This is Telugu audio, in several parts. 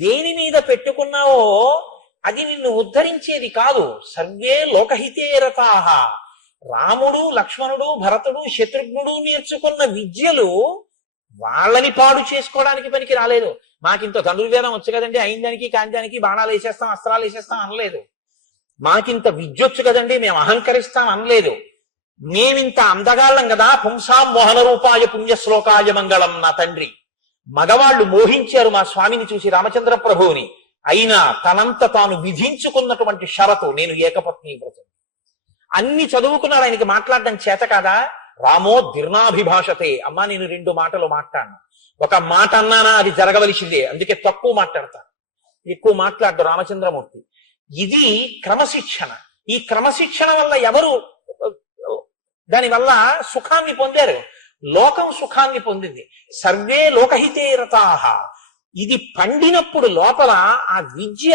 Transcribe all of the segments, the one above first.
దేని మీద పెట్టుకున్నావో అది నిన్ను ఉద్ధరించేది కాదు. సర్వే లోకహితే రతాః. రాముడు, లక్ష్మణుడు, భరతుడు, శత్రుఘ్నుడు నేర్చుకున్న విద్యలు వాళ్ళని పాడు చేసుకోవడానికి పనికి రాలేదు. మాకింత ధనుర్వేదం వచ్చు కదండి, అయిన కాందానికి బాణాలు వేసేస్తాం, అస్త్రాలు వేసేస్తాం అనలేదు. మాకింత విద్యొచ్చు కదండి, మేము అహంకరిస్తాం అనలేదు. మేమింత అందగాళ్ళం కదా, పుంసాం మోహన రూపాయ పుణ్యశ్లోకాయ మంగళం. నా తండ్రి మగవాళ్ళు మోహించారు మా స్వామిని చూసి, రామచంద్ర ప్రభువుని. అయినా తనంత తాను విధించుకున్నటువంటి షరతు, నేను ఏకపత్ని వ్రతం. అన్ని చదువుకున్నాడు, ఆయనకి మాట్లాడడం చేత కాదా? రామో దీర్ణాభిభాషతే. అమ్మా నేను 2 మాటలు మాట్లాడను, ఒక మాట అన్నానా అది జరగవలసిందే, అందుకే తక్కువ మాట్లాడతాను, ఎక్కువ మాట్లాడ్డు రామచంద్రమూర్తి. ఇది క్రమశిక్షణ. ఈ క్రమశిక్షణ వల్ల ఎవరు దానివల్ల సుఖాన్ని పొందారు? లోకం సుఖాన్ని పొందింది. సర్వే లోకహితే రతాః. ఇది పండినప్పుడు లోపల ఆ విద్య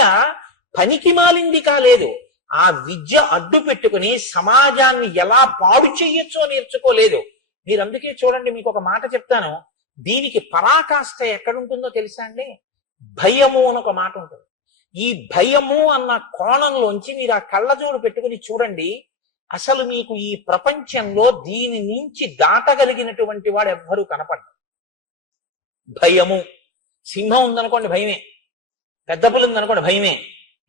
పనికి మాలింది కాలేదు. ఆ విద్య అడ్డు పెట్టుకుని సమాజాన్ని ఎలా పాడు చెయ్యొచ్చో నేర్చుకోలేదు. మీరు అందుకే చూడండి, మీకు ఒక మాట చెప్తాను, దీనికి పరాకాష్ట ఎక్కడుంటుందో తెలుసా అండి? భయము అని ఒక మాట ఉంటుంది. ఈ భయము అన్న కోణంలోంచి మీరు ఆ కళ్ళజోడు పెట్టుకుని చూడండి, అసలు మీకు ఈ ప్రపంచంలో దీని నుంచి దాటగలిగినటువంటి వాడు ఎవ్వరూ కనపడ్డారు. భయము. సింహం ఉందనుకోండి భయమే, పెద్ద పులి ఉందనుకోండి భయమే,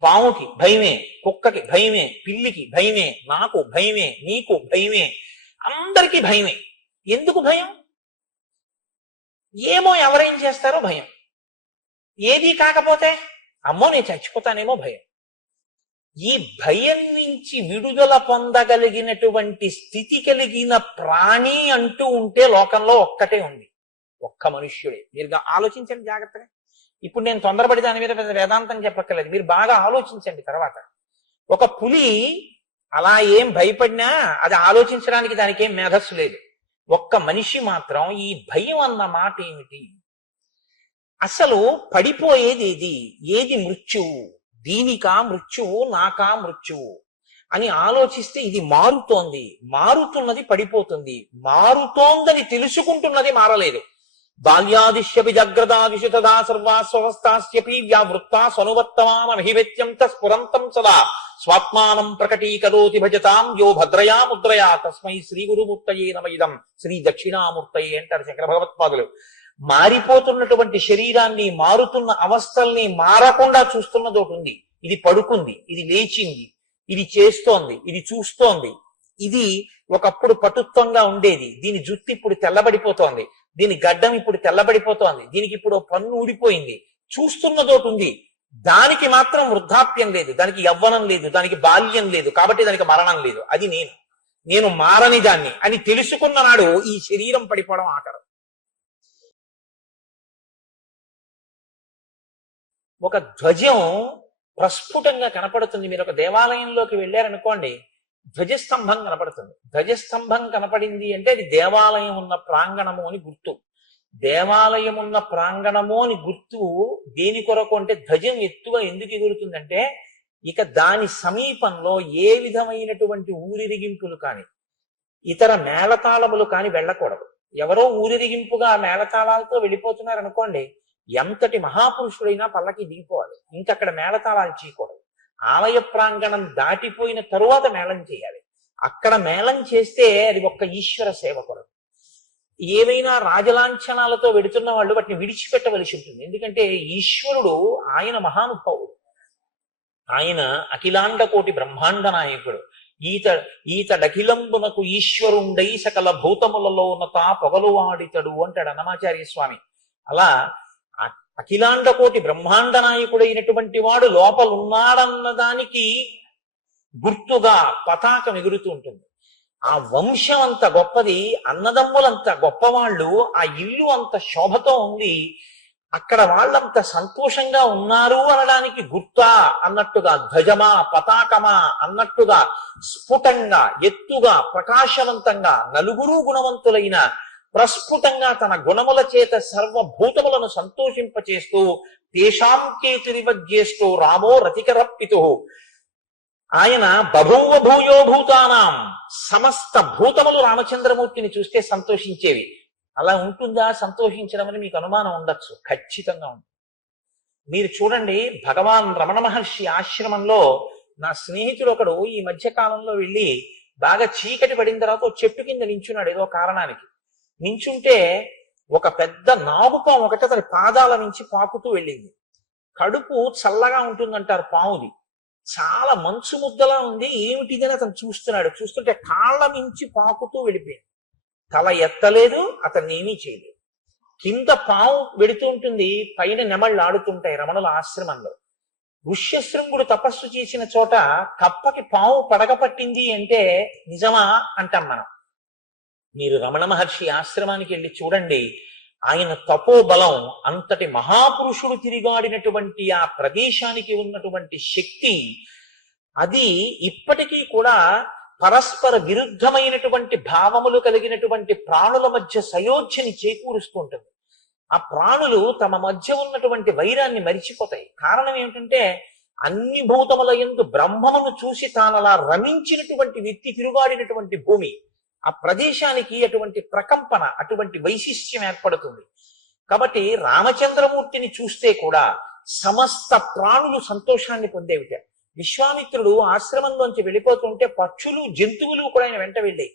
పాముకి భయమే, కుక్కకి భయమే, పిల్లికి భయమే, నాకు భయమే, నీకు భయమే, అందరికీ భయమే. ఎందుకు భయం? ఏమో ఎవరేం చేస్తారో భయం. ఏది కాకపోతే అమ్మో నేను చచ్చిపోతానేమో భయం. ఈ భయం నుంచి విడుదల పొందగలిగినటువంటి స్థితి కలిగిన ప్రాణి అంటూ ఉంటే లోకంలో ఒక్కటే ఉంది, ఒక్క మనుష్యుడే. మీరు ఆలోచించండి జాగ్రత్తగా. ఇప్పుడు నేను తొందరపడి దాని మీద పెద్ద వేదాంతం చెప్పక్కర్లేదు, మీరు బాగా ఆలోచించండి. తర్వాత ఒక పులి అలా ఏం భయపడినా అది ఆలోచించడానికి దానికి ఏం మేధస్సు లేదు. ఒక్క మనిషి మాత్రం ఈ భయం అన్న మాట ఏమిటి, అసలు పడిపోయేది ఏది, ఏది మృత్యువు, దీనికా మృత్యువు, నాకా మృత్యువు అని ఆలోచిస్తే ఇది మారుతోంది, మారుతున్నది పడిపోతుంది, మారుతోందని తెలుసుకుంటున్నది మారలేదు. బాల్యాదిశ్యపి జగ్రదాదిషు తదా సర్వాస్వస్థాస్యపి వ్యావృత్తా స్వనువర్తమానమహివేత్యంత స్ఫురంతం సదా స్వాత్మానం ప్రకటీకరోతి భజతాం యో భద్రయా ముద్రయా తస్మై శ్రీ గురుమూర్తయే నమః శ్రీ దక్షిణామూర్తయే అంటారు శంకర భగవత్పాదులు. మారిపోతున్నటువంటి శరీరాన్ని, మారుతున్న అవస్థల్ని మారకుండా చూస్తున్నది ఒకటి ఉంది. ఇది పడుకుంది, ఇది లేచింది, ఇది చేస్తోంది, ఇది చూస్తోంది. ఇది ఒకప్పుడు పటుత్వంగా ఉండేది, దీని జుట్టు ఇప్పుడు తెల్లబడిపోతోంది, దీని గడ్డం ఇప్పుడు తెల్లబడిపోతోంది, దీనికి ఇప్పుడు పన్ను ఊడిపోయింది. చూస్తున్నదోటి ఉంది, దానికి మాత్రం వృద్ధాప్యం లేదు, దానికి యవ్వనం లేదు, దానికి బాల్యం లేదు, కాబట్టి దానికి మరణం లేదు. అది నేను మారని దాన్ని అని తెలుసుకున్న నాడు ఈ శరీరం పడిపోవడం ఆఖరం. ఒక ధ్వజం ప్రస్ఫుటంగా కనపడుతుంది. మీరు ఒక దేవాలయంలోకి వెళ్ళారనుకోండి, ధ్వజస్తంభం కనపడుతుంది. ధ్వజస్తంభం కనపడింది అంటే అది దేవాలయం ఉన్న ప్రాంగణము అని గుర్తు. దేవాలయం ఉన్న ప్రాంగణము అని గుర్తు దేని కొరకు అంటే, ధ్వజం ఎత్తుగా ఎందుకు ఎగురుతుందంటే, ఇక దాని సమీపంలో ఏ విధమైనటువంటి ఊరిరిగింపులు కాని, ఇతర మేళతాళములు కాని వెళ్ళకూడదు. ఎవరో ఊరిరిగింపుగా మేళతాళాలతో వెళ్ళిపోతున్నారు అనుకోండి, ఎంతటి మహాపురుషుడైనా పల్లకి దిగిపోవాలి, ఇంకక్కడ మేళతాళాలు చేయకూడదు. ఆలయ ప్రాంగణం దాటిపోయిన తరువాత మేళం చేయాలి. అక్కడ మేళం చేస్తే అది ఒక్క ఈశ్వర సేవ కొరకు. ఏవైనా రాజలాంఛనాలతో వెడుతున్న వాళ్ళు వాటిని విడిచిపెట్టవలసి ఉంటుంది. ఎందుకంటే ఈశ్వరుడు ఆయన మహానుభావుడు, ఆయన అఖిలాండ కోటి బ్రహ్మాండ నాయకుడు. ఈతడఖిలంబునకు ఈశ్వరుండై సకల భూతములలో ఉన్నత పొగలువాడితడు అంటాడు అన్నమాచార్య స్వామి. అలా అఖిలాండ కోటి బ్రహ్మాండ నాయకుడైనటువంటి వాడు లోపలున్నాడన్న దానికి గుర్తుగా పతాకం ఎగురుతూ ఉంటుంది. ఆ వంశం అంత గొప్పది, అన్నదమ్ములంత గొప్పవాళ్ళు, ఆ ఇల్లు అంత శోభతో ఉంది, అక్కడ వాళ్ళంత సంతోషంగా ఉన్నారు అనడానికి గుర్తా అన్నట్టుగా, ధ్వజమా పతాకమా అన్నట్టుగా స్ఫుటంగా, ఎత్తుగా, ప్రకాశవంతంగా, నలుగురు గుణవంతులైన ప్రస్ఫుటంగా తన గుణముల చేత సర్వభూతములను సంతోషింపచేస్తూ తేషాం కేతురివజ్యేష్టో రామో రతికరప్పితు. ఆయన బభూవ భూయో భూతానాం, సమస్త భూతములు రామచంద్రమూర్తిని చూస్తే సంతోషించేవి. అలా ఉంటుందా సంతోషించడం అని మీకు అనుమానం ఉండొచ్చు, ఖచ్చితంగా ఉంటుంది. మీరు చూడండి, భగవాన్ రమణ మహర్షి ఆశ్రమంలో నా స్నేహితుడు ఒకడు ఈ మధ్య కాలంలో వెళ్ళి బాగా చీకటి పడిన తర్వాత ఓ చెట్టు కింద నించున్నాడు ఏదో కారణానికి. నించుంటే ఒక పెద్ద నాగుపాము ఒకటి అతని పాదాల నుంచి పాకుతూ వెళ్ళింది. కడుపు చల్లగా ఉంటుందంటారు పాముది. చాలా మంచు ముద్దలా ఉంది, ఏమిటిదని అతను చూస్తున్నాడు. చూస్తుంటే కాళ్ళ మించి పాకుతూ వెళ్ళిపోయింది. తల ఎత్తలేదు, అతన్ని ఏమీ చేయలేదు. కింద పాము వెడుతూ ఉంటుంది, పైన నెమళ్ళు ఆడుతుంటాయి రమణుల ఆశ్రమంలో. ఋష్యశృంగుడు తపస్సు చేసిన చోట కప్పకి పాము పడగ పట్టింది అంటే నిజమా అంటాం మనం. మీరు రమణ మహర్షి ఆశ్రమానికి వెళ్ళి చూడండి, ఆయన తపోబలం, అంతటి మహాపురుషుడు తిరిగాడినటువంటి ఆ ప్రదేశానికి ఉన్నటువంటి శక్తి, అది ఇప్పటికీ కూడా పరస్పర విరుద్ధమైనటువంటి భావములు కలిగినటువంటి ప్రాణుల మధ్య సయోధ్యని చేకూరుస్తుంటుంది. ఆ ప్రాణులు తమ మధ్య ఉన్నటువంటి వైరాన్ని మరిచిపోతాయి. కారణం ఏమిటంటే అన్ని భూతముల యందు బ్రహ్మమును చూసి తానలా రమించినటువంటి వ్యక్తి తిరుగాడినటువంటి భూమి. ఆ ప్రదేశానికి అటువంటి ప్రకంపన, అటువంటి వైశిష్ట్యం ఏర్పడుతుంది. కాబట్టి రామచంద్రమూర్తిని చూస్తే కూడా సమస్త ప్రాణులు సంతోషాన్ని పొందేవిట. విశ్వామిత్రుడు ఆశ్రమంలోంచి వెళ్ళిపోతుంటే పక్షులు జంతువులు కూడా ఆయన వెంట వెళ్ళాయి.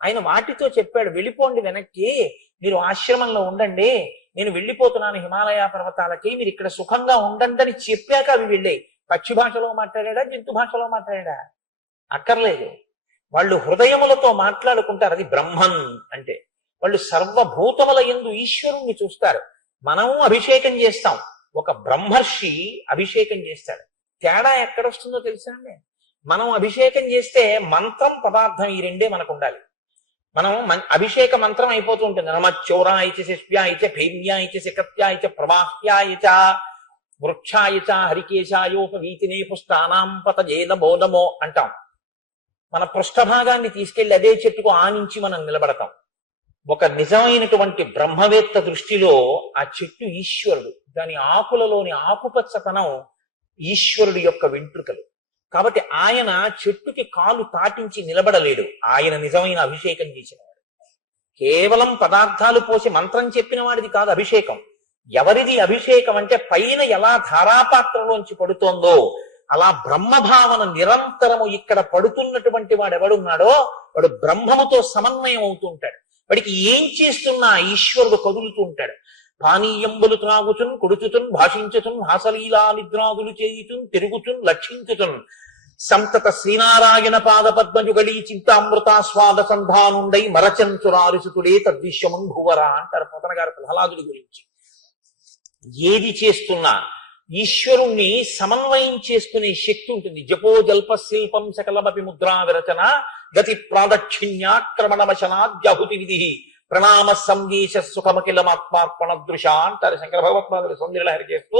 ఆయన వాటితో చెప్పాడు, వెళ్ళిపోండి వెనక్కి, మీరు ఆశ్రమంలో ఉండండి, నేను వెళ్ళిపోతున్నాను హిమాలయ పర్వతాలకి, మీరు ఇక్కడ సుఖంగా ఉండండి అని చెప్పాక అవి వెళ్ళాయి. పక్షి భాషలో మాట్లాడా, జంతు భాషలో మాట్లాడా అక్కర్లేదు. వాళ్ళు హృదయములతో మాట్లాడుకుంటారు. అది బ్రహ్మన్ అంటే. వాళ్ళు సర్వభూతముల యందు ఈశ్వరుణ్ణి చూస్తారు. మనము అభిషేకం చేస్తాం, ఒక బ్రహ్మర్షి అభిషేకం చేస్తాడు. తేడా ఎక్కడొస్తుందో తెలుసా అండి? మనం అభిషేకం చేస్తే మంత్రం, పదార్థం ఈ రెండే మనకు ఉండాలి. మనం అభిషేక మంత్రం అయిపోతూ ఉంటుంది. నమచ్చౌరాయచ శిష్యాయచ భైర్యాయచ శకత్యాయచ ప్రవాహ్యాయచ వృక్షాయచ హరికేశాయోపవీతినే పుష్టానాం పతజేన బోధమో అంటాం. మన పృష్ఠభాగాన్ని తీసుకెళ్లి అదే చెట్టుకు ఆనించి మనం నిలబడతాం. ఒక నిజమైనటువంటి బ్రహ్మవేత్త దృష్టిలో ఆ చెట్టు ఈశ్వరుడు, దాని ఆకులలోని ఆకుపచ్చతనం ఈశ్వరుడి యొక్క వెంట్రుకలు. కాబట్టి ఆయన చెట్టుకి కాలు తాటించి నిలబడలేడు. ఆయన నిజమైన అభిషేకం చేసినవాడు. కేవలం పదార్థాలు పోసి మంత్రం చెప్పిన వాడిది కాదు అభిషేకం. ఎవరిది అభిషేకం అంటే పైన ఎలా ధారాపాత్రలోంచి పడుతోందో అలా బ్రహ్మభావన నిరంతరము ఇక్కడ పడుతున్నటువంటి వాడు ఎవడున్నాడో వాడు బ్రహ్మముతో సమన్వయం అవుతూ ఉంటాడు. వాడికి ఏం చేస్తున్నా ఈశ్వరుడు కదులుతూ ఉంటాడు. పానీయంబులు త్రాగుచున్ కొడుచుతున్ భాషించుతున్ హాసలీలా నిద్రాదులు చేయుచున్ తిరుగుచున్ లక్షించుతున్ సంతత శ్రీనారాయణ పాద పద్మజుగళీ చింతామృతాస్వాద సంధానుండై మరచంచురారుసుతుడే తద్విశ్వమం భువరా అంటారు పోతన గారు ప్రహ్లాదుడి గురించి. ఏది చేస్తున్నా ఈశ్వరుణ్ణి సమన్వయం చేసుకునే శక్తి ఉంటుంది. జపో జల్ప శిల్పం సకలమపి ముద్రా విరచన గతి ప్రాదక్షిణ్యాక్రమణవశనాద్యహుతి విధి ప్రణామ సందేశ సుఖమఖిలమాత్మార్పణ దృశ అంటారు శంకర భగవత్పాదులు సౌందర్యలహరి చేస్తూ.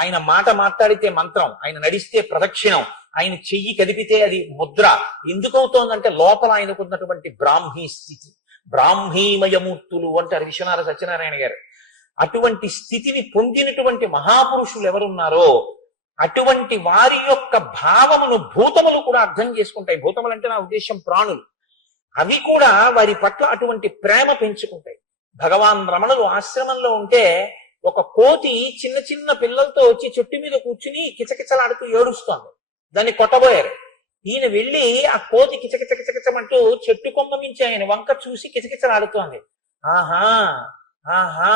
ఆయన మాట మాట్లాడితే మంత్రం, ఆయన నడిస్తే ప్రదక్షిణం, ఆయన చెయ్యి కదిపితే అది ముద్ర. ఎందుకవుతోందంటే లోపల ఆయనకున్నటువంటి బ్రాహ్మీ స్థితి, బ్రాహ్మీమయమూర్తులు అంటారు విశ్వనాథ సత్యనారాయణ గారు. అటువంటి స్థితిని పొందినటువంటి మహాపురుషులు ఎవరున్నారో అటువంటి వారి యొక్క భావమును భూతములు కూడా అర్థం చేసుకుంటాయి. భూతములు అంటే నా ఉద్దేశం ప్రాణులు. అవి కూడా వారి పట్ల అటువంటి ప్రేమ పెంచుకుంటాయి. భగవాన్ రమణులు ఆశ్రమంలో ఉంటే ఒక కోతి చిన్న చిన్న పిల్లలతో వచ్చి చెట్టు మీద కూర్చుని కిచకిచలాడుతూ ఏడుస్తోంది. దాన్ని కొట్టబోయారు. ఈయన వెళ్ళి ఆ కోతి కిచకిచకిచకిచమంటూ చెట్టు కొమ్మ మించి ఆయన వంక చూసి కిచకిచలాడుతోంది. ఆహా ఆహా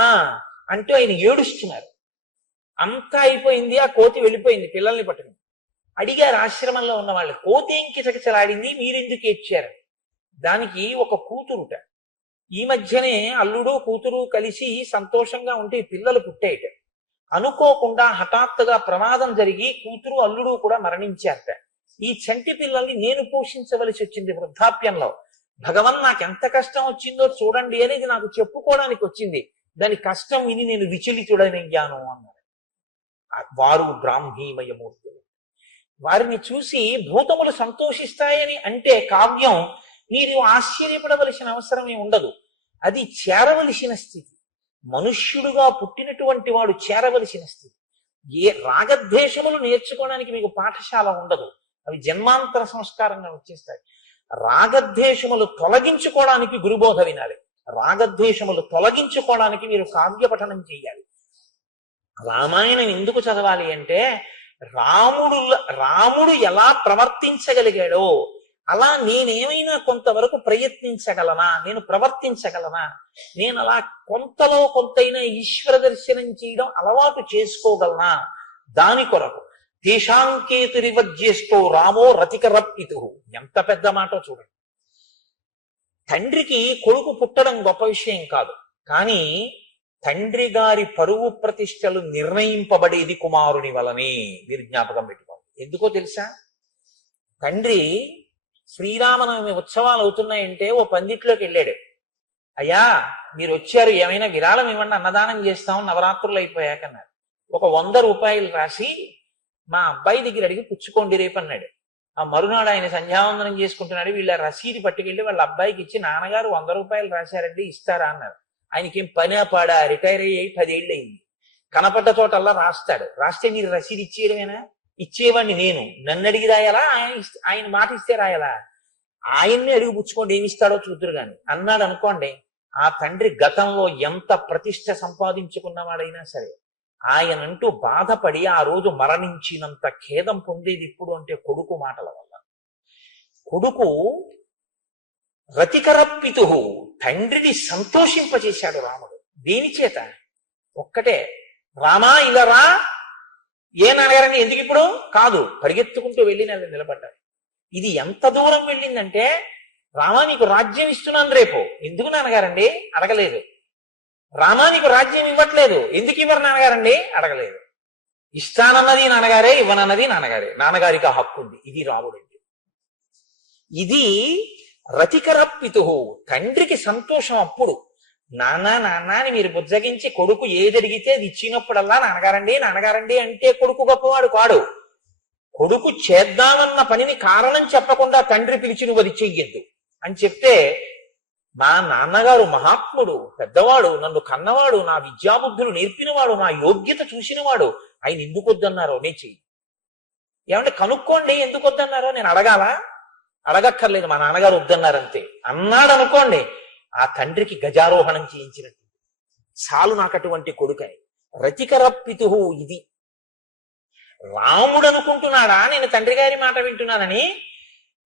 అంటూ ఆయన ఏడుస్తున్నారు. అంతా అయిపోయింది, ఆ కోతి వెళ్ళిపోయింది పిల్లల్ని పట్టుకుని. అడిగారు ఆశ్రమంలో ఉన్న వాళ్ళు, కోతి ఏం కిచకిచలాడింది, మీరెందుకు ఏడ్చారు? దానికి ఒక కూతురుట. ఈ మధ్యనే అల్లుడు కూతురు కలిసి సంతోషంగా ఉంటే పిల్లలు పుట్టేయట. అనుకోకుండా హఠాత్తుగా ప్రమాదం జరిగి కూతురు అల్లుడు కూడా మరణించారట. ఈ చంటి పిల్లల్ని నేను పోషించవలసి వచ్చింది వృద్ధాప్యంలో. భగవన్ నాకు ఎంత కష్టం వచ్చిందో చూడండి అనేది నాకు చెప్పుకోవడానికి వచ్చింది. దాని కష్టం విని నేను విచలితుడనయ్యాను అన్నారు. వారు బ్రాహ్మీమయమూర్తులు. వారిని చూసి భూతములు సంతోషిస్తాయని అంటే కావ్యం మీరు ఆశ్చర్యపడవలసిన అవసరమే ఉండదు. అది చేరవలసిన స్థితి. మనుష్యుడుగా పుట్టినటువంటి వాడు చేరవలసిన స్థితి. ఏ రాగద్వేషములు నేర్చుకోవడానికి మీకు పాఠశాల ఉండదు, అవి జన్మాంతర సంస్కారంగా వచ్చేస్తాయి. రాగద్వేషములు తొలగించుకోవడానికి గురుబోధ వినాలి. రాగద్వేషములు తొలగించుకోవడానికి మీరు కావ్య పఠనం చేయాలి. రామాయణం ఎందుకు చదవాలి అంటే రాముడు ఎలా ప్రవర్తించగలిగాడో అలా నేనేమైనా కొంతవరకు ప్రయత్నించగలనా, నేను ప్రవర్తించగలనా, నేను అలా కొంతలో కొంతైనా ఈశ్వర దర్శనం చేయడం అలవాటు చేసుకోగలనా, దాని కొరకు తేషాంకేతురివజ్యేష్టో రామో రతికరప్పితు. ఎంత పెద్ద మాట చూడండి. తండ్రికి కొడుకు పుట్టడం గొప్ప విషయం కాదు, కానీ తండ్రి గారి పరువు ప్రతిష్టలు నిర్ణయింపబడేది కుమారుని వలనే. మీరు జ్ఞాపకం పెట్టుకోండి. ఎందుకో తెలుసా? తండ్రి శ్రీరామనవమి ఉత్సవాలు అవుతున్నాయంటే ఓ పందిట్లోకి వెళ్ళాడు. అయ్యా మీరు వచ్చారు, ఏమైనా విరాళం ఇవ్వండి, అన్నదానం చేస్తాం నవరాత్రులు అయిపోయాకన్నారు. ఒక 100 రూపాయలు రాసి మా అబ్బాయి దగ్గర అడిగి పుచ్చుకోండి రేపు అన్నాడు. ఆ మరునాడు ఆయన సంధ్యావందనం చేసుకుంటున్నాడు. వీళ్ళ రసీదు పట్టుకెళ్ళి వాళ్ళ అబ్బాయికి ఇచ్చి, నాన్నగారు 100 రూపాయలు రాశారండి ఇస్తారా అన్నారు. ఆయనకేం పని పాడా, రిటైర్ అయ్యి 10 ఏళ్ళు అయింది. కనపడ్డ చోటల్లా రాస్తాడు. రాస్తే మీరు రసీదు ఇచ్చేయడమేనా? ఇచ్చేవాడిని నేను, నన్ను అడిగి రాయాలా, ఆయన మాట ఇస్తే రాయాలా? ఆయన్ని అడిగి పుచ్చుకోండి, ఏమి ఇస్తాడో చూద్దరు గాని అన్నాడు అనుకోండి. ఆ తండ్రి గతంలో ఎంత ప్రతిష్ట సంపాదించుకున్నవాడైనా సరే ఆయనంటూ బాధపడి ఆ రోజు మరణించినంత ఖేదం పొందేది ఇప్పుడు అంటే కొడుకు మాటల వల్ల. కొడుకు రతికరప్పితు, తండ్రిని సంతోషింపచేశాడు రాముడు. దేని చేత? ఒక్కటే, రామా ఇలా రా. ఏ నాన్నగారని ఎందుకు ఇప్పుడు కాదు, పరిగెత్తుకుంటూ వెళ్ళి నిలబడ్డాడు. ఇది ఎంత దూరం వెళ్ళిందంటే, రామా నీకు రాజ్యం ఇస్తున్నాను రేపు, ఎందుకు నాన్నగారండి అడగలేదు. రామా నీకు రాజ్యం ఇవ్వట్లేదు, ఎందుకు ఇవ్వరు నాన్నగారండి అడగలేదు. ఇస్తానన్నది నాన్నగారే, ఇవ్వనన్నది నాన్నగారే, నాన్నగారికి ఆ హక్కు ఉంది. ఇది రాముడండి. ఇది రతికరప్పితు, తండ్రికి సంతోషం. అప్పుడు నాన్న నాన్న అని మీరు బుజ్జగించి కొడుకు ఏది అడిగితే అది ఇచ్చినప్పుడల్లా నాన్నగారండి నాన్నగారండి అంటే కొడుకు గొప్పవాడు కాడు. కొడుకు చేద్దామన్న పనిని కారణం చెప్పకుండా తండ్రి పిలిచి నువ్వు అది చెయ్యొద్దు అని చెప్తే, మా నాన్నగారు మహాత్ముడు, పెద్దవాడు, నన్ను కన్నవాడు, నా విద్యాబుద్ధులు నేర్పినవాడు, నా యోగ్యత చూసినవాడు, ఆయన ఎందుకు వద్దన్నారో నేను చెయ్యి. ఏమంటే కనుక్కోండి ఎందుకు వద్దన్నారో, నేను అడగాలా? అడగక్కర్లేదు, మా నాన్నగారు వద్దన్నారంతే అన్నాడు అనుకోండి, ఆ తండ్రికి గజారోహణం చేయించినట్టు. చాలు నాకు అటువంటి కొడుకని. రతికరప్పితు. ఇది రాముడు అనుకుంటున్నాడా నేను తండ్రి గారి మాట వింటున్నానని?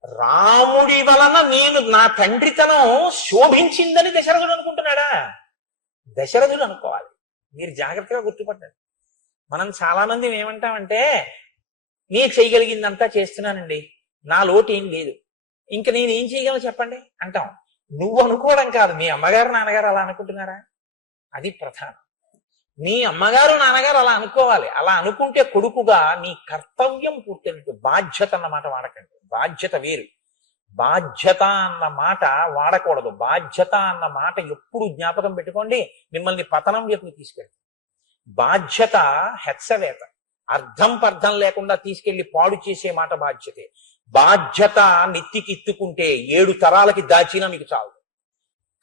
రాముడి వలన నేను నా తండ్రితనం శోభించిందని దశరథుడు అనుకుంటున్నాడా? దశరథుడు అనుకోవాలి. మీరు జాగ్రత్తగా గుర్తుపట్టండి. మనం చాలా మంది ఏమంటామంటే, నీ చేయగలిగిందంతా చేస్తున్నానండి, నా లోటు ఏం లేదు, ఇంక నేను ఏం చేయగలను చెప్పండి అంటాం. నువ్వు అనుకోవడం కాదు, మీ అమ్మగారు నాన్నగారు అలా అనుకుంటున్నారా? అది ప్రధానం. నీ అమ్మగారు నాన్నగారు అలా అనుకోవాలి. అలా అనుకుంటే కొడుకుగా నీ కర్తవ్యం పూర్తయినట్టు. బాధ్యత అన్న మాట వాడకండి. బాధ్యత వేరు, బాధ్యత అన్న మాట వాడకూడదు. బాధ్యత అన్న మాట ఎప్పుడు జ్ఞాపకం పెట్టుకోండి, మిమ్మల్ని పతనం వైపు తీసుకెళ్తాం. బాధ్యత హెచ్చవేత, అర్థం పర్థం లేకుండా తీసుకెళ్లి పాడు చేసే మాట బాధ్యతే. బాధ్యత నెత్తికిత్తుకుంటే 7 తరాలకి దాచినా మీకు చాలు.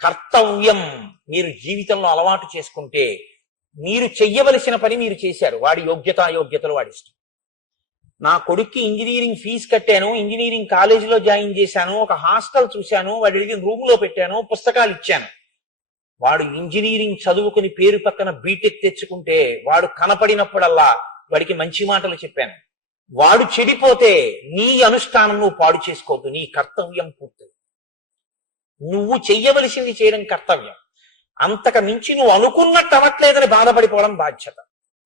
కర్తవ్యం మీరు జీవితంలో అలవాటు చేసుకుంటే, మీరు చెయ్యవలసిన పని మీరు చేశారు, వాడి యోగ్యతలు వాడి ఇష్టం. నా కొడుక్కి ఇంజనీరింగ్ ఫీజు కట్టాను, ఇంజనీరింగ్ కాలేజీలో జాయిన్ చేశాను, ఒక హాస్టల్ చూశాను, వాడి అడిగిన రూమ్ లో పెట్టాను, పుస్తకాలు ఇచ్చాను. వాడు ఇంజనీరింగ్ చదువుకుని పేరు పక్కన బీటెక్ తెచ్చుకుంటే, వాడు కనపడినప్పుడల్లా వాడికి మంచి మాటలు చెప్పాను. వాడు చెడిపోతే నీ అనుష్ఠానం నువ్వు పాడు చేసుకోవద్దు. నీ కర్తవ్యం పూర్తి. నువ్వు చెయ్యవలసింది చేయడం కర్తవ్యం. అంతకు మించి నువ్వు అనుకున్నట్టు అవ్వట్లేదని బాధపడిపోవడం బాధ్యత.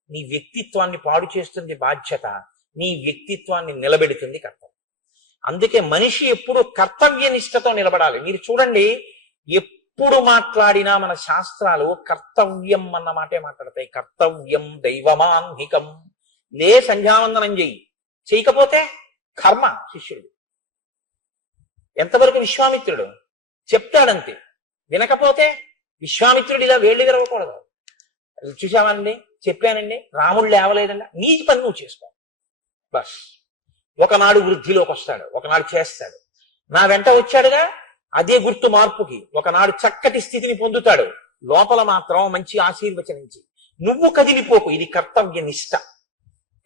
నీ వ్యక్తిత్వాన్ని పాడు చేస్తుంది బాధ్యత, నీ వ్యక్తిత్వాన్ని నిలబెడుతుంది కర్తవ్యం. అందుకే మనిషి ఎప్పుడు కర్తవ్య నిష్టతో నిలబడాలి. మీరు చూడండి, ఎప్పుడు మాట్లాడినా మన శాస్త్రాలు కర్తవ్యం అన్న మాటే మాట్లాడతాయి. కర్తవ్యం దైవమాన్నికం. లే సంధ్యావందనం చెయ్యి, చేయకపోతే కర్మ. శిష్యుడు ఎంతవరకు విశ్వామిత్రుడు చెప్తాడంతే, వినకపోతే విశ్వామిత్రుడు ఇలా వేళ్ళు విరవకూడదు. చూసామండి, చెప్పానండి, రాముడు లేవలేదండి, నీ పని నువ్వు చేసుకో బస్. ఒకనాడు వృద్ధిలోకి వస్తాడు, ఒకనాడు చేస్తాడు. నా వెంట వచ్చాడుగా, అదే గుర్తు మార్పుకి. ఒకనాడు చక్కటి స్థితిని పొందుతాడు, లోపల మాత్రం మంచి ఆశీర్వచనించి. నువ్వు కదిలిపోకు, ఇది కర్తవ్య నిష్ట.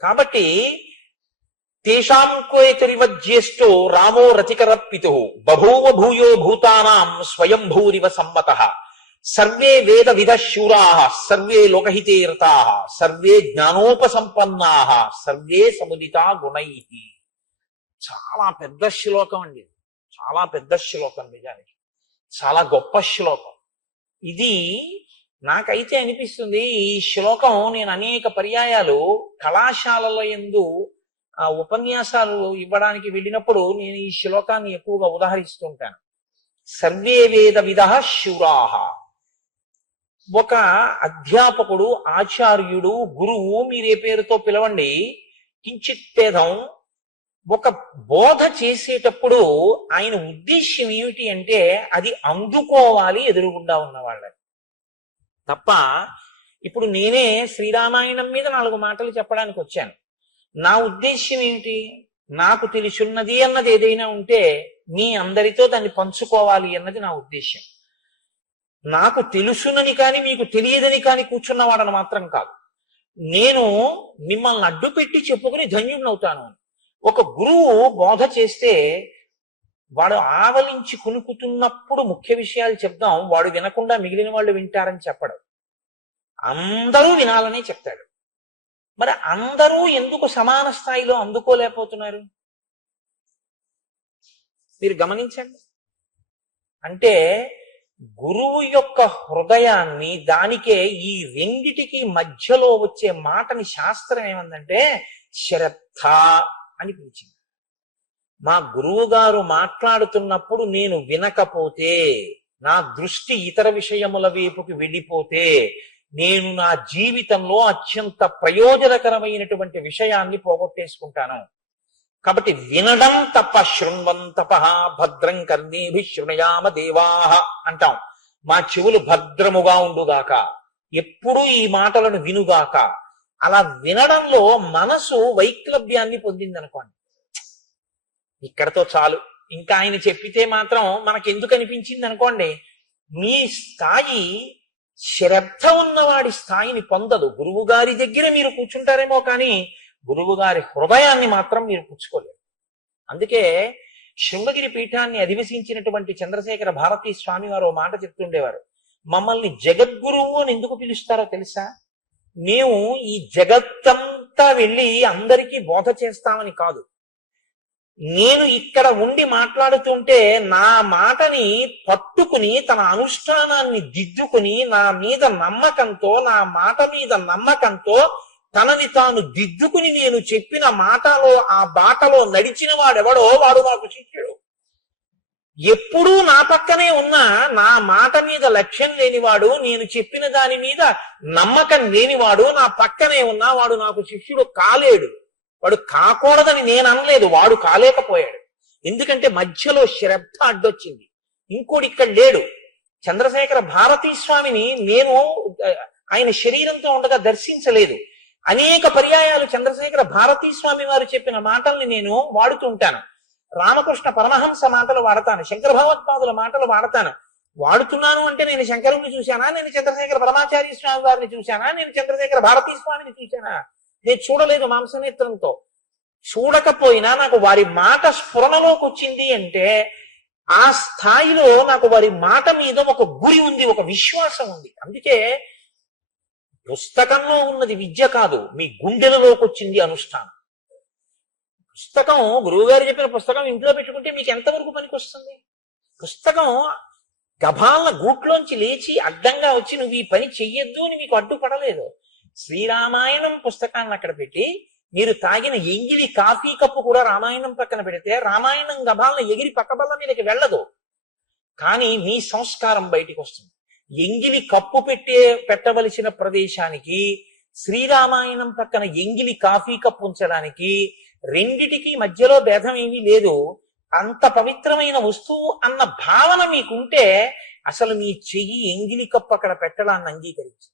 కాబట్టి తేషాం కోయతరివజ్యేష్టో రామో రతికరప్పితు బభూవ భూయో భూతానాం స్వయంభూరివ సమ్మతః సర్వే వేద విధ శూరా సర్వే లోకహితే రతా సర్వే జ్ఞానోపసంపన్నా సర్వే సముదితా గుణై. చాలా పెద్ద శ్లోకం అండి, చాలా పెద్ద శ్లోకం, నిజానికి చాలా గొప్ప శ్లోకం ఇది. నాకైతే అనిపిస్తుంది ఈ శ్లోకం నేను అనేక పర్యాయాలు కళాశాలలో యందు ఉపన్యాసాలు ఇవ్వడానికి వెళ్ళినప్పుడు నేను ఈ శ్లోకాన్ని ఎక్కువగా ఉదాహరిస్తూ ఉంటాను. సర్వే వేద విధ శూరాహ. ఒక అధ్యాపకుడు, ఆచార్యుడు, గురువు, మీరే పేరుతో పిలవండి, కించిత్ భేదం, ఒక బోధ చేసేటప్పుడు ఆయన ఉద్దేశ్యం ఏమిటి అంటే అది అందుకోవాలి ఎదురుగుండా ఉన్న వాళ్ళని. తప్ప ఇప్పుడు నేనే శ్రీరామాయణం మీద 4 మాటలు చెప్పడానికి వచ్చాను. నా ఉద్దేశ్యం ఏమిటి? నాకు తెలుసున్నది అన్నది ఏదైనా ఉంటే మీ అందరితో దాన్ని పంచుకోవాలి అన్నది నా ఉద్దేశ్యం. నాకు తెలుసునని కానీ మీకు తెలియదని కానీ కూర్చున్నవాడని మాత్రం కాదు. నేను మిమ్మల్ని అడ్డు పెట్టి చెప్పుకుని ధన్యుడినవుతాను. ఒక గురువు బోధ చేస్తే వాడు ఆవలించి కునుకుతున్నప్పుడు ముఖ్య విషయాలు చెప్దాం, వాడు వినకుండా మిగిలిన వాళ్ళు వింటారని చెప్పడు, అందరూ వినాలనే చెప్తాడు. మరి అందరూ ఎందుకు సమాన స్థాయిలో అందుకోలేకపోతున్నారు మీరు గమనించండి. అంటే గురువు యొక్క హృదయాన్ని, దానికే ఈ రెండిటికి మధ్యలో వచ్చే మాటని శాస్త్రం ఏమందంటే శ్రద్ధ అని పిలిచింది. మా గురువు గారు మాట్లాడుతున్నప్పుడు నేను వినకపోతే, నా దృష్టి ఇతర విషయముల వైపుకి వెళ్ళిపోతే, నేను నా జీవితంలో అత్యంత ప్రయోజనకరమైనటువంటి విషయాన్ని పోగొట్టేసుకుంటాను. కాబట్టి వినడం తప్ప, శృణ్వంతప భద్రం కర్ణేభి శృణయామ దేవాహ అంటాం. మా చెవులు భద్రముగా ఉండుగాక, ఎప్పుడూ ఈ మాటలను వినుగాక. అలా వినడంలో మనసు వైక్లభ్యాన్ని పొందిందనుకోండి, ఇక్కడతో చాలు. ఇంకా ఆయన చెప్పితే మాత్రం మనకెందుకు అనిపించింది అనుకోండి, మీ స్థాయి శ్రద్ధ ఉన్నవాడి స్థాయిని పొందదు. గురువు గారి దగ్గర మీరు కూర్చుంటారేమో కానీ గురువు గారి హృదయాన్ని మాత్రం మీరు పుచ్చుకోలేరు. అందుకే శృంగగిరి పీఠాన్ని అధివసించినటువంటి చంద్రశేఖర భారతీ స్వామి వారు ఓ మాట చెప్తుండేవారు. మమ్మల్ని జగద్గురువు అని ఎందుకు పిలుస్తారో తెలుసా? మేము ఈ జగత్తంతా వెళ్ళి అందరికీ బోధ చేస్తామని కాదు. నేను ఇక్కడ ఉండి మాట్లాడుతుంటే నా మాటని పట్టుకుని తన అనుష్ఠానాన్ని దిద్దుకుని నా మీద నమ్మకంతో, నా మాట మీద నమ్మకంతో తనని తాను దిద్దుకుని నేను చెప్పిన మాటలో, ఆ బాటలో నడిచిన వాడెవడో వాడు నాకు శిష్యుడు. ఎప్పుడూ నా పక్కనే ఉన్నా నా మాట మీద లక్ష్యం లేనివాడు, నేను చెప్పిన దాని మీద నమ్మకం లేనివాడు నా పక్కనే ఉన్నా వాడు నాకు శిష్యుడు కాలేడు. వాడు కాకూడదని నేను అనలేదు, వాడు కాలేకపోయాడు. ఎందుకంటే మధ్యలో శ్రద్ధ అడ్డొచ్చింది. ఇంకోటి ఇక్కడ లేడు. చంద్రశేఖర భారతీ స్వామిని నేను ఆయన శరీరంతో ఉండగా దర్శించలేదు. అనేక పర్యాయాలు చంద్రశేఖర భారతీ స్వామి వారు చెప్పిన మాటల్ని నేను వాడుతుంటాను. రామకృష్ణ పరమహంస మాటలు వాడతాను, శంకర భగవత్పాదుల మాటలు వాడతాను. వాడుతున్నాను అంటే నేను శంకరుని చూశానా, నేను చంద్రశేఖర పరమాచార్య స్వామి వారిని చూశానా, నేను చంద్రశేఖర భారతీ స్వామిని చూశానా? నేను చూడలేదు మాంసనేత్రంతో. చూడకపోయినా నాకు వారి మాట స్ఫురణలోకి వచ్చింది అంటే ఆ స్థాయిలో నాకు వారి మాట మీద ఒక గురి ఉంది, ఒక విశ్వాసం ఉంది. అందుకే పుస్తకంలో ఉన్నది విద్య కాదు, మీ గుండెలలోకి వచ్చింది అనుష్ఠానం. పుస్తకం, గురువుగారు చెప్పిన పుస్తకం ఇంట్లో పెట్టుకుంటే మీకు ఎంతవరకు పనికి వస్తుంది? పుస్తకం గభాల గూట్లోంచి లేచి అడ్డంగా వచ్చి నువ్వు ఈ పని చెయ్యొద్దు అని మీకు అడ్డుపడలేదు. శ్రీరామాయణం పుస్తకాన్ని అక్కడ పెట్టి మీరు తాగిన ఎంగిలి కాఫీ కప్పు కూడా రామాయణం పక్కన పెడితే రామాయణం గభాలను ఎగిరి పక్కబల్ల మీదకి వెళ్ళదు. కానీ మీ సంస్కారం బయటికి వస్తుంది. ఎంగిలి కప్పు పెట్టవలసిన ప్రదేశానికి శ్రీరామాయణం పక్కన ఎంగిలి కాఫీ కప్పు ఉంచడానికి రెండిటికి మధ్యలో భేదం ఏమీ లేదు. అంత పవిత్రమైన వస్తువు అన్న భావన మీకుంటే అసలు మీ చెయ్యి ఎంగిలి కప్పు అక్కడ పెట్టడాన్ని అంగీకరించి.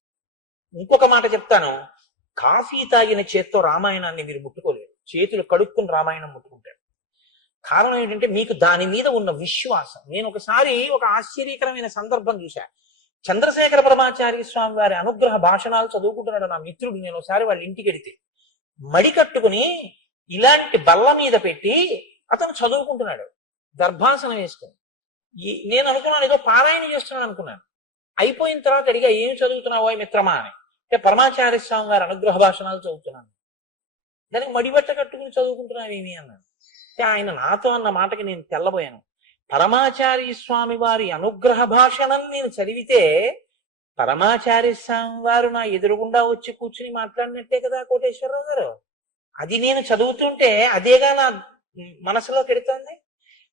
ఇంకొక మాట చెప్తాను, కాఫీ తాగిన చేత్తో రామాయణాన్ని మీరు ముట్టుకోలేరు, చేతులు కడుక్కుని రామాయణం ముట్టుకుంటారు. కారణం ఏంటంటే మీకు దాని మీద ఉన్న విశ్వాసం. నేను ఒకసారి ఒక ఆశ్చర్యకరమైన సందర్భం చూశా. చంద్రశేఖర పరమాచార్య స్వామి వారి అనుగ్రహ భాషణాలు చదువుకుంటున్నాడు నా మిత్రుడు. నేను ఒకసారి వాళ్ళ ఇంటికి వెడితే మడి కట్టుకుని ఇలాంటి బల్ల మీద పెట్టి అతను చదువుకుంటున్నాడు, దర్భాసనం వేసుకుని. నేను అనుకున్నాను ఏదో పారాయణ చేస్తున్నాను అనుకున్నాను. అయిపోయిన తర్వాత అడిగా, ఏం చదువుతున్నావో మిత్రమా అని. అంటే పరమాచార్య స్వామి వారి అనుగ్రహ భాషణాలు చదువుతున్నాను. దానికి మడిబట్ట కట్టుకుని చదువుకుంటున్నావేమి అన్నాను. అంటే ఆయన నాతో అన్న మాటకి నేను తెల్లబోయాను. పరమాచార్య స్వామి వారి అనుగ్రహ భాషణం నేను చదివితే పరమాచార్య స్వామి వారు నా ఎదురుగుండా వచ్చి కూర్చుని మాట్లాడినట్టే కదా కోటేశ్వరరావు గారు. అది నేను చదువుతుంటే అదేగా నా మనసులో పెడుతోంది.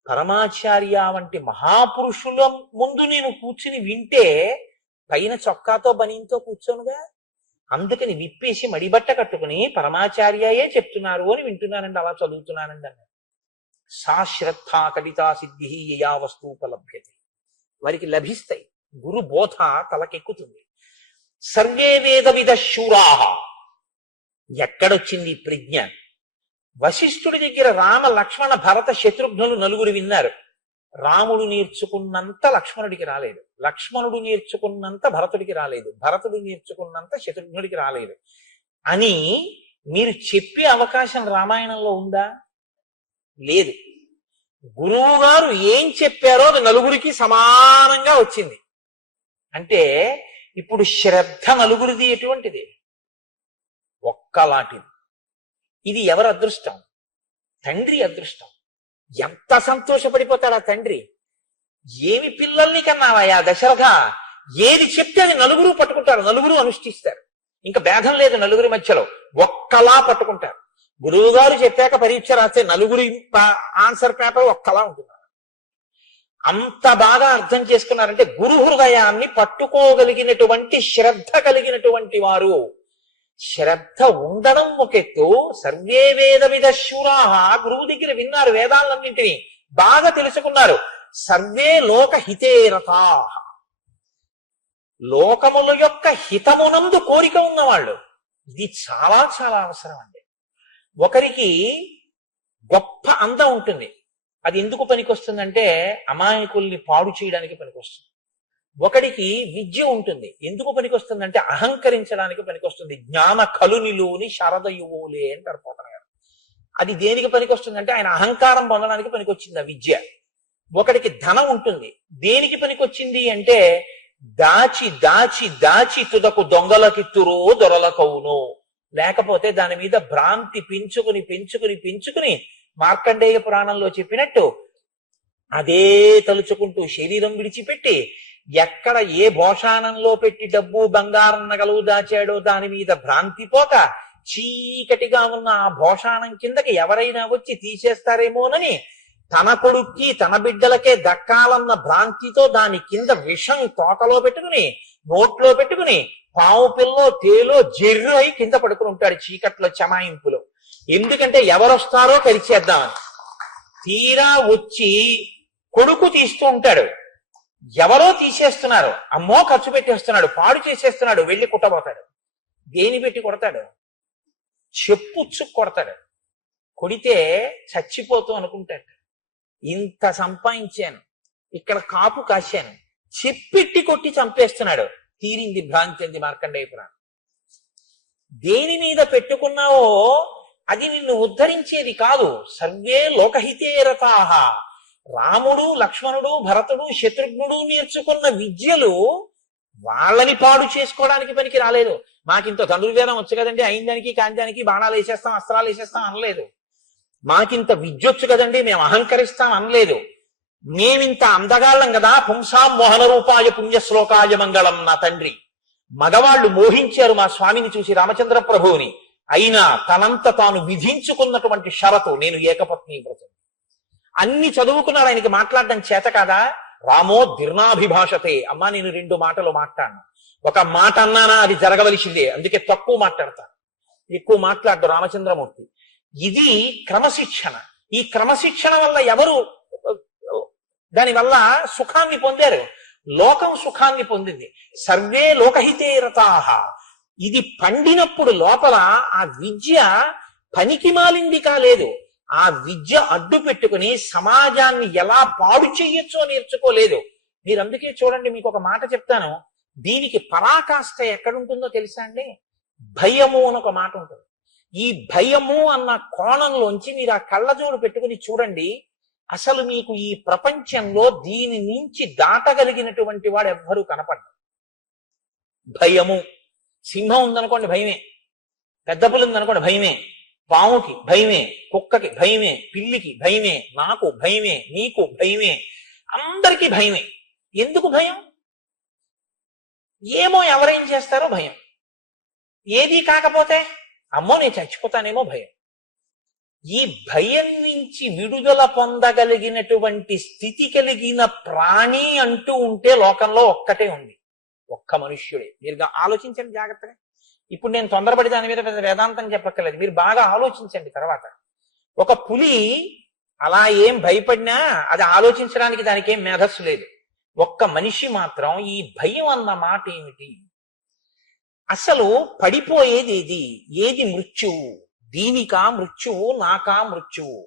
పరమాచార్య వంటి మహాపురుషుల ముందు నేను కూర్చుని వింటే పైన చొక్కాతో బనీంతో కూర్చోనుగా. అందుకని విప్పేసి మడిబట్ట కట్టుకుని పరమాచార్యయే చెప్తున్నారు అని వింటున్నానండి, అలా చదువుతున్నానండి అన్నారు. సా శ్రద్ధ కవితా సిద్ధి యయా వస్తూపలభ్యతే. వారికి లభిస్తాయి, గురు బోధ తలకెక్కుతుంది. సర్వే వేద విద శూరాహ. ఎక్కడొచ్చింది ప్రజ్ఞ? వశిష్ఠుడి దగ్గర రామ లక్ష్మణ భరత శత్రుఘ్నులు నలుగురు విన్నారు. రాముడు నేర్చుకున్నంత లక్ష్మణుడికి రాలేదు, లక్ష్మణుడు నేర్చుకున్నంత భరతుడికి రాలేదు, భరతుడు నేర్చుకున్నంత శత్రుఘ్నుడికి రాలేదు అని మీరు చెప్పే అవకాశం రామాయణంలో ఉందా? లేదు. గురువు గారు ఏం చెప్పారో అది నలుగురికి సమానంగా వచ్చింది. అంటే ఇప్పుడు శ్రద్ధ నలుగురిది ఎటువంటిది? ఒక్కలాంటిది. ఇది ఎవరి అదృష్టం? తండ్రి అదృష్టం. ఎంత సంతోషపడిపోతాడు ఆ తండ్రి. ఏమి పిల్లల్ని కన్నావయ్యా దశరథ, ఏది చెప్తే అది నలుగురు పట్టుకుంటారు, నలుగురు అనుష్ఠిస్తారు. ఇంకా భేదం లేదు నలుగురి మధ్యలో, ఒక్కలా పట్టుకుంటారు. గురువు గారు చెప్పాక పరీక్ష రాస్తే నలుగురి ఆన్సర్ పేపర్ ఒక్కలా ఉంటుంది. అంత బాగా అర్థం చేసుకున్నారంటే గురు హృదయాన్ని పట్టుకోగలిగినటువంటి శ్రద్ధ కలిగినటువంటి వారు. శ్రద్ధ ఉండడం ఒకెత్తు, సర్వే వేద విద శూరాహ. గురువు దగ్గర విన్నారు వేదాలన్నింటినీ, బాగా తెలుసుకున్నారు. సర్వే లోక హితేరతా. లోకముల యొక్క హితమునందు కోరిక ఉన్నవాళ్ళు. ఇది చాలా చాలా అవసరం అండి. ఒకరికి గొప్ప అందం ఉంటుంది, అది ఎందుకు పనికొస్తుందంటే అమాయకుల్ని పాడు చేయడానికి పనికొస్తుంది. ఒకడికి విద్య ఉంటుంది, ఎందుకు పనికొస్తుందంటే అహంకరించడానికి పనికొస్తుంది. జ్ఞాన కలునిలోని శారదయువులే అంటారు పోతన గారు. అది దేనికి పనికొస్తుందంటే ఆయన అహంకారం పొందడానికి పనికొచ్చింది ఆ విద్య. ఒకడికి ధనం ఉంటుంది, దేనికి పనికొచ్చింది అంటే దాచి దాచి దాచి తుదకు దొంగలకిత్తురో దొరలకవును. లేకపోతే దాని మీద భ్రాంతి పెంచుకుని పెంచుకుని పెంచుకుని మార్కండేయ పురాణంలో చెప్పినట్టు అదే తలుచుకుంటూ శరీరం విడిచిపెట్టి ఎక్కడ ఏ భోషానంలో పెట్టి డబ్బు బంగారం నగలు దాచాడో దాని మీద భ్రాంతి పోక చీకటిగా ఉన్న ఆ భోషానం కిందకి ఎవరైనా వచ్చి తీసేస్తారేమోనని తన కొడుక్కి తన బిడ్డలకే దక్కాలన్న భ్రాంతితో దాని కింద విషం తోకలో పెట్టుకుని నోట్లో పెట్టుకుని పావు పిల్లో తేలో జెర్రు అయి కింద పడుకుని ఉంటాడు చీకట్లో చమాయింపులో. ఎందుకంటే ఎవరొస్తారో కరిచేద్దామని. తీరా వచ్చి కొడుకు తీస్తూ ఉంటాడు, ఎవరో తీసేస్తున్నారు, అమ్మో ఖర్చు పెట్టేస్తున్నాడు, పాడు చేసేస్తున్నాడు, వెళ్ళి కుట్టబోతాడు. దేని పెట్టి కొడతాడు? చెప్పుచ్చు కొడతాడు. కొడితే చచ్చిపోతూ అనుకుంటాడు, ఇంత సంపాదించాను, ఇక్కడ కాపు కాశాను, చెప్పెట్టి కొట్టి చంపేస్తున్నాడు. తీరింది భ్రాంతి అంది మార్కండేయ పురాణం. దేని మీద పెట్టుకున్నావో అది నిన్ను ఉద్ధరించేది కాదు. సర్వే లోకహితే రతాహ. రాముడు లక్ష్మణుడు భరతుడు శత్రుఘ్నుడు నేర్చుకున్న విద్యలు వాళ్ళని పాడు చేసుకోవడానికి పనికి రాలేదు. మాకింత ధనుర్వేదం వచ్చు కదండి, అయిందానికి కాందానికి బాణాలు వేసేస్తాం అస్త్రాలు వేసేస్తాం అనలేదు. మాకింత విద్యొచ్చు కదండి మేము అహంకరిస్తాం అనలేదు. మేమింత అందగాళ్ళం కదా, పుంసాం మోహన రూపాయ పుణ్యశ్లోకాయ మంగళం. నా తండ్రి మగవాళ్లు మోహించారు మా స్వామిని చూసి, రామచంద్ర ప్రభువుని. అయినా తనంత తాను విధించుకున్నటువంటి షరతు, నేను ఏకపత్ని వ్రతం. అన్ని చదువుకున్నాడు, ఆయనకి మాట్లాడడం చేత కాదా? రామో దీర్ణాభిభాషతే. అమ్మా నేను 2 మాటలు మాట్లాడను, ఒక మాట అన్నానా అది జరగవలసిందే, అందుకే తక్కువ మాట్లాడతాను, ఎక్కువ మాట్లాడదు రామచంద్రమూర్తి. ఇది క్రమశిక్షణ. ఈ క్రమశిక్షణ వల్ల ఎవరు దానివల్ల సుఖాన్ని పొందారు? లోకం సుఖాన్ని పొందింది. సర్వే లోకహితే రతాహ. ఇది పండినప్పుడు లోపల ఆ విద్య పనికి మాలింది కాలేదు. ఆ విద్య అడ్డు పెట్టుకుని సమాజాన్ని ఎలా పాడు చెయ్యొచ్చో నేర్చుకోలేదు. మీరు అందుకే చూడండి, మీకు ఒక మాట చెప్తాను, దీనికి పరాకాష్ట ఎక్కడుంటుందో తెలుసా అండి? భయము అని ఒక మాట ఉంటుంది. ఈ భయము అన్న కోణంలోంచి మీరు ఆ కళ్ళజోడు పెట్టుకుని చూడండి, అసలు మీకు ఈ ప్రపంచంలో దీని నుంచి దాటగలిగినటువంటి వాడు ఎవ్వరూ కనపడ్డారు. భయము. సింహం ఉందనుకోండి భయమే, పెద్ద పులి ఉందనుకోండి భయమే, పాముకి భయమే, కుక్కకి భయమే, పిల్లికి భయమే, నాకు భయమే, నీకు భయమే, అందరికీ భయమే. ఎందుకు భయం? ఏమో ఎవరేం చేస్తారో భయం. ఏది కాకపోతే అమ్మో నేను చచ్చిపోతానేమో భయం. ఈ భయం నుంచి విడుదల పొందగలిగినటువంటి స్థితి కలిగిన ప్రాణి అంటూ ఉంటే లోకంలో ఒక్కటే ఉంది, ఒక్క మనుష్యుడే. మీరు ఆలోచించండి జాగ్రత్తగా. ఇప్పుడు నేను తొందరపడి దాని మీద పెద్ద వేదాంతం చెప్పక్కర్లేదు, మీరు బాగా ఆలోచించండి. తర్వాత ఒక పులి అలా ఏం భయపడినా అది ఆలోచించడానికి దానికి ఏం మేధస్సు లేదు. ఒక్క మనిషి మాత్రం ఈ భయం అన్న మాట ఏమిటి, అసలు పడిపోయేది ఏది మృత్యువు, దీనికా మృత్యువు, నాకా మృత్యువు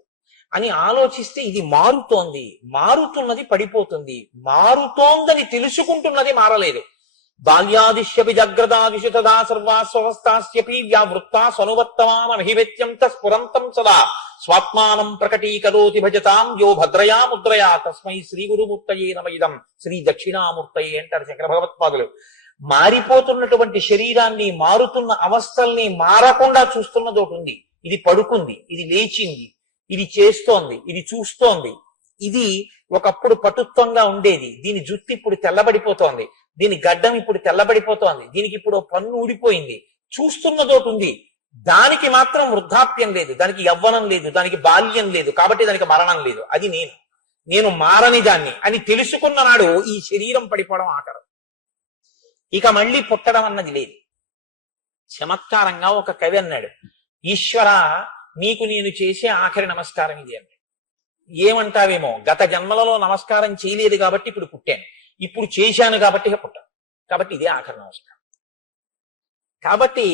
అని ఆలోచిస్తే ఇది మారుతోంది, మారుతున్నది పడిపోతుంది, మారుతోందని తెలుసుకుంటున్నది మారలేదు. బాల్యాదిశ్యపి జగ్రదాదిషు తదా సర్వాస్వస్థాస్యపి వ్యావృత్తా స్వనువర్తమానమహివేత్యం స్ఫురంతం సదా స్వాత్మానం ప్రకటీకరోతి భజతాం యో భద్రయా ముద్రయా తస్మై శ్రీ గురుమూర్తయే నమ ఇదం శ్రీ దక్షిణామూర్తయే అంటారు శంకర భగవత్పాదులు. మారిపోతున్నటువంటి శరీరాన్ని, మారుతున్న అవస్థల్ని మారకుండా చూస్తున్నది ఒకటి ఉంది. ఇది పడుకుంది, ఇది లేచింది, ఇది చేస్తోంది, ఇది చూస్తోంది. ఇది ఒకప్పుడు పటుత్వంగా ఉండేది, దీని జుట్టు ఇప్పుడు తెల్లబడిపోతోంది, దీని గడ్డం ఇప్పుడు తెల్లబడిపోతోంది, దీనికి ఇప్పుడు పన్ను ఊడిపోయింది. చూస్తున్నదోటి ఉంది, దానికి మాత్రం వృద్ధాప్యం లేదు, దానికి యవ్వనం లేదు, దానికి బాల్యం లేదు, కాబట్టి దానికి మరణం లేదు. అది నేను మారని దాన్ని అని తెలుసుకున్న నాడు ఈ శరీరం పడిపోవడం ఆఖరు. ఇక మళ్ళీ పుట్టడం అన్నది లేదు. చమత్కారంగా ఒక కవి అన్నాడు, ఈశ్వర నీకు నేను చేసే ఆఖరి నమస్కారం ఇది అన్నాడు. ఏమంటావేమో, గత జన్మలలో నమస్కారం చేయలేదు కాబట్టి ఇప్పుడు పుట్టాను, ఇప్పుడు చేశాను కాబట్టి పుట్టాను, కాబట్టి ఇదే ఆఖరి నమస్కారం. కాబట్టి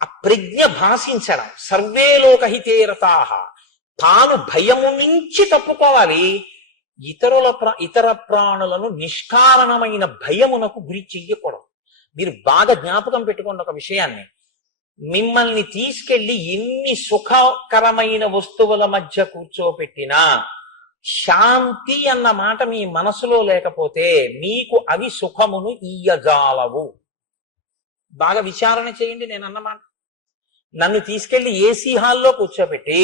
ఆ ప్రజ్ఞ భాషించడం, సర్వే లోకహితే రతాః, తాను భయము నుంచి తప్పుకోవాలి, ఇతర ప్రాణులను నిష్కారణమైన భయమునకు గురి చెయ్యకూడదు. మీరు బాగా జ్ఞాపకం పెట్టుకోండి ఒక విషయాన్ని, మిమ్మల్ని తీసుకెళ్లి ఎన్ని సుఖకరమైన వస్తువుల మధ్య కూర్చోపెట్టినా శాంతి అన్న మాట మీ మనసులో లేకపోతే మీకు అవి సుఖమును ఇయ్యజాలవు. బాగా విచారణ చేయండి నేను అన్నమాట. నన్ను తీసుకెళ్లి ఏసీ హాల్లో కూర్చోబెట్టి,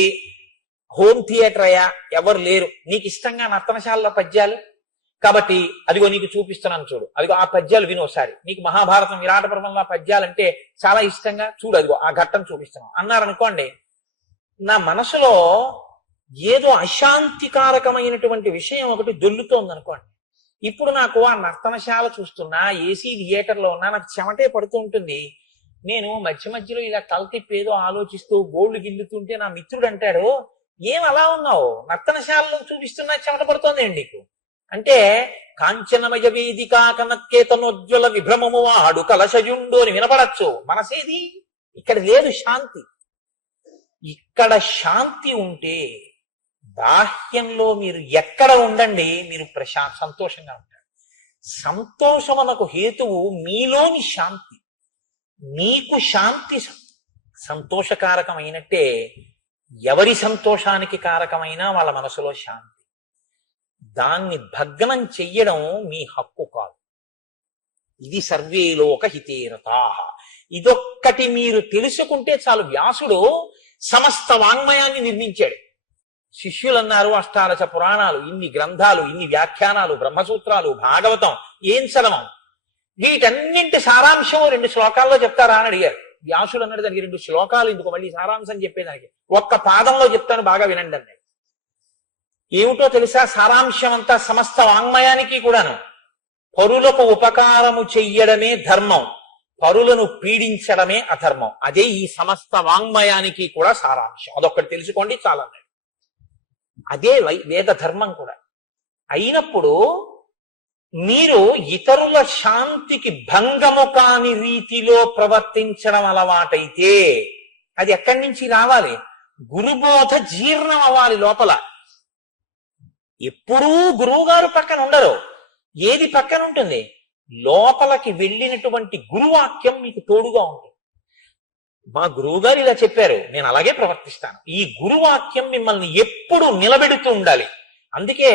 హోమ్ థియేటర్ అయ్యా, ఎవరు లేరు, నీకు ఇష్టంగా నర్తనశాలలో పద్యాలు కాబట్టి అదిగో నీకు చూపిస్తున్నాను చూడు, అదిగో ఆ పద్యాలు విను ఒకసారి, నీకు మహాభారతం విరాట పర్వంలో పద్యాలంటే చాలా ఇష్టంగా చూడు, అదిగో ఆ ఘట్టం చూపిస్తున్నాం అన్నారనుకోండి, నా మనసులో ఏదో అశాంతికారకమైనటువంటి విషయం ఒకటి దొల్లుతోంది అనుకోండి. ఇప్పుడు నాకు ఆ నర్తనశాల చూస్తున్నా, ఏసీ థియేటర్లో ఉన్నా నాకు చెమటే పడుతూ ఉంటుంది. నేను మధ్య మధ్యలో ఇలా తల తిప్పేదో ఆలోచిస్తూ గోళ్లు గిల్లుతుంటే నా మిత్రుడు అంటాడు, ఏం అలా ఉన్నావు, నర్తనశాలలో చూపిస్తున్నా చెమట పడుతోంది అండి నీకు అంటే, కాంచనమయ వేదిక కనక్కేతనోజ్వల విభ్రమము వాడు కలశయుండు అని వినపడచ్చు. మనసేది ఇక్కడ లేదు శాంతి. ఇక్కడ శాంతి ఉంటే బాహ్యంలో మీరు ఎక్కడ ఉండండి, మీరు సంతోషంగా ఉంటారు. సంతోషమునకు హేతువు మీలోని శాంతి. నీకు శాంతి సంతోషకారకమైనట్టే ఎవరి సంతోషానికి కారకమైనా వాళ్ళ మనసులో శాంతి. దాన్ని భగ్నం చెయ్యడం మీ హక్కు కాదు. ఇది సర్వే లోక హితేరతాః. ఇదొక్కటి మీరు తెలుసుకుంటే చాలు. వ్యాసుడు సమస్త వాంగ్మయాన్ని నిర్మించాడు. శిష్యులు అన్నారు, అష్టాదశ పురాణాలు, ఇన్ని గ్రంథాలు, ఇన్ని వ్యాఖ్యానాలు, బ్రహ్మసూత్రాలు, భాగవతం ఏం చదవం, వీటన్నింటి సారాంశం 2 శ్లోకాల్లో చెప్తారా అని అడిగారు. వ్యాసుడు అన్నాడు, దానికి 2 శ్లోకాలు ఎందుకు, మళ్ళీ సారాంశం చెప్పేదానికి ఒక్క పాదంలో చెప్తాను బాగా వినండి అన్నాడు. ఏమిటో తెలుసా సారాంశం అంతా? సమస్త వాంగ్మయానికి కూడాను పరులకు ఉపకారము చెయ్యడమే ధర్మం, పరులను పీడించడమే అధర్మం. అదే ఈ సమస్త వాంగ్మయానికి కూడా సారాంశం. అదొక్కటి తెలుసుకోండి చాలా. అదే వేద ధర్మం కూడా అయినప్పుడు మీరు ఇతరుల శాంతికి భంగము కాని రీతిలో ప్రవర్తించడం అలవాటైతే అది ఎక్కడి నుంచి రావాలి? గురుబోధ జీర్ణం అవ్వాలి లోపల. ఎప్పుడూ గురువు గారు పక్కన ఉండరు. ఏది పక్కన ఉంటుంది? లోపలికి వెళ్ళినటువంటి గురువాక్యం మీకు తోడుగా ఉంటుంది. మా గురువు గారు ఇలా చెప్పారు, నేను అలాగే ప్రవర్తిస్తాను. ఈ గురువాక్యం మిమ్మల్ని ఎప్పుడు నిలబెడుతూ ఉండాలి. అందుకే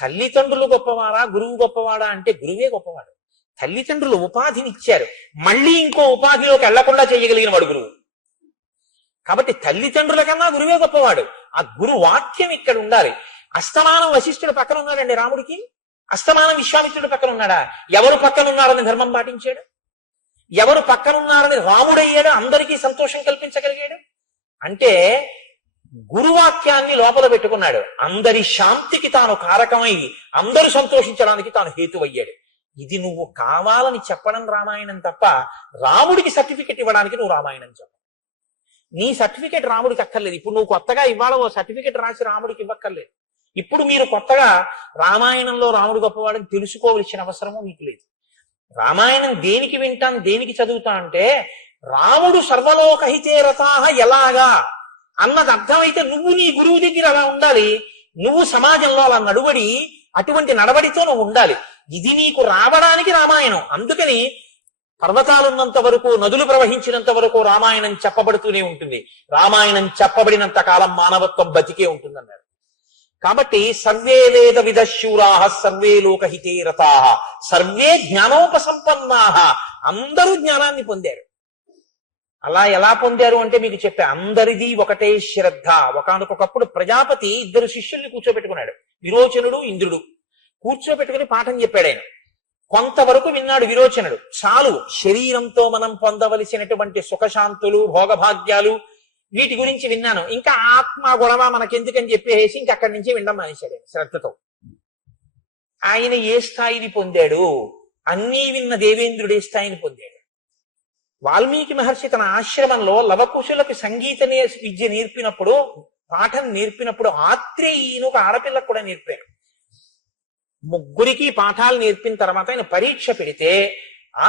తల్లిదండ్రులు గొప్పవాడా గురువు గొప్పవాడా అంటే గురువే గొప్పవాడు. తల్లిదండ్రులు ఉపాధినిచ్చారు, మళ్ళీ ఇంకో ఉపాధిలోకి వెళ్లకుండా చేయగలిగిన వాడు గురువు. కాబట్టి తల్లిదండ్రుల కన్నా గురువే గొప్పవాడు. ఆ గురు వాక్యం ఇక్కడ ఉండాలి. అస్తమానం వశిష్ఠుడు పక్కన ఉన్నాడండి రాముడికి, అస్తమానం విశ్వామిత్రుడు పక్కన ఉన్నాడా? ఎవరు పక్కన ఉన్నారని ధర్మం పాటించాడు, ఎవరు పక్కనున్నారని రాముడయ్యాడు, అందరికీ సంతోషం కల్పించగలిగాడు. అంటే గురువాక్యాన్ని లోపల పెట్టుకున్నాడు. అందరి శాంతికి తాను కారకమై అందరూ సంతోషించడానికి తాను హేతువయ్యాడు. ఇది నువ్వు కావాలని చెప్పడం రామాయణం తప్ప రాముడికి సర్టిఫికెట్ ఇవ్వడానికి నువ్వు రామాయణం చెప్పు. నీ సర్టిఫికెట్ రాముడికి అక్కర్లేదు. ఇప్పుడు నువ్వు కొత్తగా ఇవాళ ఓ సర్టిఫికెట్ రాసి రాముడికి ఇవ్వక్కర్లేదు. ఇప్పుడు మీరు కొత్తగా రామాయణంలో రాముడు గొప్పవాడని తెలుసుకోవలసిన అవసరము మీకు లేదు. రామాయణం దేనికి వింటాను, దేనికి చదువుతా అంటే రాముడు సర్వలోకహితే రథాహ ఎలాగా అన్నది అర్థమైతే నువ్వు నీ గురువు దగ్గర అలా ఉండాలి. నువ్వు సమాజంలో అలా నడువడి, అటువంటి నడవడితో నువ్వు ఉండాలి. ఇది నీకు రావడానికి రామాయణం. అందుకని పర్వతాలున్నంత వరకు, నదులు ప్రవహించినంత వరకు రామాయణం చెప్పబడుతూనే ఉంటుంది. రామాయణం చెప్పబడినంత కాలం మానవత్వం బతికే ఉంటుందన్నారు. కాబట్టి సర్వే వేద విదశూరాహ సర్వే లోకహితే రతాహ సర్వే జ్ఞానోపసంపన్నాహ, అందరూ జ్ఞానాన్ని పొందారు. అలా ఎలా పొందారు అంటే మీకు చెప్పే, అందరిది ఒకటే శ్రద్ధ. ఒకానొకప్పుడు ప్రజాపతి ఇద్దరు శిష్యుల్ని కూర్చోబెట్టుకున్నాడు, విరోచనుడు ఇంద్రుడు. కూర్చోబెట్టుకుని పాఠం చెప్పాడు ఆయన. కొంతవరకు విన్నాడు విరోచనుడు. చాలు, శరీరంతో మనం పొందవలసినటువంటి సుఖశాంతులు, భోగభాగ్యాలు, వీటి గురించి విన్నాను, ఇంకా ఆత్మ గొడవ మనకెందుకని చెప్పేసి ఇంక అక్కడి నుంచి వినడం మానేశాడు శ్రద్ధతో. ఆయన ఏ స్థాయిని పొందాడు? అన్నీ విన్న దేవేంద్రుడు ఏ స్థాయిని పొందాడు? వాల్మీకి మహర్షి తన ఆశ్రమంలో లవకుశులకు సంగీత విద్య నేర్పినప్పుడు, పాఠం నేర్పినప్పుడు ఆత్రేయీను ఒక ఆడపిల్లకు కూడా నేర్పారు. ముగ్గురికి పాఠాలు నేర్పిన తర్వాత ఆయన పరీక్ష పెడితే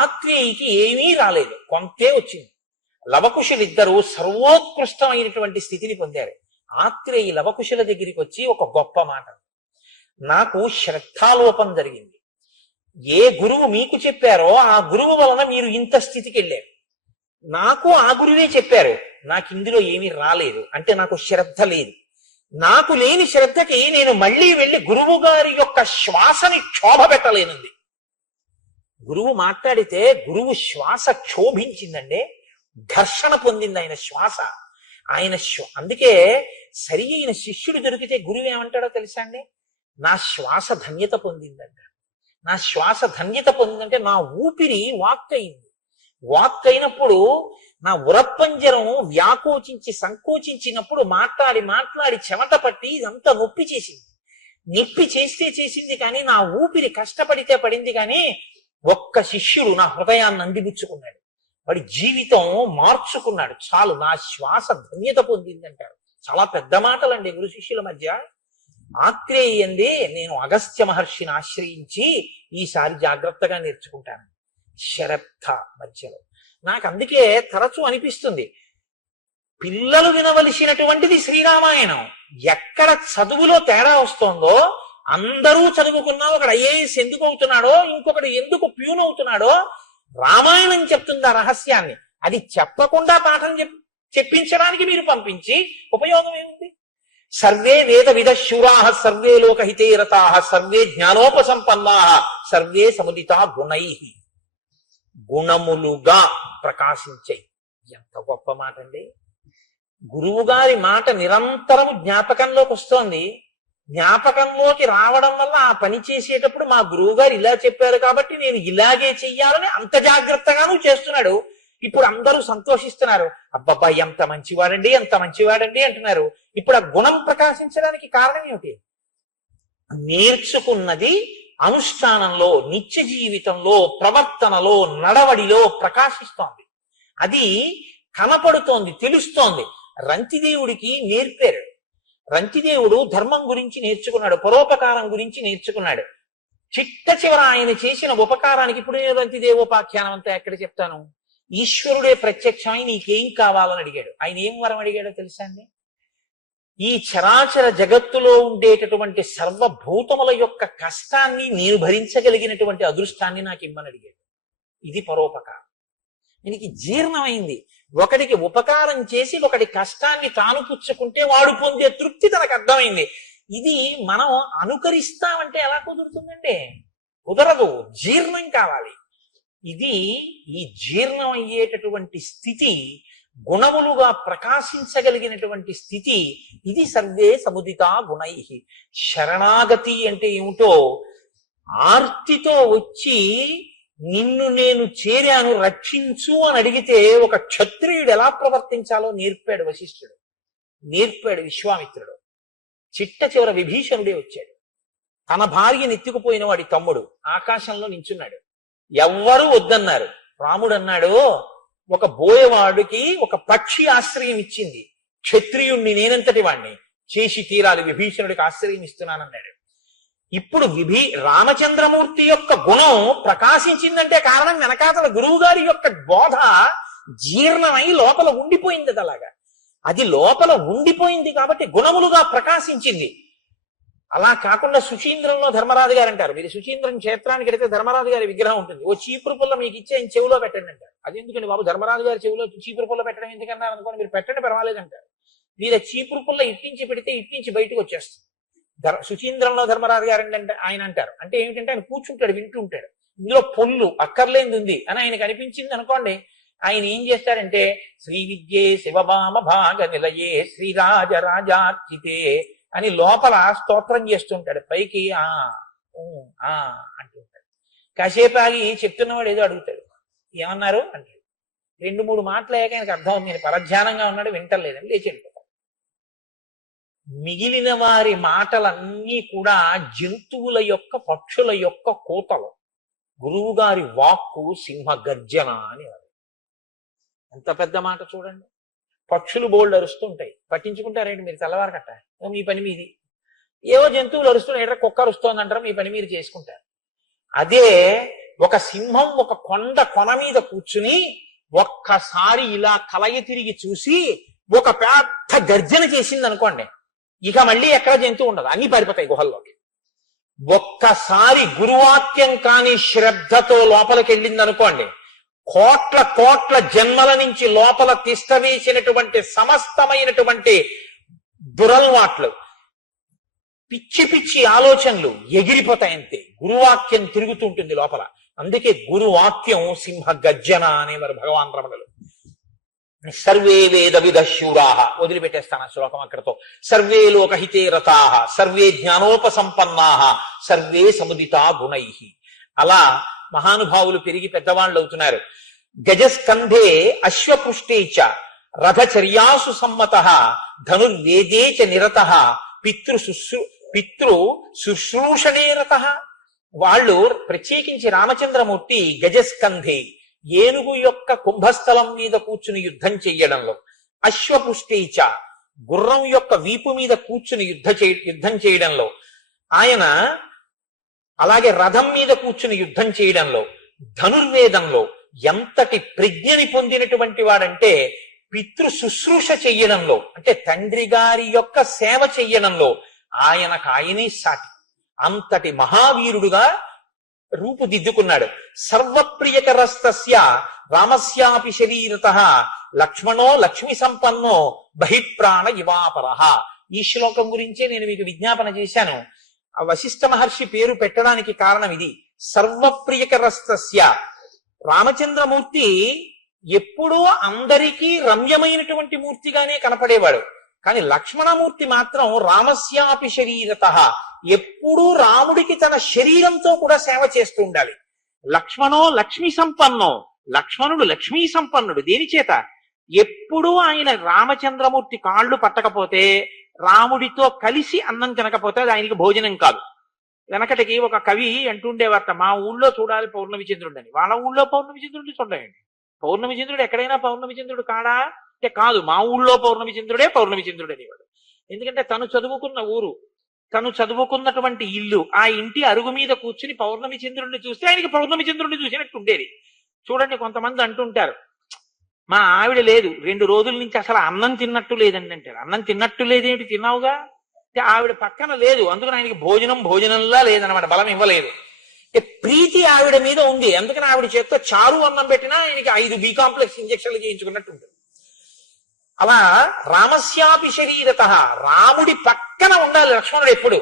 ఆత్రేయికి ఏమీ రాలేదు, కొంతే వచ్చింది. లవకుశులిద్దరూ సర్వోత్కృష్టమైనటువంటి స్థితిని పొందారు. ఆత్రేయి లవకుశుల దగ్గరికి వచ్చి ఒక గొప్ప మాట, నాకు శ్రద్ధాలోపం జరిగింది. ఏ గురువు మీకు చెప్పారో ఆ గురువు వలన మీరు ఇంత స్థితికి వెళ్ళారు. నాకు ఆ గురువే చెప్పారు, నాకు ఇందులో ఏమీ రాలేదు, అంటే నాకు శ్రద్ధ లేదు. నాకు లేని శ్రద్ధకి నేను మళ్ళీ వెళ్ళి గురువు గారి యొక్క శ్వాసని క్షోభ పెట్టలేనుంది. గురువు మాట్లాడితే గురువు శ్వాస క్షోభించిందండి, ఘర్షణ పొందింది ఆయన శ్వాస. అందుకే సరి అయిన శిష్యుడు దొరికితే గురువు ఏమంటాడో తెలుసా అండి? నా శ్వాస ధన్యత పొందిందంట. నా శ్వాస ధన్యత పొందిందంటే నా ఊపిరి వాక్ అయింది. వాక్ అయినప్పుడు నా ఉరప్పంజరం వ్యాకోచించి సంకోచించినప్పుడు మాట్లాడి మాట్లాడి చెమట పట్టి ఇదంతా నొప్పి చేసింది. నొప్పి చేస్తే చేసింది కానీ నా ఊపిరి కష్టపడితే పడింది. కానీ ఒక్క శిష్యుడు నా హృదయాన్ని అందిపుచ్చుకున్నాడు, వాడి జీవితం మార్చుకున్నాడు. చాలు, నా శ్వాస ధన్యత పొందింది అంటారు. చాలా పెద్ద మాటలండి గురు శిష్యుల మధ్య. ఆత్రేయంది, నేను అగస్త్య మహర్షిని ఆశ్రయించి ఈసారి జాగ్రత్తగా నేర్చుకుంటాను. శ్రద్ధ మధ్యలో నాకు అందుకే తరచూ అనిపిస్తుంది, పిల్లలు వినవలసినటువంటిది శ్రీరామాయణం. ఎక్కడ చదువులో తేడా వస్తోందో, అందరూ చదువుకున్నా ఒకడు ఐఏఎస్ ఎందుకు అవుతున్నాడో, ఇంకొకడు ఎందుకు ప్యూన్ అవుతున్నాడో రామాయణం చెప్తుంది ఆ రహస్యాన్ని. అది చెప్పకుండా పాఠం చెప్పించడానికి మీరు పంపించి ఉపయోగం ఏముంది? సర్వే వేద విదశూరాహ సర్వే లోకహితే రతాహ సర్వే జ్ఞానోపసంపన్నాహ సర్వే సముదితా గుణైః, గుణములుగా ప్రకాశించాయి. ఎంత గొప్ప మాట అండి! గురువు గారి మాట నిరంతరము జ్ఞాపకంలోకి వస్తోంది. జ్ఞాపకంలోకి రావడం వల్ల ఆ పని చేసేటప్పుడు మా గురువు గారు ఇలా చెప్పారు కాబట్టి నేను ఇలాగే చెయ్యాలని అంత జాగ్రత్తగాను చేస్తున్నాడు. ఇప్పుడు అందరూ సంతోషిస్తున్నారు, అబ్బబ్బా ఎంత మంచివాడండి, ఎంత మంచివాడండి అంటున్నారు. ఇప్పుడు ఆ గుణం ప్రకాశించడానికి కారణం ఏమిటి? నేర్చుకున్నది అనుష్ఠానంలో, నిత్య జీవితంలో, ప్రవర్తనలో, నడవడిలో ప్రకాశిస్తోంది. అది కనపడుతోంది, తెలుస్తోంది. రంతిదేవుడికి నేర్పారు. రంతిదేవుడు ధర్మం గురించి నేర్చుకున్నాడు, పరోపకారం గురించి నేర్చుకున్నాడు. చిట్ట చివర ఆయన చేసిన ఉపకారానికి, ఇప్పుడు నేను రంతిదేవోపాఖ్యానం అంతా ఎక్కడ చెప్తాను, ఈశ్వరుడే ప్రత్యక్షమై నీకేం కావాలని అడిగాడు. ఆయన ఏం వరం అడిగాడో తెలుసా అండి? ఈ చరాచర జగత్తులో ఉండేటటువంటి సర్వభూతముల యొక్క కష్టాన్ని నేను భరించగలిగినటువంటి అదృష్టాన్ని నాకు ఇమ్మని అడిగాడు. ఇది పరోపకారం. దీనికి జీర్ణమైంది. ఒకడికి ఉపకారం చేసి ఒకటి కష్టాన్ని తాను పుచ్చుకుంటే వాడు పొందే తృప్తి తనకు అర్థమైంది. ఇది మనం అనుకరిస్తామంటే ఎలా కుదురుతుందండి? కుదరదు, జీర్ణం కావాలి. ఇది ఈ జీర్ణం అయ్యేటటువంటి స్థితి, గుణములుగా ప్రకాశించగలిగినటువంటి స్థితి, ఇది సర్వే సముదితా గుణై. శరణాగతి అంటే ఏమిటో, ఆర్తితో వచ్చి నిన్ను నేను చేరాను రక్షించు అని అడిగితే ఒక క్షత్రియుడు ఎలా ప్రవర్తించాలో నేర్పాడు వశిష్ఠుడు, నేర్పాడు విశ్వామిత్రుడు. చిట్ట చివర విభీషణుడే వచ్చాడు. తన భార్యను ఎత్తుకుపోయిన వాడి తమ్ముడు ఆకాశంలో నించున్నాడు. ఎవ్వరూ వద్దన్నారు. రాముడు అన్నాడు, ఒక బోయవాడికి ఒక పక్షి ఆశ్రయం ఇచ్చింది, క్షత్రియుణ్ణి నేనంతటి వాణ్ణి చేసి తీరాలి, విభీషణుడికి ఆశ్రయం ఇస్తున్నానన్నాడు. ఇప్పుడు రామచంద్రమూర్తి యొక్క గుణం ప్రకాశించిందంటే కారణం వెనకాతల గురువు గారి యొక్క బోధ జీర్ణమై లోపల ఉండిపోయింది. అలాగా అది లోపల ఉండిపోయింది కాబట్టి గుణములుగా ప్రకాశించింది. అలా కాకుండా సుచీంద్రంలో ధర్మరాజు గారు అంటారు, మీరు సుచీంద్రం క్షేత్రానికి వెళితే ధర్మరాజు గారి విగ్రహం ఉంటుంది, ఓ చీపురు పుల్ల మీకు ఇచ్చే ఆయన చెవిలో పెట్టండి అంటారు. అది ఎందుకండి బాబు, ధర్మరాజు గారి చెవిలో చీపురు పుల్ల పెట్టడం ఎందుకన్నారు అనుకోండి, మీరు పెట్టండి పర్వాలేదంటారు. మీరు చీపురు పుల్ల ఇట్టించి పెడితే ఇట్టించి బయటకు వచ్చేస్తుంది. సుచీంద్రంలో ధర్మరాజు గారు అంటే ఆయన అంటారు, అంటే ఏమిటంటే ఆయన కూర్చుంటాడు, వింటూ ఉంటాడు, ఇందులో పొల్లు అక్కర్లేనిది ఉంది అని ఆయనకు అనిపించింది అనుకోండి, ఆయన ఏం చేస్తాడంటే శ్రీ విద్యే శివభామ భాగ నిలయే శ్రీరాజ రాజార్చితే అని లోపల స్తోత్రం చేస్తుంటాడు, పైకి అంటుంటాడు. కాసేపు ఆగి చెప్తున్నవాడు ఏదో అడుగుతాడు, ఏమన్నారు అంటాడు. 2-3 మాటలు అయ్యాక ఆయనకు అర్థం అవుతుంది, నేను పరధ్యానంగా ఉన్నాడు, వింటలేదని లేచి వెళ్ళిపోతాడు. మిగిలిన వారి మాటలన్నీ కూడా జంతువుల యొక్క, పక్షుల యొక్క కోతలు. గురువు గారి వాక్కు సింహ గర్జన అని. ఎంత పెద్ద మాట చూడండి. పక్షులు బోల్డ్ అరుస్తుంటాయి, పట్టించుకుంటారేంటి మీరు? తెల్లవారకట్ట మీ పని మీది. ఏవో జంతువులు అరుస్తున్నాయి, కుక్క అరుస్తోంది అంటారు, మీ పని మీరు చేసుకుంటారు. అదే ఒక సింహం ఒక కొన మీద కూర్చుని ఒక్కసారి ఇలా కలయి తిరిగి చూసి ఒక పెద్ద గర్జన చేసింది అనుకోండి, ఇక మళ్ళీ ఎక్కడ జంతువు ఉండదు, అన్ని పారిపోతాయి గుహల్లోకి. ఒక్కసారి గురువాక్యం కాని శ్రద్ధతో లోపలికి వెళ్ళింది అనుకోండి, కోట్ల కోట్ల జన్మల నుంచి లోపల తిష్టవేసినటువంటి సమస్తమైనటువంటి దురల్వాట్లు, పిచ్చి పిచ్చి ఆలోచనలు ఎగిరిపోతాయి. అంతే, గురువాక్యం తిరుగుతుంటుంది లోపల. అందుకే గురువాక్యం సింహ గర్జన అనేవారు భగవాన్ రమణులు. సర్వే వేద విదశూరాహ, వదిలిపెట్టేస్తాను ఆ శ్లోకం అక్కడతో. సర్వే లోకహితే రతాహ, సర్వే జ్ఞానోపసంపన్నాహ, సర్వే సముదితా గుణై. అలా మహానుభావులు పెరిగి పెద్దవాళ్ళు అవుతున్నారు. గజస్కంధే అశ్వపృష్టే చ రథచర్యాసు సమ్మత ధనుర్వేదే చ నిరత పితృ శుశ్రూషణే రత. వాళ్ళు ప్రత్యేకించి రామచంద్రమూర్తి గజస్కంధే, ఏనుగు యొక్క కుంభస్థలం మీద కూర్చుని యుద్ధం చెయ్యడంలో, అశ్వపుష్టేచ గుర్రం యొక్క వీపు మీద కూర్చుని యుద్ధం చేయడంలో ఆయన, అలాగే రథం మీద కూర్చుని యుద్ధం చేయడంలో, ధనుర్వేదంలో ఎంతటి ప్రజ్ఞని పొందినటువంటి వాడంటే పితృ శుశ్రూష చెయ్యడంలో, అంటే తండ్రి గారి యొక్క సేవ చెయ్యడంలో ఆయనకు ఆయనే సాటి. అంతటి మహావీరుడుగా రూపుదిద్దుకున్నాడు. సర్వప్రియకరస్తస్య రామస్యాపి శరీరతః లక్ష్మణో లక్ష్మి సంపన్నో బహిప్రాణ ఇవాపరః. ఈ శ్లోకం గురించే నేను మీకు విజ్ఞాపన చేశాను. ఆ వశిష్ఠ మహర్షి పేరు పెట్టడానికి కారణం ఇది. సర్వప్రియకరస్తస్య, రామచంద్రమూర్తి ఎప్పుడూ అందరికీ రమ్యమైనటువంటి మూర్తిగానే కనపడేవాడు. కానీ లక్ష్మణమూర్తి మాత్రం రామస్యాపి శరీరతః, ఎప్పుడూ రాముడికి తన శరీరంతో కూడా సేవ చేస్తూ ఉండాలి. లక్ష్మణో లక్ష్మీ సంపన్నో, లక్ష్మణుడు లక్ష్మీ సంపన్నుడు. దేని చేత? ఎప్పుడూ ఆయన రామచంద్రమూర్తి కాళ్ళు పట్టకపోతే, రాముడితో కలిసి అన్నం తినకపోతే అది ఆయనకి భోజనం కాదు. వెనకటికి ఒక కవి అంటుండేవారట, మా ఊళ్ళో చూడాలి పౌర్ణమి చంద్రుడు అని. వాళ్ళ ఊళ్ళో పౌర్ణమి చంద్రుడిని చూడండి. పౌర్ణమి చంద్రుడు ఎక్కడైనా పౌర్ణమి చంద్రుడు కాడా అంటే కాదు, మా ఊళ్ళో పౌర్ణమి చంద్రుడే పౌర్ణమి చంద్రుడు అనేవాడు. ఎందుకంటే తను చదువుకున్న ఊరు, తను చదువుకున్నటువంటి ఇల్లు, ఆ ఇంటి అరుగు మీద కూర్చుని పౌర్ణమి చంద్రుడిని చూస్తే ఆయనకి పౌర్ణమి చంద్రుడిని చూసినట్టు ఉండేది. చూడండి, కొంతమంది అంటుంటారు, మా ఆవిడ లేదు 2 రోజుల నుంచి అసలు అన్నం తిన్నట్టు లేదండి అంటారు. అన్నం తిన్నట్టు లేదేమిటి, తిన్నావుగా. ఆవిడ పక్కన లేదు, అందుకని ఆయనకి భోజనంలా లేదనమాట, బలం ఇవ్వలేదు. ప్రీతి ఆవిడ మీద ఉంది, అందుకని ఆవిడ చేత్తో చారు అన్నం పెట్టినా ఆయనకి 5 బి కాంప్లెక్స్ ఇంజక్షన్లు చేయించుకున్నట్టు ఉంటుంది. అలా రామస్యాపి శరీరతః, రాముడి పక్కన ఉండాలి లక్ష్మణుడు ఎప్పుడు.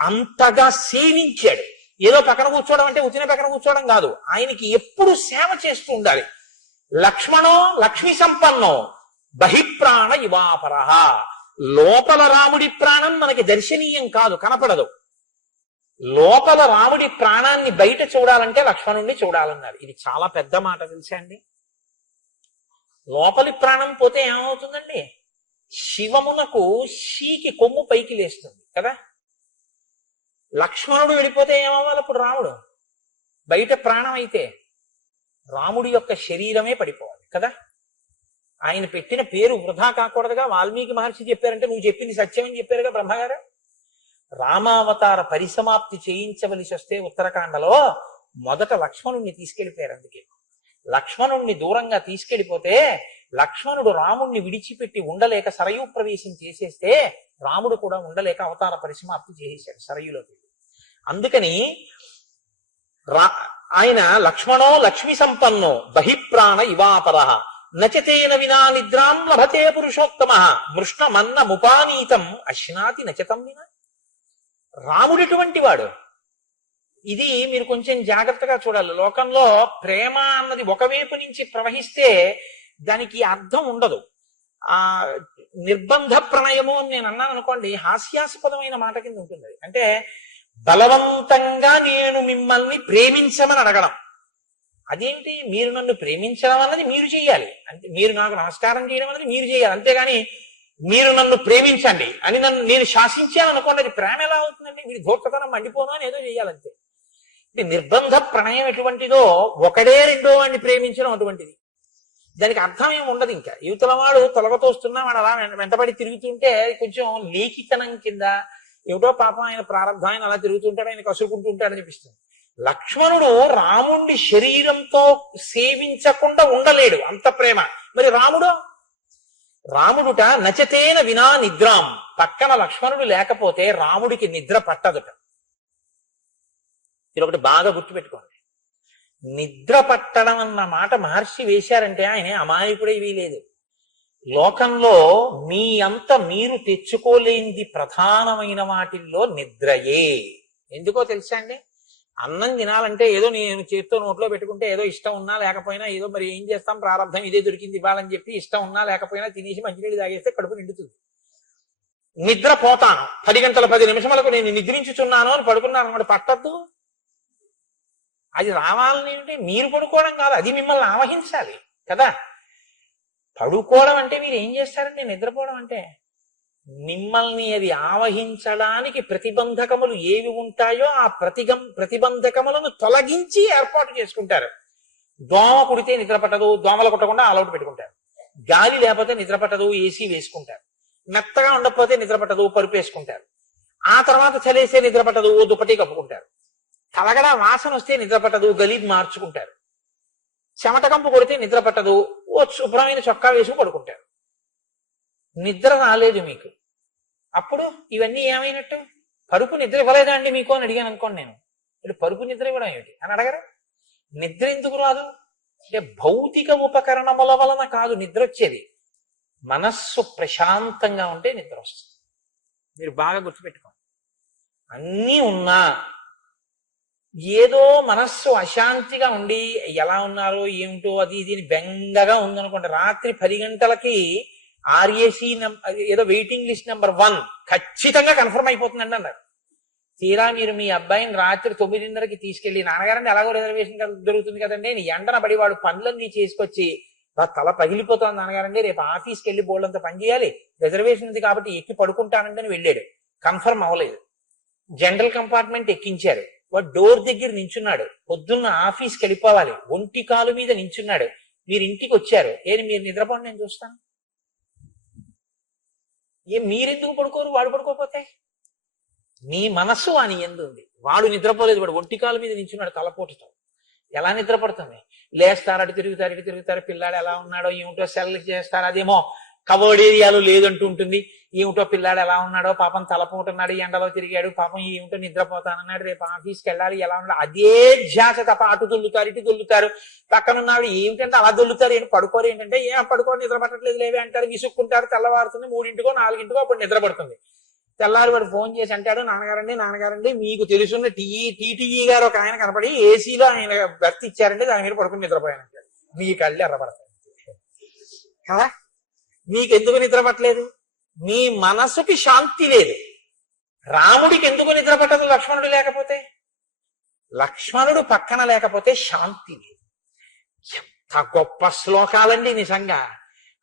అంతగా సేవించాడు. ఏదో పక్కన కూర్చోవడం అంటే ఉతిన పక్కన కూర్చోవడం కాదు, ఆయనకి ఎప్పుడు సేవ చేస్తూ ఉండాలి. లక్ష్మణో లక్ష్మి సంపన్నో బహిప్రాణ ఇవాపర. లోపల రాముడి ప్రాణం మనకి దర్శనీయం కాదు, కనపడదు. లోపల రాముడి ప్రాణాన్ని బయట చూడాలంటే లక్ష్మణుణ్ణి చూడాలన్నారు. ఇది చాలా పెద్ద మాట తెలుసా అండి. లోపలి ప్రాణం పోతే ఏమవుతుందండి? శివమునకు షీకి కొమ్ము పైకి లేస్తుంది కదా. లక్ష్మణుడు వెళ్ళిపోతే ఏమవ్వాలి అప్పుడు? రాముడు బయట ప్రాణం అయితే రాముడి యొక్క శరీరమే పడిపోవాలి కదా. ఆయన పెట్టిన పేరు వృధా కాకూడదుగా. వాల్మీకి మహర్షి చెప్పారంటే నువ్వు చెప్పింది సత్యమని చెప్పారుగా బ్రహ్మగారు. రామావతార పరిసమాప్తి చేయించవలసి వస్తే ఉత్తరాఖండలో మొదట లక్ష్మణుణ్ణి తీసుకెళ్లిపోయారు. అందుకే లక్ష్మణుణ్ణి దూరంగా తీసుకెళ్లిపోతే లక్ష్మణుడు రాముణ్ణి విడిచిపెట్టి ఉండలేక సరయూ ప్రవేశం చేసేస్తే రాముడు కూడా ఉండలేక అవతార పరిసమాప్తి చేసేశాడు సరయులోకి. అందుకని ఆయన లక్ష్మణో లక్ష్మి సంపన్నో బహిప్రాణ ఇవాపర నచతేన వినా నిద్రాం లభతే పురుషోత్తమ మృష్ణమన్న ముపానీతం అశ్నాతి నచతం విన. రాముడిటువంటి వాడు. ఇది మీరు కొంచెం జాగ్రత్తగా చూడాలి. లోకంలో ప్రేమ అన్నది ఒకవైపు నుంచి ప్రవహిస్తే దానికి అర్థం ఉండదు. ఆ నిర్బంధ ప్రణయము అని నేను అన్నాను అనుకోండి, హాస్యాస్పదమైన మాట కింద ఉంటుంది. అంటే బలవంతంగా నేను మిమ్మల్ని ప్రేమించమని అడగడం. అదేంటి? మీరు నన్ను ప్రేమించడం అన్నది మీరు చేయాలి. అంటే మీరు నాకు నమస్కారం చేయడం అన్నది మీరు చేయాలి. అంతేగాని మీరు నన్ను ప్రేమించండి అని నేను శాసించాను అనుకోండి, అది ప్రేమ ఎలా అవుతుందండి? మీరు ధూర్తతనం మండిపోను అని ఏదో చేయాలంతే. నిర్బంధ ప్రణయం ఎటువంటిదో ఒకడే రెండో వాడిని ప్రేమించడం అటువంటిది. దానికి అర్థం ఏమి ఉండదు. ఇంకా యువతల వాడు తొలగతోస్తున్నా వాడు అలా వెంటబడి తిరుగుతుంటే కొంచెం లేఖితనం కింద ఏమిటో పాపం ఆయన ప్రారంభం, ఆయన అలా తిరుగుతుంటాడు, ఆయన కసురుకుంటూ ఉంటాడని అనిపిస్తుంది. లక్ష్మణుడు రాముడి శరీరంతో సేవించకుండా ఉండలేడు, అంత ప్రేమ. మరి రాముడుట నచతేన వినా నిద్రాం. పక్కన లక్ష్మణుడు లేకపోతే రాముడికి నిద్ర పట్టదుట. ఇది ఒకటి బాగా గుర్తుపెట్టుకోండి. నిద్ర పట్టడం అన్న మాట మహర్షి వేశారంటే ఆయన అమాయకుడే వీలేదు. లోకంలో మీ అంత మీరు తెచ్చుకోలేనిది ప్రధానమైన వాటిల్లో నిద్రయే. ఎందుకో తెలుసా అండి? అన్నం తినాలంటే ఏదో నేను చేత్తో నోట్లో పెట్టుకుంటే ఏదో ఇష్టం ఉన్నా లేకపోయినా ఏదో మరి ఏం చేస్తాం, ప్రారంభం ఇదే దొరికింది ఇవ్వాలని చెప్పి ఇష్టం ఉన్నా లేకపోయినా తినేసి మంచినీళ్ళు తాగేస్తే కడుపు నిండుతుంది. నిద్ర పోతాను 10 గంటల 10 నిమిషములకు నేను నిద్రించుచున్నాను అని పడుకున్నాను అనమాట, పట్టద్దు. అది రావాలని అంటే మీరు పడుకోవడం కాదు, అది మిమ్మల్ని ఆవహించాలి కదా. పడుకోవడం అంటే మీరు ఏం చేస్తారండి? నిద్రపోవడం అంటే మిమ్మల్ని అది ఆవహించడానికి ప్రతిబంధకములు ఏవి ఉంటాయో ఆ ప్రతిబంధకములను తొలగించి ఏర్పాటు చేసుకుంటారు. దోమ కుడితే నిద్ర పట్టదు, దోమలు కుట్టకుండా ఆలౌట్ పెట్టుకుంటారు. గాలి లేకపోతే నిద్ర పట్టదు, ఏసీ వేసుకుంటారు. మెత్తగా ఉండకపోతే నిద్ర పట్టదు, పరుపు వేసుకుంటారు. ఆ తర్వాత చలేసే నిద్ర పట్టదు, ఓ దుప్పటి కప్పుకుంటారు. కలగడ వాసన వస్తే నిద్ర పట్టదు, గలీబ్ మార్చుకుంటారు. చెమట కంపు కొడితే నిద్ర పట్టదు, ఓ శుభ్రమైన చొక్కా వేసుకు పడుకుంటారు. నిద్ర రాలేదు మీకు, అప్పుడు ఇవన్నీ ఏమైనట్టు? పరుపు నిద్ర ఇవ్వలేదా అండి మీకు అని అడిగాను అనుకోండి. నేను ఇప్పుడు పరుపు నిద్ర ఇవ్వడం ఏమిటి అని అడగరు. నిద్ర ఎందుకు రాదు అంటే భౌతిక ఉపకరణముల వలన కాదు నిద్ర వచ్చేది, మనస్సు ప్రశాంతంగా ఉంటే నిద్ర వస్తుంది. మీరు బాగా గుర్తుపెట్టుకోండి. అన్నీ ఉన్నా ఏదో మనస్సు అశాంతిగా ఉండి ఎలా ఉన్నారో ఏమిటో అది ఇది బెంగగా ఉందనుకోండి, రాత్రి 10 గంటలకి ఆర్ఏసీ ఏదో వెయిటింగ్ లిస్ట్ నెంబర్ 1 ఖచ్చితంగా కన్ఫర్మ్ అయిపోతుందండి అన్నారు. తీరా మీరు మీ అబ్బాయిని రాత్రి 9:30కి తీసుకెళ్లి, నాన్నగారండి ఎలాగో రిజర్వేషన్ దొరుకుతుంది కదండి, ఎండన పడి వాడు పనులన్నీ చేసుకొచ్చి తల పగిలిపోతుంది, నాన్నగారండి రేపు ఆఫీస్కి వెళ్ళి బోర్డంతా పని చేయాలి, రిజర్వేషన్ ఉంది కాబట్టి ఎక్కి పడుకుంటానండి అని వెళ్ళాడు. కన్ఫర్మ్ అవ్వలేదు, జనరల్ కంపార్ట్మెంట్ ఎక్కించారు. వాడు డోర్ దగ్గర నించున్నాడు, పొద్దున్న ఆఫీస్కి వెళ్ళిపోవాలి, ఒంటి కాలు మీద నించున్నాడు. మీరు ఇంటికి వచ్చారు, మీరు నిద్రపోండి నేను చూస్తాను. మీరెందుకు పడుకోరు? వాడు పడుకోపోతే మీ మనస్సు అని ఎందుంది. వాడు నిద్రపోలేదు, వాడు ఒంటి కాలు మీద నించున్నాడు తలపోటుతో. ఎలా నిద్రపడుతుంది? లేస్తారు, అటు తిరుగుతారు, పిల్లాడు ఎలా ఉన్నాడో ఏమిటో సెల్ చేస్తారు, అదేమో కవర్డ్ ఏరియాలో లేదంటూ ఉంటుంది. ఏమిటో పిల్లాడు ఎలా ఉన్నాడో పాపం తలపోటున్నాడు, ఎండలో తిరిగాడు పాపం, ఏమిటో నిద్రపోతానన్నాడు, రేపు ఆఫీస్కి వెళ్ళాలి ఎలా ఉన్నాడు, అదే ధ్యాస తప్ప అటు దొల్లుతారు ఇటు దొల్లుతారు. పక్కనున్నాడు ఏమిటంటే అలా దొల్లుతారు, ఏంటి పడుకోరు ఏంటంటే పడుకోని నిద్ర పట్టట్లేదు లేవే అంటారు, విసుక్కుంటారు. తెల్లవారుతుంది 3 4 అప్పుడు నిద్ర పడుతుంది. తెల్లారి వాడు ఫోన్ చేసి అంటాడు, నాన్నగారండి మీకు తెలుసున్న టీటీఈ గారు ఒక ఆయన కనపడి ఏసీలో ఆయన భర్తీ ఇచ్చారంటే దాని మీద పడుకుని నిద్రపోయానంటాడు. మీ కళ్ళు ఎర్రపడతాయి కదా. మీకెందుకు నిద్ర పట్టలేదు? మీ మనసుకి శాంతి లేదు. రాముడికి ఎందుకు నిద్ర పట్టదు? లక్ష్మణుడు లేకపోతే. లక్ష్మణుడు పక్కన లేకపోతే శాంతి లేదు. ఎంత గొప్ప శ్లోకాలండి నిజంగా.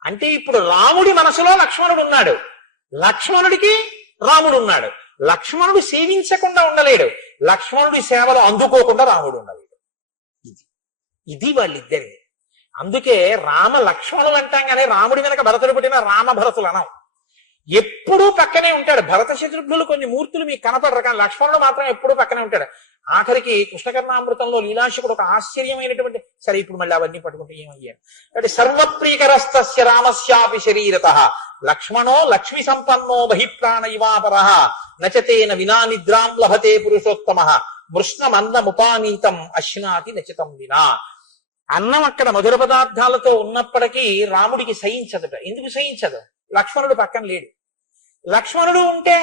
అంటే ఇప్పుడు రాముడి మనసులో లక్ష్మణుడు ఉన్నాడు, లక్ష్మణుడికి రాముడు ఉన్నాడు. లక్ష్మణుడు సేవించకుండా ఉండలేడు, లక్ష్మణుడి సేవలు అందుకోకుండా రాముడు ఉండలేడు. ఇది వాళ్ళిద్దరి. అందుకే రామ లక్ష్మణులు అంటాం కానీ రాముడి వెనక భరతుడు పుట్టిన రామ భరతులు అనం. ఎప్పుడూ పక్కనే ఉంటాడు. భరత శత్రుఘ్నులు కొన్ని మూర్తులు మీకు కనపడరు, కానీ లక్ష్మణుడు మాత్రం ఎప్పుడూ పక్కనే ఉంటాడు. ఆఖరికి కృష్ణకర్ణామృతంలో లీలాశకుడు ఒక ఆశ్చర్యమైనటువంటి, సరే ఇప్పుడు మళ్ళీ అవన్నీ పట్టుకుంటే ఏమయ్యాడు అంటే, సర్వప్రీకరస్తస్య రామస్యాపి శరీరత లక్ష్మణో లక్ష్మి సంపన్నో బహిప్రాణ ఇవాపర నచతేన వినా నిద్రాం లభతే పురుషోత్తమ మృష్ణమన్నముపానీతం అశ్నాతి నచితం వినా. అన్నం అక్కడ మధుర పదార్థాలతో ఉన్నప్పటికీ రాముడికి సహించదుట. ఎందుకు సహించదు? లక్ష్మణుడు పక్కన లేడు. లక్ష్మణుడు ఉంటే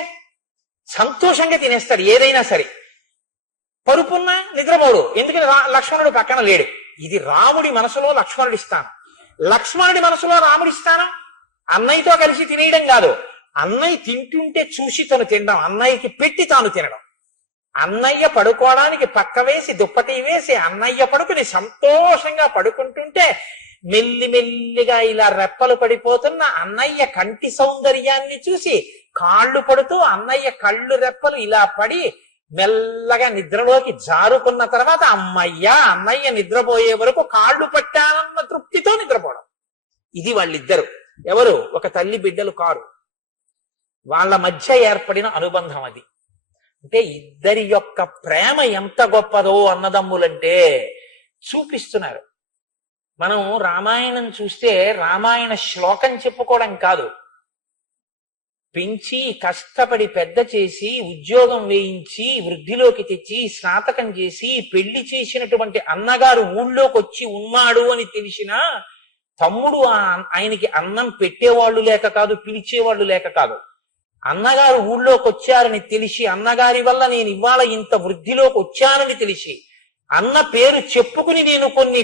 సంతోషంగా తినేస్తాడు ఏదైనా సరే, పరుపున్నా నిద్రపోడు. ఎందుకని? లక్ష్మణుడు పక్కన లేడు. ఇది రాముడి మనసులో లక్ష్మణుడి స్థానం. లక్ష్మణుడి మనసులో రాముడి స్థానం అన్నయ్యతో కలిసి తినేయడం కాదు, అన్నయ్య తింటుంటే చూసి తను తినడం, అన్నయ్యకి పెట్టి తాను తినడం. అన్నయ్య పడుకోవడానికి పక్క వేసి దుప్పటి వేసి అన్నయ్య పడుకుని సంతోషంగా పడుకుంటుంటే మెల్లిమెల్లిగా ఇలా రెప్పలు పడిపోతున్న అన్నయ్య కంటి సౌందర్యాన్ని చూసి కాళ్ళు పడుతూ అన్నయ్య కళ్ళు రెప్పలు ఇలా పడి మెల్లగా నిద్రలోకి జారుకున్న తర్వాత అన్నయ్య నిద్రపోయే వరకు కాళ్ళు పట్టానన్న తృప్తితో నిద్రపోవడం. ఇది వాళ్ళిద్దరు. ఎవరు? ఒక తల్లి బిడ్డలు కారు. వాళ్ళ మధ్య ఏర్పడిన అనుబంధం అది. అంటే ఇద్దరి యొక్క ప్రేమ ఎంత గొప్పదో అన్నదమ్ములంటే చూపిస్తున్నారు. మనం రామాయణం చూస్తే రామాయణ శ్లోకం చెప్పుకోవడం కాదు, పెంచి కష్టపడి పెద్ద చేసి ఉద్యోగం వేయించి వృద్ధిలోకి తెచ్చి స్నాతకం చేసి పెళ్లి చేసినటువంటి అన్నగారు ఊళ్ళోకి వచ్చి ఉన్నాడు అని తెలిసిన తమ్ముడు ఆయనకి అన్నం పెట్టేవాళ్ళు లేక కాదు, పిలిచేవాళ్ళు లేక కాదు, అన్నగారు ఊళ్ళోకి వచ్చారని తెలిసి, అన్నగారి వల్ల నేను ఇవాళ ఇంత వృద్ధిలోకి వచ్చానని తెలిసి, అన్న పేరు చెప్పుకుని నేను కొన్ని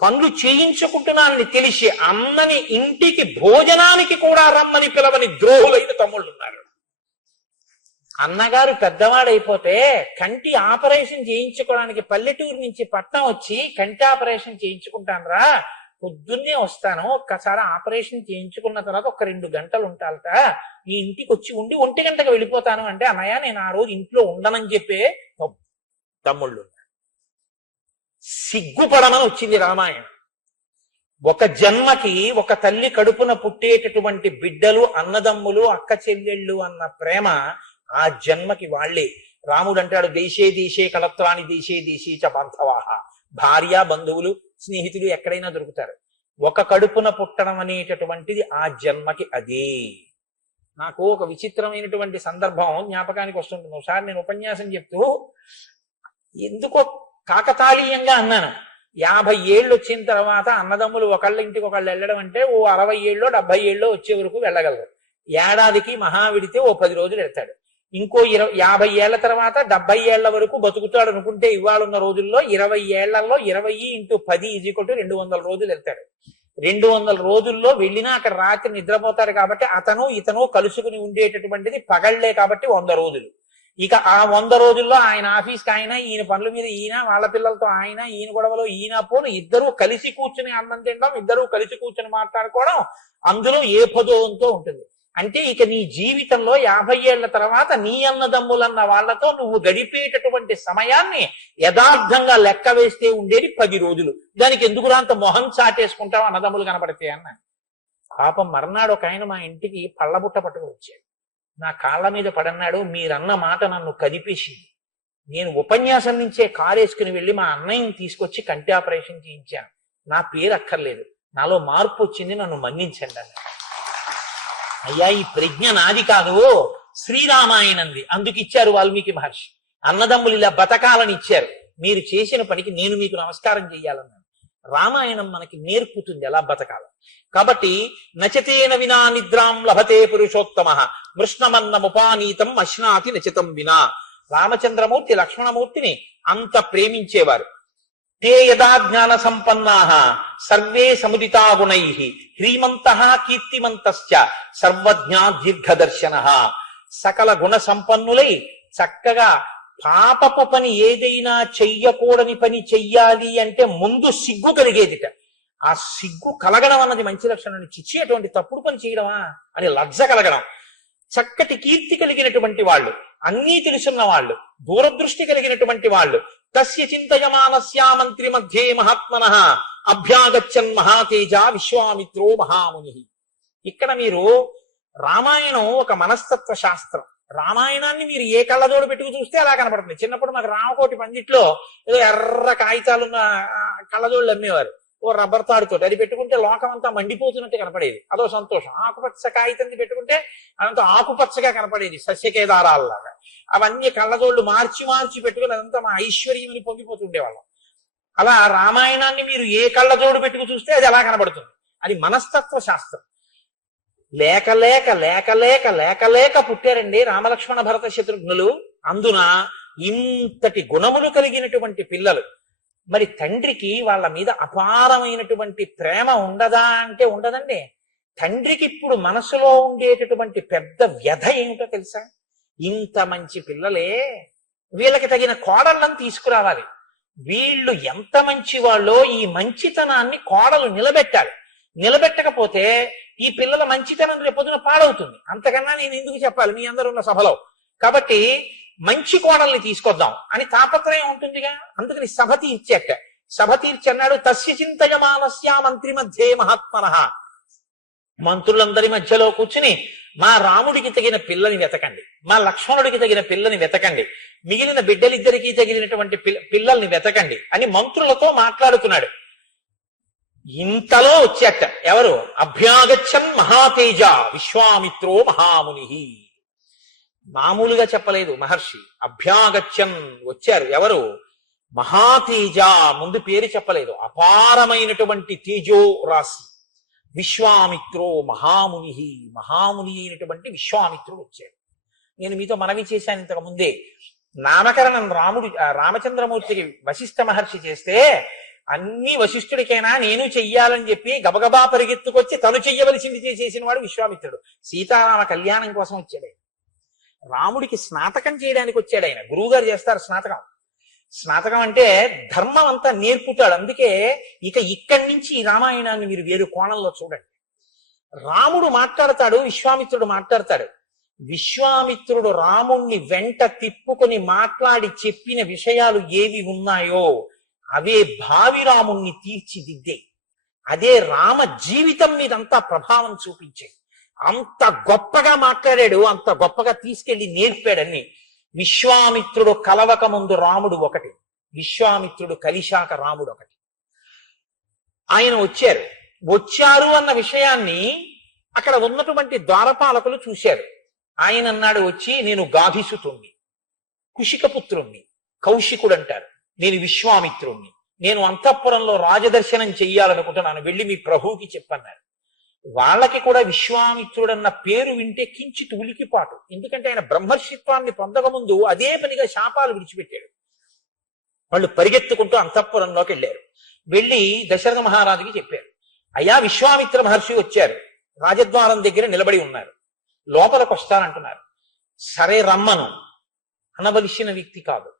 పనులు చేయించుకుంటున్నానని తెలిసి అన్నని ఇంటికి భోజనానికి కూడా రమ్మని పిలవని ద్రోహులైన తమ్ముళ్ళు ఉన్నారు. అన్నగారు పెద్దవాడైపోతే కంటి ఆపరేషన్ చేయించుకోవడానికి పల్లెటూరు నుంచి పట్నం వచ్చి కంటి ఆపరేషన్ చేయించుకుంటానరా, పొద్దున్నే వస్తాను, ఒక్కసారి ఆపరేషన్ చేయించుకున్న తర్వాత ఒక 2 గంటలు ఉంటాలట, నీ ఇంటికి వచ్చి ఉండి 1 గంటకు వెళ్ళిపోతాను అంటే, అన్నయ్య నేను ఆ రోజు ఇంట్లో ఉండనని చెప్పే తమ్ముళ్ళు. సిగ్గుపడమని వచ్చింది రామాయణం. ఒక జన్మకి ఒక తల్లి కడుపున పుట్టేటటువంటి బిడ్డలు, అన్నదమ్ములు, అక్క చెల్లెళ్ళు అన్న ప్రేమ ఆ జన్మకి వాళ్లే. రాముడు అంటాడు, దేశే దేశే కలత్వాని దేశే దేశీ చ బాంధవాహ. భార్య, బంధువులు, స్నేహితులు ఎక్కడైనా దొరుకుతారు. ఒక కడుపున పుట్టడం అనేటటువంటిది ఆ జన్మకి అదే. నాకు ఒక విచిత్రమైనటువంటి సందర్భం జ్ఞాపకానికి వస్తుంటుంది. ఒకసారి నేను ఉపన్యాసం చెప్తూ ఎందుకో కాకతాళీయంగా అన్నాను, 50 ఏళ్ళు వచ్చిన తర్వాత అన్నదమ్ములు ఒకళ్ళ ఇంటికి ఒకళ్ళు వెళ్ళడం అంటే ఓ 60 ఏళ్ళో 70 ఏళ్ళో వచ్చే వరకు వెళ్ళగలరు. ఏడాదికి మహా విడితే ఓ 10 రోజులు వెళ్తాడు. ఇంకో 50 ఏళ్ల తర్వాత 70 ఏళ్ల వరకు బతుకుతాడు అనుకుంటే ఇవాళ ఉన్న రోజుల్లో 20 ఏళ్లలో 20 × 10 = 200 రోజులు వెళ్తాడు. 200 రోజుల్లో వెళ్ళినా అక్కడ రాత్రి నిద్రపోతారు కాబట్టి అతను ఇతను కలుసుకుని ఉండేటటువంటిది పగళ్లే కాబట్టి 100 రోజులు. ఇక ఆ 100 రోజుల్లో ఆయన ఆఫీస్కి ఆయన, ఈయన పనుల మీద ఈయన, వాళ్ళ పిల్లలతో ఆయన, ఈయన గొడవలో ఈయన పోను, ఇద్దరూ కలిసి కూర్చుని అన్నం తినడం, ఇద్దరూ కలిసి కూర్చుని మాట్లాడుకోవడం, అందులో ఏ పదోంతో ఉంటుంది. అంటే ఇక నీ జీవితంలో 50 ఏళ్ల తర్వాత నీ అన్నదమ్ములన్న వాళ్లతో నువ్వు గడిపేటటువంటి సమయాన్ని యథార్థంగా లెక్క వేస్తే ఉండేది 10 రోజులు. దానికి ఎందుకురా అంత మొహం చాటేసుకుంటావు అన్నదమ్ములు కనపడితే అన్న. పాపం మర్నాడు ఒక ఆయన మా ఇంటికి పళ్ళబుట్ట పట్టుకు వచ్చాడు. నా కాళ్ళ మీద పడన్నాడు, మీరన్న మాట నన్ను కదిపేసింది. నేను ఉపన్యాసం నుంచే కారేసుకుని వెళ్ళి మా అన్నయ్యని తీసుకొచ్చి కంటి ఆపరేషన్ చేయించాను. నా పేరు అక్కర్లేదు, నాలో మార్పు వచ్చింది, నన్ను మన్నించండి అన్న. అయ్యా, ఈ ప్రజ్ఞ నాది కాదు, శ్రీరామాయణంది, అందుకు ఇచ్చారు వాల్మీకి మహర్షి. అన్నదమ్ములు ఇలా బతకాలని ఇచ్చారు. మీరు చేసిన పనికి నేను మీకు నమస్కారం చెయ్యాలన్నాను. రామాయణం మనకి నేర్పుతుంది ఎలా బతకాలి. కాబట్టి నచతేన వినా నిద్రాం లభతే పురుషోత్తమ మృష్ణమన్నముపానీతం అశ్నాతి నచితం వినా. రామచంద్రమూర్తి లక్ష్మణమూర్తిని అంత ప్రేమించేవారు. తే యదా జ్ఞాన సంపన్నా సర్వే సముదితా గుణై హ్రీమంత కీర్తిమంతశ్చ సర్వజ్ఞా దీర్ఘదర్శన. సకల గుణ సంపన్నులై చక్కగా పాపపు పని ఏదైనా చెయ్యకూడని పని చెయ్యాలి అంటే ముందు సిగ్గు కలిగేదిట. ఆ సిగ్గు కలగడం అన్నది మంచి లక్షణం. చిచ్చి అటువంటి తప్పుడు పని చేయడమా అని లజ్జ కలగడం. చక్కటి కీర్తి కలిగినటువంటి వాళ్ళు, అన్నీ తెలుసున్న వాళ్ళు, దూరదృష్టి కలిగినటువంటి వాళ్ళు. తస్య చింతయమానస్యా మంత్రి మధ్యే మహాత్మన అభ్యాగచ్చన్ మహాతేజ విశ్వామిత్రో మహాముని. ఇక్కడ మీరు రామాయణం ఒక మనస్తత్వ శాస్త్రం. రామాయణాన్ని మీరు ఏ కళ్ళజోడు పెట్టుకు చూస్తే అలా కనపడుతుంది. చిన్నప్పుడు మాకు రామకోటి పందిట్లో ఏదో ఎర్ర కాగితాలున్న కళ్ళజోళ్ళు అమ్మేవారు, ఓ రబ్బర్ తాడుతో. అది పెట్టుకుంటే లోకం అంతా మండిపోతున్నట్టు కనపడేది, అదో సంతోషం. ఆకుపచ్చ కాగితం పెట్టుకుంటే అదంతా ఆకుపచ్చగా కనపడేది, సస్యకేదారాల్లాగా. అవన్నీ కళ్ళజోళ్ళు మార్చి మార్చి పెట్టుకుని అదంతా మా ఐశ్వర్యం అని పొంగిపోతుండేవాళ్ళం. అలా రామాయణాన్ని మీరు ఏ కళ్ళజోడు పెట్టుకు చూస్తే అది అలా కనబడుతుంది. అది మనస్తత్వ శాస్త్రం. లేక లేక లేక లేక లేక లేక పుట్టారండి రామలక్ష్మణ భరత శత్రుఘ్నులు. అందున ఇంతటి గుణములు కలిగినటువంటి పిల్లలు. మరి తండ్రికి వాళ్ళ మీద అపారమైనటువంటి ప్రేమ ఉండదా అంటే ఉండదండి. తండ్రికి ఇప్పుడు మనసులో ఉండేటటువంటి పెద్ద వ్యధ ఏమిటో తెలుసా? ఇంత మంచి పిల్లలే, వీళ్ళకి తగిన కోడళ్ళను తీసుకురావాలి. వీళ్ళు ఎంత మంచి వాళ్ళో ఈ మంచితనాన్ని కోడలు నిలబెట్టాలి. నిలబెట్టకపోతే ఈ పిల్లల మంచితనం రేపొద్దున పాడవుతుంది. అంతకన్నా నేను ఎందుకు చెప్పాలి మీ అందరూ ఉన్న సభలో? కాబట్టి మంచి కోడల్ని తీసుకొద్దాం అని తాపత్రయం ఉంటుందిగా. అందుకని సభ తీర్చేట. సభ తీర్చి అన్నాడు, తస్య చింతయమానస్య మంత్రి మధ్యే మహాత్మన. మంత్రులందరి మధ్యలో కూర్చుని మా రాముడికి తగిన పిల్లని వెతకండి, మా లక్ష్మణుడికి తగిన పిల్లని వెతకండి, మిగిలిన బిడ్డలిద్దరికీ తగినటువంటి పిల్లల్ని వెతకండి అని మంత్రులతో మాట్లాడుతున్నాడు. ఇంతలో వచ్చేట ఎవరు? అభ్యాగచ్చన్ మహాతేజ విశ్వామిత్రో మహాముని. మామూలుగా చెప్పలేదు మహర్షి, అభ్యాగచ్చన్ వచ్చారు. ఎవరు? మహాతేజ. ముందు పేరు చెప్పలేదు. అపారమైనటువంటి తేజో రాశి విశ్వామిత్రో మహాముని. మహాముని అయినటువంటి విశ్వామిత్రుడు వచ్చాడు. నేను మీతో మనవి చేశాను ఇంతకు ముందే. నామకరణం రామచంద్రమూర్తికి వశిష్ఠ మహర్షి చేస్తే అన్ని వశిష్ఠుడికైనా నేను చెయ్యాలని చెప్పి గబగబా పరిగెత్తుకొచ్చి తను చెయ్యవలసింది చేసేసిన వాడు విశ్వామిత్రుడు. సీతారామ కళ్యాణం కోసం వచ్చాడు. రాముడికి స్నాతకం చేయడానికి వచ్చాడు ఆయన. గురువు గారు చేస్తారు స్నాతకం. స్నాతకం అంటే ధర్మం అంతా నేర్పుతాడు. అందుకే ఇక్కడి నుంచి ఈ రామాయణాన్ని మీరు వేరు కోణంలో చూడండి. రాముడు మాట్లాడతాడు, విశ్వామిత్రుడు మాట్లాడతాడు. విశ్వామిత్రుడు రాముణ్ణి వెంట తిప్పుకొని మాట్లాడి చెప్పిన విషయాలు ఏవి ఉన్నాయో అవే భావి రాముణ్ణి తీర్చిదిద్దే. అదే రామ జీవితం మీదంతా ప్రభావం చూపించే. అంత గొప్పగా మాట్లాడాడు, అంత గొప్పగా తీసుకెళ్లి నేర్పాడని. విశ్వామిత్రుడు కలవక ముందు రాముడు ఒకటి, విశ్వామిత్రుడు కలిశాక రాముడు ఒకటి. ఆయన వచ్చారు అన్న విషయాన్ని అక్కడ ఉన్నటువంటి ద్వారపాలకులు చూశారు. ఆయన అన్నాడు వచ్చి, నేను గాధిసుతుణ్ణి, కుశికపుత్రుణ్ణి, కౌశికుడు అంటారు, నేను విశ్వామిత్రుణ్ణి, నేను అంతఃపురంలో రాజదర్శనం చెయ్యాలనుకుంటున్నాను, వెళ్ళి మీ ప్రభువుకి చెప్పన్నారు. వాళ్ళకి కూడా విశ్వామిత్రుడన్న పేరు వింటే కించిత్ ఉలికిపాటు. ఎందుకంటే ఆయన బ్రహ్మర్షిత్వాన్ని పొందకముందు అదే పనిగా శాపాలు విడిచిపెట్టాడు. వాళ్ళు పరిగెత్తుకుంటూ అంతఃపురంలోకి వెళ్ళారు. వెళ్ళి దశరథ మహారాజుకి చెప్పారు, అయ్యా విశ్వామిత్ర మహర్షి వచ్చారు, రాజద్వారం దగ్గర నిలబడి ఉన్నారు, లోపలికి వస్తానంటున్నారు. సరే రమ్మను అనవలసిన వ్యక్తి కాదు,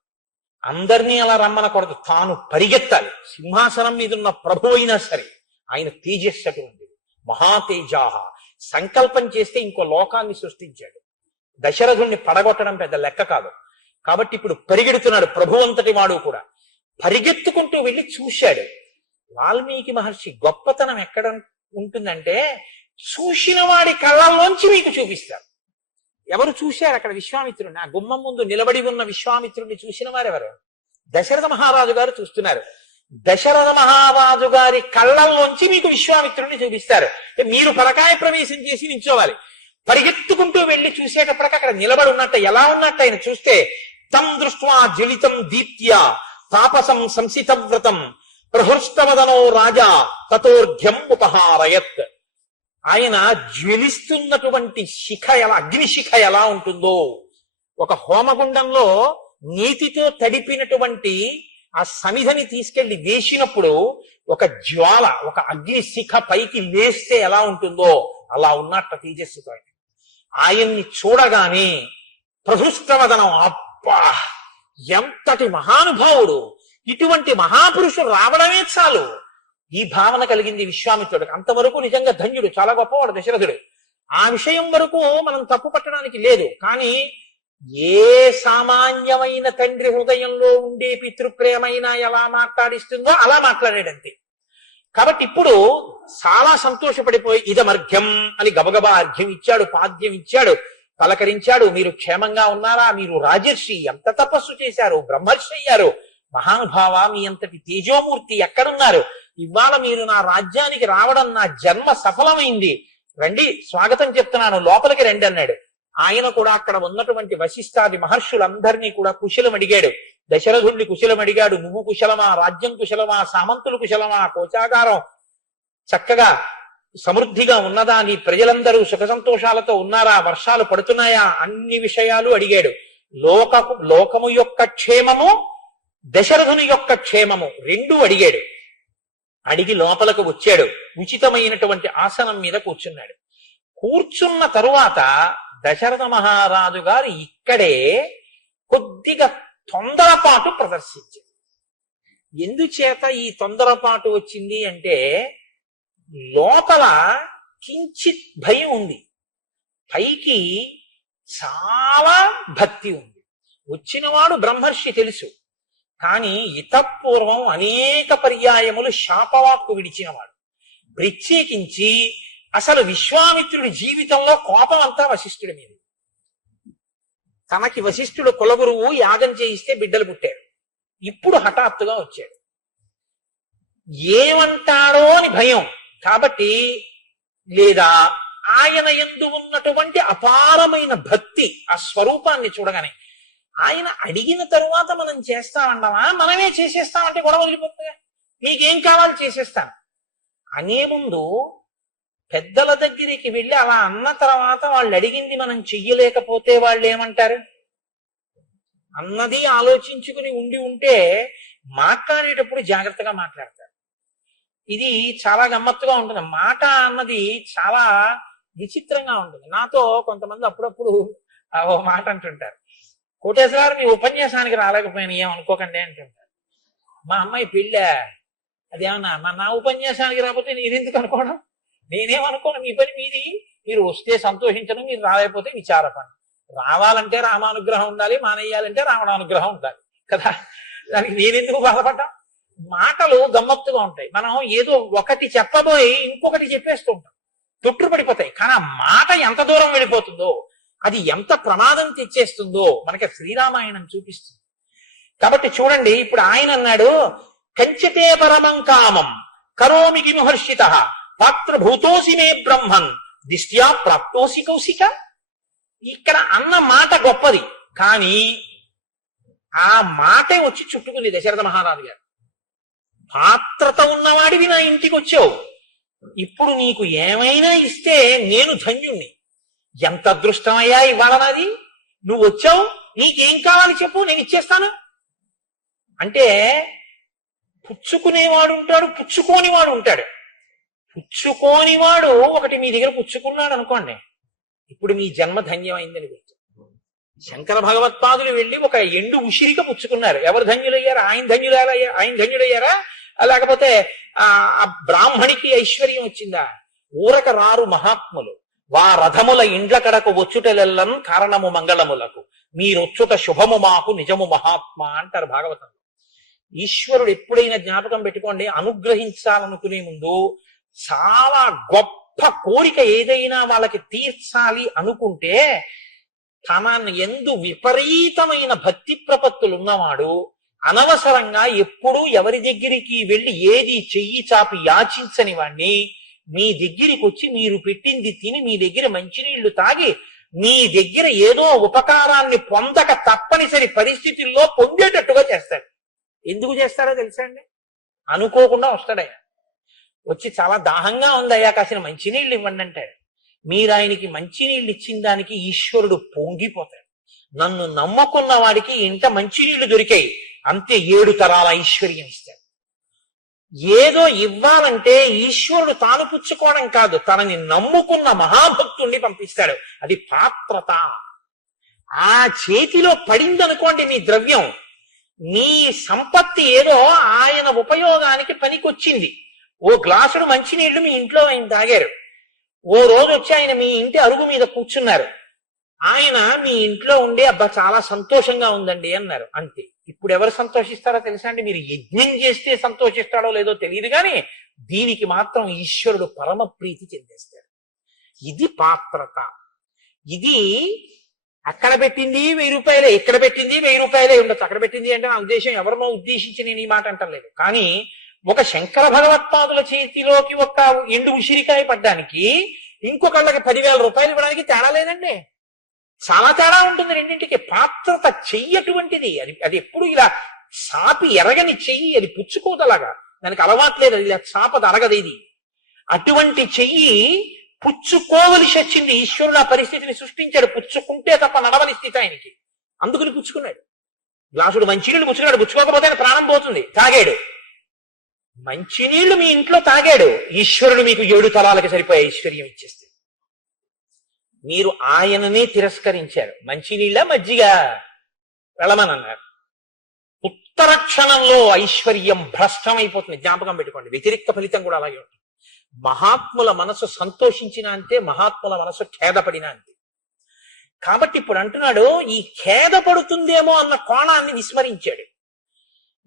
అందరినీ అలా రమ్మనకూడదు, తాను పరిగెత్తాలి. సింహాసనం మీద ఉన్న ప్రభు అయినా సరే ఆయన తేజస్సు అటువంటిది, మహాతేజాహ. సంకల్పం చేస్తే ఇంకో లోకాన్ని సృష్టించాడు. దశరథుణ్ణి పడగొట్టడం పెద్ద లెక్క కాదు. కాబట్టి ఇప్పుడు పరిగెడుతున్నాడు ప్రభు అంతటి వాడు కూడా. పరిగెత్తుకుంటూ వెళ్ళి చూశాడు. వాల్మీకి మహర్షి గొప్పతనం ఎక్కడ ఉంటుందంటే చూసిన వాడి కళ్ళల్లోంచి మీకు చూపిస్తారు. ఎవరు చూశారు అక్కడ విశ్వామిత్రుడిని? ఆ గుమ్మం ముందు నిలబడి ఉన్న విశ్వామిత్రుడిని చూసిన వారెవరు? దశరథ మహారాజు గారు చూస్తున్నారు. దశరథ మహారాజు గారి కళ్ళల్లోంచి మీకు విశ్వామిత్రుడిని చూపిస్తారు. మీరు పరకాయ ప్రవేశం చేసి నిల్చోవాలి. పరిగెత్తుకుంటూ వెళ్ళి చూసేటప్పటికి అక్కడ నిలబడి ఉన్నట్టు, ఎలా ఉన్నట్టు ఆయన చూస్తే, తం దృష్ట్వా జ్వలితం దీప్త్యా తాపసం సంసితవ్రతం ప్రహృష్టవదనో రాజా తతోర్ఘ్యం ఉపహారయత్. ఆయన జ్వలిస్తున్నటువంటి శిఖ ఎలా, అగ్నిశిఖ ఎలా ఉంటుందో, ఒక హోమగుండంలో నీతితో తడిపినటువంటి ఆ సమిధని తీసుకెళ్లి వేసినప్పుడు ఒక జ్వాల, ఒక అగ్నిశిఖ పైకి లేస్తే ఎలా ఉంటుందో అలా ఉన్నట్ట తేజస్సుతో ఆయన్ని చూడగానే ప్రహృష్టవదనం, అబ్బా ఎంతటి మహానుభావుడు, ఇటువంటి మహాపురుషుడు రావడమే చాలు, ఈ భావన కలిగింది విశ్వామిత్రుడికి. అంతవరకు నిజంగా ధన్యుడు, చాలా గొప్పవాడు దశరథుడు. ఆ విషయం వరకు మనం తప్పు పట్టడానికి లేదు. కానీ ఏ సామాన్యమైన తండ్రి హృదయంలో ఉండే పితృప్రేమైనా ఎలా మాట్లాడిస్తుందో అలా మాట్లాడాడంతే. కాబట్టి ఇప్పుడు చాలా సంతోషపడిపోయి ఇదమర్ఘ్యం అని గబగబా అర్ఘ్యం ఇచ్చాడు, పాద్యం ఇచ్చాడు, పలకరించాడు. మీరు క్షేమంగా ఉన్నారా, మీరు రాజర్షి, ఎంత తపస్సు చేశారు, బ్రహ్మర్షి అయ్యారు, మహానుభావ మీ అంతటి తేజోమూర్తి ఎక్కడున్నారు, ఇవాళ మీరు నా రాజ్యానికి రావడం నా జన్మ సఫలమైంది, రండి స్వాగతం చెప్తున్నాను, లోపలికి రండి అన్నాడు. ఆయన కూడా అక్కడ ఉన్నటువంటి వశిష్ఠాది మహర్షులందరినీ కూడా కుశలం అడిగాడు. దశరథుణ్ణి కుశలం అడిగాడు, నువ్వు కుశలమా, రాజ్యం కుశలమా, సామంతులు కుశలమా, కోశాగారం చక్కగా సమృద్ధిగా ఉన్నదా, నీ ప్రజలందరూ సుఖ సంతోషాలతో ఉన్నారా, వర్షాలు పడుతున్నాయా, అన్ని విషయాలు అడిగాడు. లోకము యొక్క క్షేమము, దశరథుని యొక్క క్షేమము రెండూ అడిగాడు. అడిగి లోపలకు వచ్చాడు. ఉచితమైనటువంటి ఆసనం మీద కూర్చున్నాడు. కూర్చున్న తరువాత దశరథ మహారాజు గారు ఇక్కడే కొద్దిగా తొందరపాటు ప్రదర్శించారు. ఎందుచేత ఈ తొందరపాటు వచ్చింది అంటే, లోపల కించిత్ భయం ఉంది, పైకి చాలా భక్తి ఉంది. వచ్చినవాడు బ్రహ్మర్షి తెలుసు, కానీ ఇతపూర్వం అనేక పర్యాయములు శాపవాక్కు విడిచినవాడు. ప్రత్యేకించి అసలు విశ్వామిత్రుడి జీవితంలో కోపం అంతా వశిష్ఠుడి మీద. తనకి వశిష్ఠుడు కులగురువు, యాగం చేయిస్తే బిడ్డలు పుట్టారు. ఇప్పుడు హఠాత్తుగా వచ్చాడు. ఏమంటాడో అని భయం. కాబట్టి లేదా ఆయన యందు ఉన్నటువంటి అపారమైన భక్తి, ఆ స్వరూపాన్ని చూడగానే ఆయన అడిగిన తరువాత మనం చేస్తామన్నామా, మనమే చేసేస్తామంటే గొడవ వదిలిపోతుందిగా, నీకేం కావాలి చేసేస్తాను అనే ముందు పెద్దల దగ్గరికి వెళ్ళి అలా అన్న తర్వాత వాళ్ళు అడిగింది మనం చెయ్యలేకపోతే వాళ్ళు ఏమంటారు అన్నది ఆలోచించుకుని ఉంటే మాట్లాడేటప్పుడు జాగ్రత్తగా మాట్లాడతారు. ఇది చాలా గమ్మత్తుగా ఉంటుంది. మాట అన్నది చాలా విచిత్రంగా ఉంటుంది. నాతో కొంతమంది అప్పుడప్పుడు ఓ మాట అంటుంటారు, కోటేశ్వర గారు మీ ఉపన్యాసానికి రాలేకపోయినా ఏమనుకోకండి అంటుంటారు. మా అమ్మాయి పెళ్ళ, అదేమన్నా నా ఉపన్యాసానికి రాకపోతే నేనెందుకు అనుకోవడం, నేనేమనుకోను, మీ పని మీది, మీరు వస్తే సంతోషించడం, మీరు రాలేకపోతే విచారపండి. రావాలంటే రామానుగ్రహం ఉండాలి, మానేయాలంటే రావణానుగ్రహం ఉండాలి కదా, దానికి నేనెందుకు బాధపడ్డా. మాటలు గమ్మత్తుగా ఉంటాయి. మనం ఏదో ఒకటి చెప్పబోయి ఇంకొకటి చెప్పేస్తూ ఉంటాం, తొట్టుపడిపోతాయి. కానీ ఆ మాట ఎంత దూరం వెళ్ళిపోతుందో, అది ఎంత ప్రమాదం తెచ్చేస్తుందో మనకి శ్రీరామాయణం చూపిస్తుంది. కాబట్టి చూడండి, ఇప్పుడు ఆయన అన్నాడు, కంచతే పరమం కామం కరోమి కిముహర్షిత పాత్రభూతోసి మే బ్రహ్మన్ దిష్ట్యా ప్రాప్తోసి కౌశిక. ఇక్కడ అన్న మాట గొప్పది, కానీ ఆ మాటే వచ్చి చుట్టుకుంది దశరథ మహారాజు గారు. పాత్రత ఉన్నవాడివి నా ఇంటికి వచ్చావు, ఇప్పుడు నీకు ఏమైనా ఇస్తే నేను ధన్యుణ్ణి. ఎంత అదృష్టమయ్యా ఇవాళ నాది, నువ్వు వచ్చావు, నీకేం కావాలి చెప్పు, నేను ఇచ్చేస్తాను అంటే. పుచ్చుకునేవాడు ఉంటాడు, పుచ్చుకోనివాడు ఉంటాడు. పుచ్చుకోనివాడు ఒకటి మీ దగ్గర పుచ్చుకున్నాడు అనుకోండి, ఇప్పుడు మీ జన్మ ధన్యమైందని గుర్తు. శంకర భగవత్పాదులు వెళ్ళి ఒక ఎండు ఉసిరిక పుచ్చుకున్నారు. ఎవరు ధన్యులయ్యారు? ఆయన ధన్యుడయ్యారా, లేకపోతే ఆ బ్రాహ్మణికి ఐశ్వర్యం వచ్చిందా? ఊరక రారు మహాత్ములు వా రథముల ఇండ్ల కడకు వచ్చుటలెల్లం కారణము మంగళములకు, మీరొచ్చుట శుభము మాకు నిజము మహాత్మా అంటారు భాగవతం. ఈశ్వరుడు ఎప్పుడైనా జ్ఞాపకం పెట్టుకోండి, అనుగ్రహించాలనుకునే ముందు చాలా గొప్ప కోరిక ఏదైనా వాళ్ళకి తీర్చాలి అనుకుంటే, తన ఎందు విపరీతమైన భక్తి ప్రపత్తులు ఉన్నవాడు అనవసరంగా ఎప్పుడూ ఎవరి దగ్గరికి వెళ్ళి ఏది చెయ్యి చాపి యాచించని వాణ్ణి మీ దగ్గరికి వచ్చి మీరు పెట్టింది తిని, మీ దగ్గర మంచినీళ్లు తాగి, మీ దగ్గర ఏదో ఉపకారాన్ని పొందక తప్పనిసరి పరిస్థితుల్లో పొందేటట్టుగా చేస్తాడు. ఎందుకు చేస్తారో తెలుసా అండి? అనుకోకుండా వస్తాడయ్యా. వచ్చి చాలా దాహంగా ఉందయ్యా కాసిన మంచినీళ్ళు ఇవ్వండి అంటాడు. మీరు ఆయనకి మంచినీళ్ళు ఇచ్చిన దానికి ఈశ్వరుడు పొంగిపోతాడు. నన్ను నమ్ముకున్న వాడికి ఇంత మంచినీళ్లు దొరికాయి, అంతే 7 తరాల ఐశ్వర్యం ఇస్తాడు. ఏదో ఇవ్వాలంటే ఈశ్వరుడు తాను పుచ్చుకోవడం కాదు, తనని నమ్ముకున్న మహాభక్తుణ్ణి పంపిస్తాడు. అది పాత్రత. ఆ చేతిలో పడిందనుకోండి మీ ద్రవ్యం, మీ సంపత్తి ఏదో ఆయన ఉపయోగానికి పనికొచ్చింది. ఓ గ్లాసుడు మంచినీళ్లు మీ ఇంట్లో ఆయన తాగారు. ఓ రోజు వచ్చి ఆయన మీ ఇంటి అరుగు మీద కూర్చున్నారు. ఆయన మీ ఇంట్లో ఉండి అబ్బా చాలా సంతోషంగా ఉందండి అన్నారు. అంతే. ఇప్పుడు ఎవరు సంతోషిస్తారో తెలుసా అండి? మీరు యజ్ఞం చేస్తే సంతోషిస్తాడో లేదో తెలియదు, కానీ దీనికి మాత్రం ఈశ్వరుడు పరమ ప్రీతి చెందేస్తాడు. ఇది పాత్రత. ఇది అక్కడ పెట్టింది 1000 రూపాయలే, ఇక్కడ పెట్టింది 1000 రూపాయలే ఉండొచ్చు. అక్కడ పెట్టింది అంటే నా ఉద్దేశం ఎవరినో ఉద్దేశించి నేను ఈ మాట అంటలేదు. కానీ ఒక శంకర భగవత్పాదుల చేతిలోకి ఒక ఎండు ఉసిరికాయ పడ్డానికి ఇంకొకళ్ళకి 10,000 రూపాయలు ఇవ్వడానికి తేడా లేదండి. చాలా తేడా ఉంటుంది రెండింటికి. పాత్రత చెయ్యటువంటిది. అది ఎప్పుడు ఇలా సాపి ఎరగని చెయ్యి, అది పుచ్చుకోదలాగా, దానికి అలవాట్లేదు, అది ఇలా చాపది అరగదు. ఇది అటువంటి చెయ్యి పుచ్చుకోవలసి వచ్చింది. ఈశ్వరుడు ఆ పరిస్థితిని సృష్టించాడు. పుచ్చుకుంటే తప్ప నడవని స్థితి ఆయనకి. అందుకని పుచ్చుకున్నాడు. గ్లాసుడు మంచినీళ్ళు పుచ్చుకున్నాడు. పుచ్చుకోకపోతే ఆయన ప్రాణం పోతుంది. తాగాడు మంచినీళ్లు, మీ ఇంట్లో తాగాడు. ఈశ్వరుడు మీకు 7 తరాలకి సరిపోయే ఐశ్వర్యం ఇచ్చేస్తే మీరు ఆయననే తిరస్కరించారు. మంచినీళ్ళ మజ్జిగ వెళ్ళమనన్నారు. ఉత్తర క్షణంలో ఐశ్వర్యం భ్రష్టమైపోతుంది. జ్ఞాపకం పెట్టుకోండి. వ్యతిరిక్త ఫలితం కూడా అలాగే ఉంటుంది. మహాత్ముల మనసు సంతోషించిన అంతే, మహాత్ముల మనసు ఖేదపడిన అంతే. కాబట్టి ఇప్పుడు అంటున్నాడు, ఈ ఖేదపడుతుందేమో అన్న కోణాన్ని విస్మరించాడు.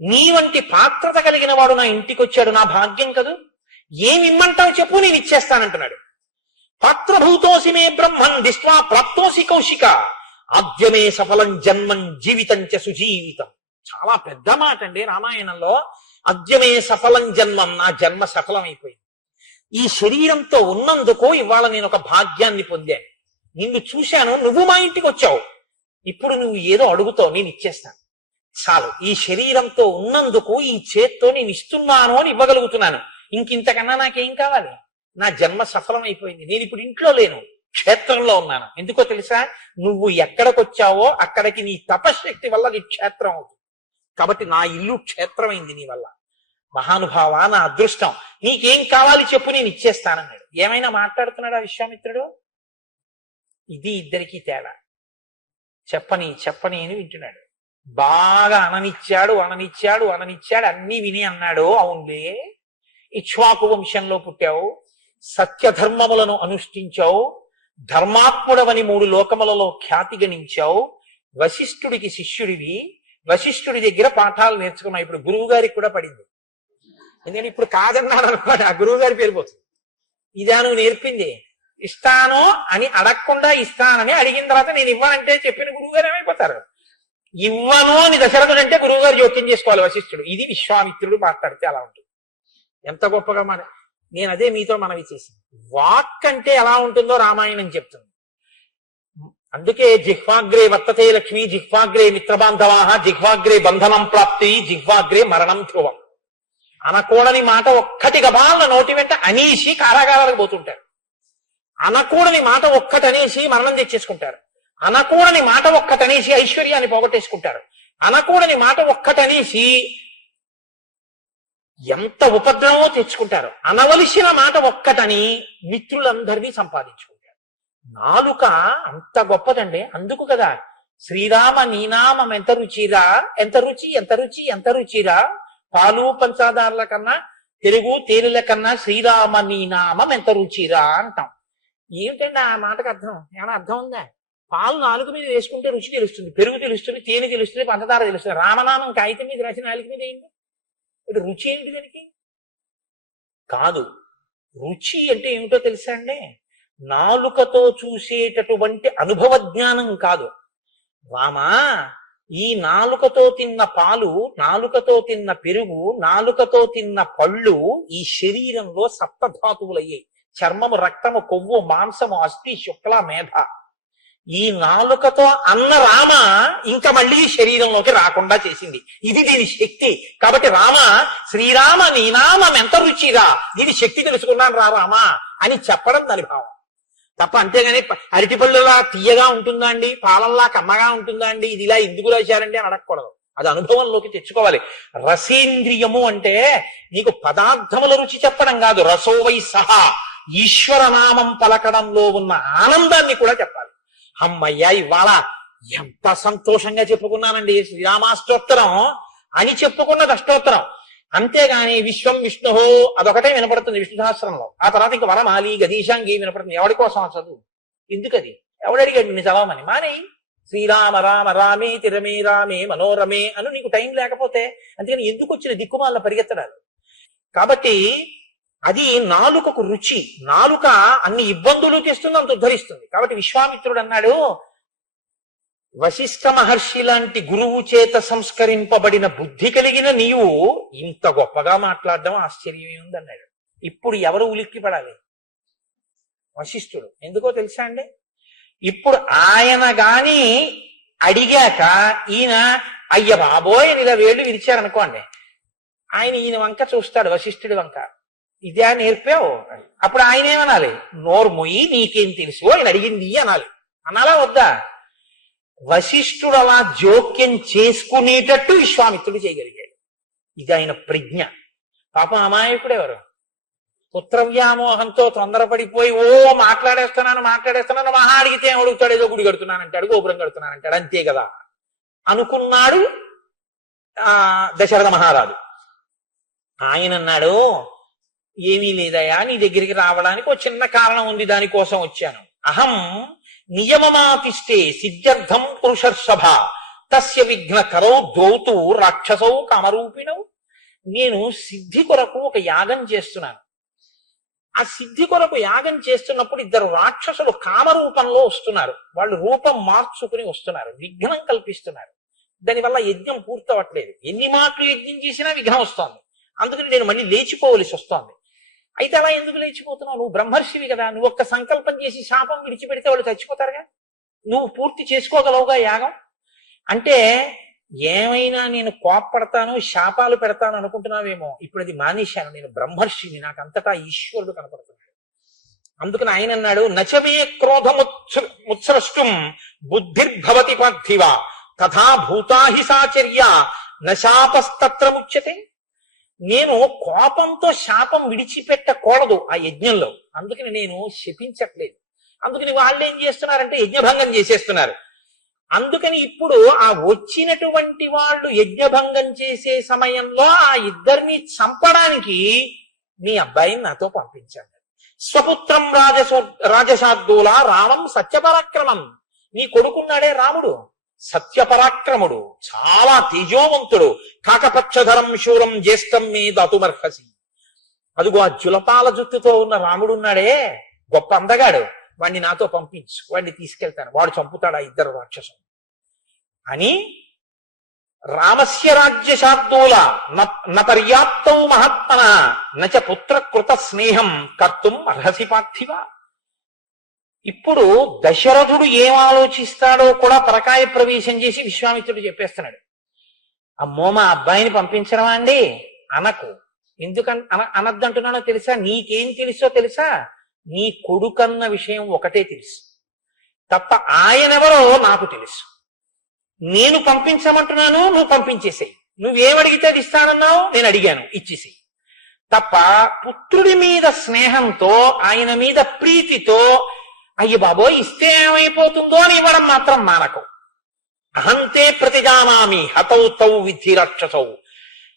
నీ వంటి పాత్రత కలిగిన వాడు నా ఇంటికి వచ్చాడు, నా భాగ్యం కదూ. ఏమిమ్మంటావు చెప్పు, నేను ఇచ్చేస్తానంటున్నాడు. పాత్రభూతోసి మే బ్రహ్మన్ దిష్ట్వా ప్రాప్తోసి కౌశిక ఆద్యమే సఫలం జన్మం జీవితం చ సుజీవితం. చాలా పెద్ద మాట అండి రామాయణంలో. అద్యమే సఫలం జన్మం, నా జన్మ సఫలమైపోయింది. ఈ శరీరంతో ఉన్నందుకు ఇవాళ నేను ఒక భాగ్యాన్ని పొందాను. నిన్ను చూశాను, నువ్వు మా ఇంటికి వచ్చావు, ఇప్పుడు నువ్వు ఏదో అడుగుతావు, నేను ఇచ్చేస్తాను. చాలు. ఈ శరీరంతో ఉన్నందుకు ఈ చేత్తో నేను ఇస్తున్నాను అని ఇవ్వగలుగుతున్నాను. ఇంకింతకన్నా నాకేం కావాలి? నా జన్మ సఫలం అయిపోయింది. నేను ఇప్పుడు ఇంట్లో లేను, క్షేత్రంలో ఉన్నాను. ఎందుకో తెలుసా? నువ్వు ఎక్కడికొచ్చావో అక్కడికి నీ తపశక్తి వల్ల నీ క్షేత్రం అవుతుంది. కాబట్టి నా ఇల్లు క్షేత్రమైంది నీ వల్ల. మహానుభావ, నా అదృష్టం. నీకేం కావాలి చెప్పు, నేను ఇచ్చేస్తానన్నాడు. ఏమైనా మాట్లాడుతున్నాడా విశ్వామిత్రుడు? ఇది ఇద్దరికీ తేడా. చెప్పని చెప్పని అని వింటున్నాడు. బాగా అననిచ్చాడు అన్నీ విని అన్నాడు, అవునులే, ఇక్ష్వాకు వంశంలో పుట్టావు, సత్యధర్మములను అనుష్ఠించావు, ధర్మాత్ముడవని 3 లోకములలో ఖ్యాతి గణించావు, వశిష్ఠుడికి శిష్యుడివి, వశిష్ఠుడి దగ్గర పాఠాలు నేర్చుకున్నావు. ఇప్పుడు గురువు గారికి కూడా పడింది. ఎందుకంటే ఇప్పుడు కాదన్నాడు అనుకోండి, ఆ గురువు గారి పేరు పోతుంది. ఇదా నువ్వు నేర్పింది? ఇస్తాను అని అడగకుండా ఇస్తానని అడిగిన తర్వాత నేను ఇవ్వనంటే చెప్పిన గురువు గారు ఏమైపోతారు? ఇవ్వను అని దశరథుడు అంటే గురువు గారు జోక్యం చేసుకోవాలి వశిష్ఠుడు. ఇది విశ్వామిత్రుడు మాట్లాడితే అలా ఉంటుంది. ఎంత గొప్పగా నేను అదే మీతో మనవి చేసింది. వాక్ అంటే ఎలా ఉంటుందో రామాయణం చెప్తుంది. అందుకే జిహ్వాగ్రే వర్తతే లక్ష్మి, జిహ్వాగ్రే మిత్రబాంధవాహ, జిహ్వాగ్రే బంధనం ప్రాప్తి, జిహ్వాగ్రే మరణం ధ్రువం. అనకూడని మాట ఒక్కటి గబాల నోటి వెంట అనేసి కారాగారాలకు పోతుంటారు. అనకూడని మాట ఒక్కటనేసి మరణం తెచ్చేసుకుంటారు. అనకూడని మాట ఒక్కటనేసి ఐశ్వర్యాన్ని పోగొట్టేసుకుంటారు. అనకూడని మాట ఒక్కటనేసి ఎంత ఉపద్రవమో తెచ్చుకుంటారు. అనవలసిన మాట ఒక్కటని మిత్రులందరినీ సంపాదించుకుంటారు. నాలుక అంత గొప్పదండి. అందుకు కదా శ్రీరామ నీనామం ఎంత రుచిరా, ఎంత రుచి ఎంత రుచి ఎంత రుచిరా, పాలు పంచదారుల కన్నా తెలుగు తేనెల కన్నా శ్రీరామ నీనామం ఎంత రుచిరా అంటాం. ఏమిటండి ఆ మాటకు అర్థం? ఏమైనా అర్థం ఉందా? పాలు నాలుగు మీద వేసుకుంటే రుచి తెలుస్తుంది, పెరుగు తెలుస్తుంది, తేనె తెలుస్తుంది, పంచదార తెలుస్తుంది. రామనామం కాగితం మీద రాసిన నాలుగు మీద ఏంటి? ఇప్పుడు రుచి ఏంటి దానికి? కాదు. రుచి అంటే ఏమిటో తెలుసా అండి? నాలుకతో చూసేటటువంటి అనుభవ జ్ఞానం కాదు. రామా, ఈ నాలుకతో తిన్న పాలు, నాలుకతో తిన్న పెరుగు, నాలుకతో తిన్న పళ్ళు ఈ శరీరంలో సప్తధాతువులయ్యాయి. చర్మము, రక్తము, కొవ్వు, మాంసము, అస్థి, శుక్ల, మేధ. ఈ నాలుకతో అన్న రామ ఇంకా మళ్ళీ శరీరంలోకి రాకుండా చేసింది. ఇది దీని శక్తి. కాబట్టి రామ, శ్రీరామ నీ నామం ఎంత రుచిరా, దీని శక్తి తెలుసుకున్నాను రా రామ అని చెప్పడం దాని భావం తప్ప. అంతేగాని అరటిపళ్ళులా తీయగా ఉంటుందా అండి, పాలల్లా కమ్మగా ఉంటుందా అండి, ఇది ఇలా ఎందుకు రాశారండి అని అడగకూడదు. అది అనుభవంలోకి తెచ్చుకోవాలి. రసేంద్రియము అంటే నీకు పదార్థముల రుచి చెప్పడం కాదు, రసోవై సహా ఈశ్వరనామం పలకడంలో ఉన్న ఆనందాన్ని కూడా చెప్పాలి. అమ్మయ్యా ఇవాళ ఎంత సంతోషంగా చెప్పుకున్నానండి శ్రీరామాష్టోత్తరం అని చెప్పుకున్నది అష్టోత్తరం. అంతేగాని విశ్వం విష్ణుహో అదొకటే వినపడుతుంది విష్ణు సహస్రంలో. ఆ తర్వాత ఇంకా వరమాలి గదీశాంగి వినపడుతుంది. ఎవడి కోసం ఆ చదువు? ఎందుకది? ఎవడడిగాడు నీ చదవమని? మానేయి. శ్రీరామ రామ రామే తిరమే రామే మనోరమే అను నీకు టైం లేకపోతే. అందుకని ఎందుకు వచ్చిన దిక్కుమాల పరిగెత్తడాలు? కాబట్టి అది నాలుకకు రుచి. నాలుక అన్ని ఇబ్బందులు తెస్తుంది, అంత ఉద్ధరిస్తుంది. కాబట్టి విశ్వామిత్రుడు అన్నాడు, వశిష్ఠ మహర్షి లాంటి గురువు చేత సంస్కరింపబడిన బుద్ధి కలిగిన నీవు ఇంత గొప్పగా మాట్లాడడం ఆశ్చర్యమే ఉంది అన్నాడు. ఇప్పుడు ఎవరు ఉలిక్కి పడాలి? వశిష్ఠుడు. ఎందుకో తెలుసా అండి? ఇప్పుడు ఆయన గాని అడిగాక ఈయన అయ్య బాబోయ్ ఇలా వేళ్ళు విరిచారనుకోండి, ఆయన ఈయన వంక చూస్తాడు, వశిష్ఠుడి వంక. ఇదే నేర్పావు. అప్పుడు ఆయన ఏమనాలి? నోరు మొయ్యి, నీకేం తెలుసు ఆయన అడిగింది అనాలి. అనాలా వద్దా? వశిష్ఠుడు అలా జోక్యం చేసుకునేటట్టు విశ్వామిత్రుడు చేయగలిగాడు. ఇది ఆయన ప్రజ్ఞ. పాపం అమాయకుడు ఎవరు? పుత్ర వ్యామోహంతో తొందరపడిపోయి మాట్లాడేస్తున్నాను మహా అడిగితే ఏం అడుగుతాడు? ఏదో గుడి కడుతున్నానంటాడు, గోపురం కడుతున్నానంటాడు, అంతే కదా అనుకున్నాడు దశరథ మహారాజు. ఆయన అన్నాడు, ఏమీ లేదయా, నీ దగ్గరికి రావడానికి ఒక చిన్న కారణం ఉంది, దానికోసం వచ్చాను. అహం నియమమాతిష్టే సిద్ధ్యర్థం పురుషర్షభ తస్య విఘ్న కరౌ ద్రౌతు రాక్షసౌ కామరూపిణౌ. నేను సిద్ధి కొరకు ఒక యాగం చేస్తున్నాను. ఆ సిద్ధి కొరకు యాగం చేస్తున్నప్పుడు ఇద్దరు రాక్షసులు కామరూపంలో వస్తున్నారు. వాళ్ళు రూపం మార్చుకుని వస్తున్నారు, విఘ్నం కల్పిస్తున్నారు. దానివల్ల యజ్ఞం పూర్తవట్లేదు. ఎన్ని మాటలు యజ్ఞం చేసినా విఘ్నం వస్తోంది. అందుకని నేను మళ్ళీ లేచిపోవలసి వస్తోంది. అయితే అలా ఎందుకు లేచిపోతున్నావు? నువ్వు బ్రహ్మర్షివి కదా, నువ్వు ఒక్క సంకల్పం చేసి శాపం విడిచిపెడితే వాళ్ళు చచ్చిపోతారుగా. నువ్వు పూర్తి చేసుకోగలవుగా యాగం అంటే. ఏమైనా నేను కోప్పడతాను, శాపాలు పెడతాను అనుకుంటున్నావేమో. ఇప్పుడు అది మానేశాను, నేను బ్రహ్మర్షిని, నాకు అంతటా ఈశ్వరుడు కనపడుతున్నాడు. అందుకని ఆయన అన్నాడు, నచమే క్రోధముత్సృష్టం బుద్ధిర్భవతి పార్థివ తథా భూతాహి సాచర్య నశాపస్తత్ర ముచ్యతే. నేను కోపంతో శాపం విడిచిపెట్టకూడదు ఆ యజ్ఞంలో. అందుకని నేను శపించట్లేదు. అందుకని వాళ్ళు ఏం చేస్తున్నారంటే యజ్ఞభంగం చేసేస్తున్నారు. అందుకని ఇప్పుడు ఆ వచ్చినటువంటి వాళ్ళు యజ్ఞభంగం చేసే సమయంలో ఆ ఇద్దరిని చంపడానికి మీ అబ్బాయిని నాతో పంపించండి. స్వపుత్రం రాజశార్దూల రామం సత్యపరాక్రమం. నీ కొడుకున్నాడే రాముడు, సత్యపరాక్రముడు, చాలా తేజోవంతుడు. కాకపక్షధరం శూరం జ్యేష్టం మే దాతుమర్హసి. అదిగో ఆ జులపాల జుత్తుతో ఉన్న రాముడున్నాడే, గొప్ప అందగాడు, వాడిని నాతో పంపించు, వాడిని తీసుకెళ్తాను, వాడు చంపుతాడు ఆ ఇద్దరు రాక్షసులు అని. రామస్య రాజ్య శార్దూల నపర్యాప్తౌ మహాత్మన నచ పుత్ర కృత స్నేహం కర్తుం అర్హసి పార్థివ. ఇప్పుడు దశరథుడు ఏం ఆలోచిస్తాడో కూడా పరకాయ ప్రవేశం చేసి విశ్వామిత్రుడు చెప్పేస్తున్నాడు. అమ్మో మా అబ్బాయిని పంపించడమా అండి అనకు. అనద్దంటున్నానో తెలుసా? నీకేం తెలుసో తెలుసా? నీ కొడుకన్న విషయం ఒకటే తెలుసు తప్ప ఆయనెవరో నాకు తెలుసు. నేను పంపించమంటున్నాను, నువ్వు పంపించేసేయి. నువ్వేమడిగితే అది ఇస్తానన్నావు, నేను అడిగాను, ఇచ్చేసేయి. తప్ప పుత్రుడి మీద స్నేహంతో, ఆయన మీద ప్రీతితో అయ్యి బాబోయ్ ఇస్తే ఏమైపోతుందో అని ఇవ్వడం మాత్రం మానకు. అహంతే ప్రతిజానామి హతౌ తౌ విద్ధి రాక్షసౌ.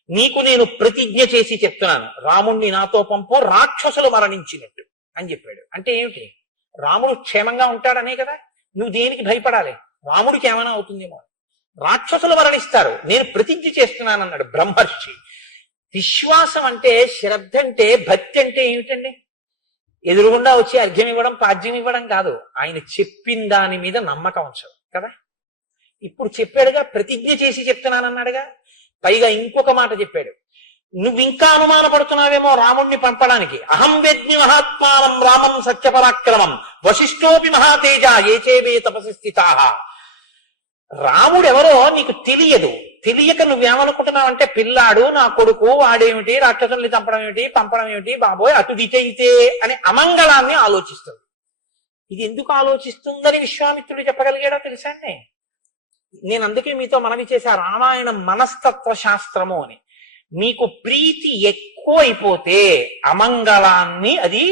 నీకు నేను ప్రతిజ్ఞ చేసి చెప్తున్నాను, రాముణ్ణి నాతో పంపో, రాక్షసులు మరణించినట్టు అని చెప్పాడు. అంటే ఏమిటి? రాముడు క్షేమంగా ఉంటాడనే కదా. నువ్వు దేనికి భయపడాలి? రాముడికి ఏమైనా అవుతుందేమో. రాక్షసులు మరణిస్తారు, నేను ప్రతిజ్ఞ చేస్తున్నానన్నాడు బ్రహ్మర్షి. విశ్వాసం అంటే, శ్రద్ధ అంటే, భక్తి అంటే ఏమిటండి? ఎదురుగుండా వచ్చి అర్ఘ్యం ఇవ్వడం, పాద్యం ఇవ్వడం కాదు, ఆయన చెప్పిన దాని మీద నమ్మకం ఉంచడం కదా. ఇప్పుడు చెప్పాడుగా, ప్రతిజ్ఞ చేసి చెప్తున్నానన్నాడుగా. పైగా ఇంకొక మాట చెప్పాడు, నువ్వు ఇంకా అనుమానపడుతున్నావేమో రాముణ్ణి పంపడానికి. అహం వేద్మి మహాత్మానం రామం సత్యపరాక్రమం వశిష్ఠోపి మహాతేజ ఏచేవే తపసి స్థితాః. రాముడెవరో నీకు తెలియదు. తెలియక నువ్వేమనుకుంటున్నావంటే పిల్లాడు నా కొడుకు వాడేమిటి రాక్షసుల్ని చంపడం ఏమిటి పంపడం ఏమిటి బాబోయ్ అటుదిటైతే అని అమంగళాన్ని ఆలోచిస్తుంది. ఇది ఎందుకు ఆలోచిస్తుందని విశ్వామిత్రుడు చెప్పగలిగాడో తెలుసా అండి? నేను అందుకే మీతో మనవి చేశా రామాయణం మనస్తత్వ శాస్త్రము అని. మీకు ప్రీతి ఎక్కువ అయిపోతే అమంగళాన్ని అది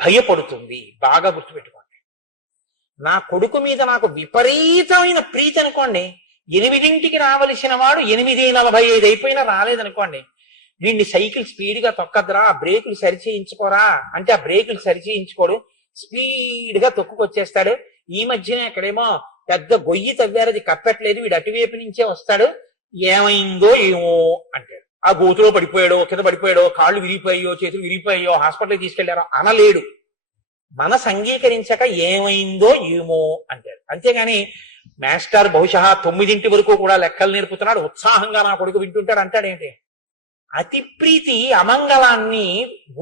భయపడుతుంది. బాగా గుర్తుపెట్టుకోండి. నా కొడుకు మీద నాకు విపరీతమైన ప్రీతి అనుకోండి, 8ంటికి రావలసిన వాడు 8:45 అయిపోయినా రాలేదనుకోండి, వీడిని సైకిల్ స్పీడ్గా తొక్కద్రా, బ్రేకులు సరిచేయించుకోరా అంటే ఆ బ్రేకులు సరిచేయించుకోడు, స్పీడ్గా తొక్కుకొచ్చేస్తాడు. ఈ మధ్యనే అక్కడేమో పెద్ద గొయ్యి తవ్వారు, అది కప్పట్లేదు, వీడు అటువైపు నుంచే వస్తాడు, ఏమైందో ఏమో అంటాడు. ఆ గోతులో పడిపోయాడో కింద పడిపోయాడో కాళ్ళు విరిగిపోయాయో చేతులు విరిగిపోయాయో హాస్పిటల్కి తీసుకెళ్లారో అనలేడు. మనసు అంగీకరించక ఏమైందో ఏమో అంటాడు. అంతేగాని మాస్టర్ బహుశా 9 వరకు కూడా లెక్కలు నేర్పుతున్నాడు, ఉత్సాహంగా నా కొడుకు వింటుంటాడు అంటాడేంటి? అతి ప్రీతి అమంగళాన్ని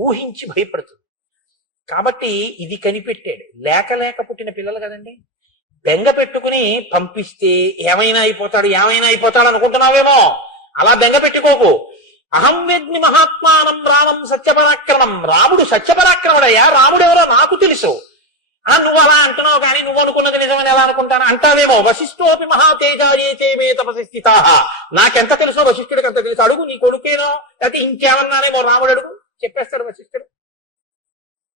ఊహించి భయపడుతుంది. కాబట్టి ఇది కనిపెట్టాడు. లేక పుట్టిన పిల్లలు కదండి, బెంగ పెట్టుకుని పంపిస్తే ఏమైనా అయిపోతాడు అనుకుంటున్నావేమో. అలా బెంగ పెట్టుకోకు. అహం వేద్మి మహాత్మానం రామం సత్యపరాక్రమం. రాముడు సత్యపరాక్రముడయ్యా. రాముడెవరో నాకు తెలుసు. నువ్వు అలా అంటున్నావు కానీ నువ్వు అనుకున్నది నిజమని ఎలా అనుకుంటాను అంటావేమో. వశిష్ఠోపి మహాతేజాయేతే మే తపసి స్థితాః. నాకెంత తెలుసో వశిష్ఠుడికి అంత తెలుసు. అడుగు, నీ కొడుకేనో లేకపోతే ఇంకేమన్నానేమో రాముడు అడుగు, చెప్పేస్తాడు వశిష్ఠుడు.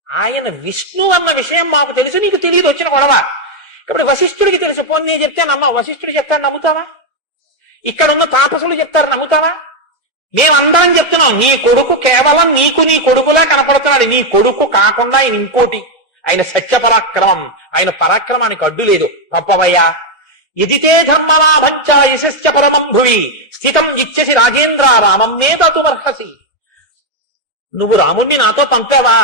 ఆయన విష్ణు అన్న విషయం మాకు తెలుసు, నీకు తెలియదు, వచ్చిన గొడవ. కాబట్టి వశిష్ఠుడికి తెలుసు. పోనీ నేను చెప్తే వశిష్ఠుడు చెప్తాడు, నమ్ముతావా? ఇక్కడున్న తాపసులు చెప్తారు, నమ్ముతావా? మేమందరం చెప్తున్నాం, నీ కొడుకు కేవలం నీకు నీ కొడుకులా కనపడుతున్నాడు. నీ కొడుకు కాకుండా ఆయన ఇంకోటి. ఆయన సత్యపరాక్రమం, ఆయన పరాక్రమానికి అడ్డు లేదు. తప్పవయ్యా. ఎదితే ధర్మలాభంచ యశస్య పరమం భువి స్థితం ఇచ్చసి రాజేంద్ర రామం మే తతుమర్హసి. నువ్వు రాముణ్ణి నాతో పంపావా,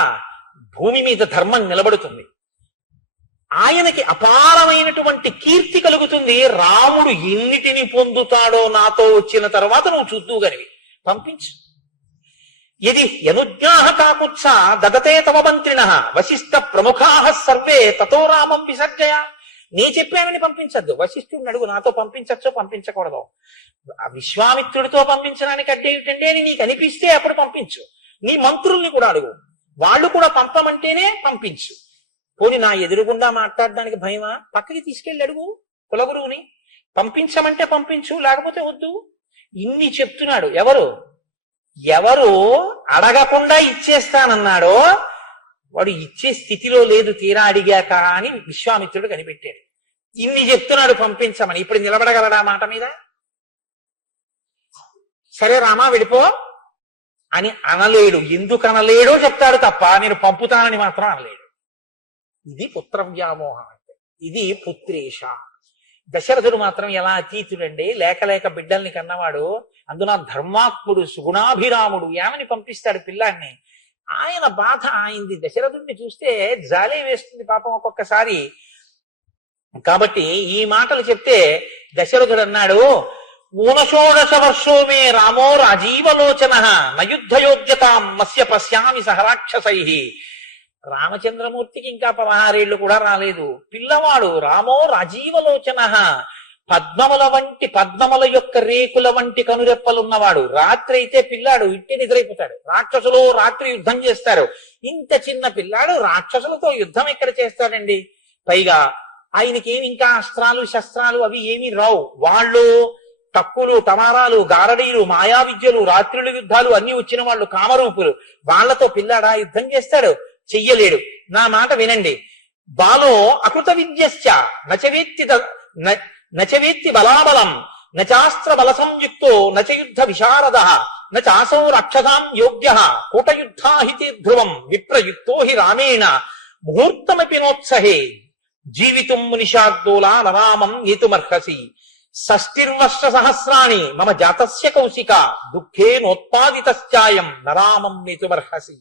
భూమి మీద ధర్మం నిలబడుతుంది, ఆయనకి అపారమైనటువంటి కీర్తి కలుగుతుంది. రాముడు ఎన్నిటిని పొందుతాడో నాతో వచ్చిన తర్వాత నువ్వు చూద్దువుగనివి, పంపించు. ఇది యనుజ్ఞాహ కాకుత్స దదతే తవ మంత్రిణః వశిష్ఠ ప్రముఖాః సర్వే తతో రామం విసర్జయ. నీ చెప్పానని పంపించద్దు. వశిష్ఠుడిని అడుగు, నాతో పంపించచ్చో పంపించకూడదు. విశ్వామిత్రుడితో పంపించడానికి అడ్డేమిటండి అని నీకు అనిపిస్తే అప్పుడు పంపించు. నీ మంత్రుల్ని కూడా అడుగు, వాళ్ళు కూడా పంపమంటేనే పంపించు. పోనీ నా ఎదురుగుండా మాట్లాడడానికి భయమా? పక్కకి తీసుకెళ్ళి అడుగు కులగురువుని, పంపించమంటే పంపించు, లేకపోతే వద్దు. ఇన్ని చెప్తున్నాడు. ఎవరు అడగకుండా ఇచ్చేస్తానన్నాడో వాడు ఇచ్చే స్థితిలో లేదు తీరా అడిగాక అని విశ్వామిత్రుడు కనిపెట్టాడు. ఇన్ని చెప్తున్నాడు పంపించమని. ఇప్పుడు నిలబడగలడా మాట మీద? సరే రామా వెళ్ళిపో అని అనలేడు. ఎందుకు అనలేడో చెప్తాడు తప్ప నేను పంపుతానని మాత్రం అనలేడు. ఇది పుత్ర వ్యామోహం అంటే. ఇది పుత్రేష. దశరథుడు మాత్రం ఎలా అతీతుడండి, లేక బిడ్డల్ని కన్నవాడు, అందున ధర్మాత్ముడు సుగుణాభిరాముడు, ఏమని పంపిస్తాడు పిల్లాన్ని? ఆయన బాధ అయింది. దశరథుడిని చూస్తే జాలే వేస్తుంది పాపం ఒక్కొక్కసారి. కాబట్టి ఈ మాటలు చెప్తే దశరథుడు అన్నాడు, 16 వర్షో మే రామో రాజీవలోచన నయుద్ధయోగ్యతాం మస్య పశ్యామి సహరాక్షసై. రామచంద్రమూర్తికి ఇంకా 16 ఏళ్ళు కూడా రాలేదు. పిల్లవాడు రామో రాజీవలోచన, పద్మముల యొక్క రేకుల వంటి కనురెప్పలున్నవాడు. రాత్రి అయితే పిల్లాడు ఇట్టే నిద్రైపోతాడు. రాక్షసులు రాత్రి యుద్ధం చేస్తారు. ఇంత చిన్న పిల్లాడు రాక్షసులతో యుద్ధం ఎక్కడ చేస్తాడండి? పైగా ఆయనకి ఏమి ఇంకా అస్త్రాలు శస్త్రాలు అవి ఏమీ రావు. వాళ్ళు తక్కువలు తమారాలు గారడీలు మాయా విద్యలు రాత్రుల యుద్ధాలు అన్ని వచ్చిన వాళ్ళు కామరూపులు. వాళ్లతో పిల్లాడా యుద్ధం చేస్తాడు? చెయ్యలేడు. నా మాట వినండి. బాలో అకృత విద్యశ్చ నచవేత్తి బలాబలం నచాస్త్ర బల సంయుక్తో నచ యుద్ధ విశారద నచాసౌ రక్షసాం యోగ్య కూటయుద్ధాహితే ధ్రువం విప్రయుక్తో హి రామేణ ముహూర్తమపి నోత్సహే జీవితుం మునిషార్దూలా నరామం ఏతుమర్హసి. 60 సహస్రాణి మమ జాతస్య కౌశిక దుఃఖే నోత్పాదితశ్చాయం నరామం ఏతుమర్హసి.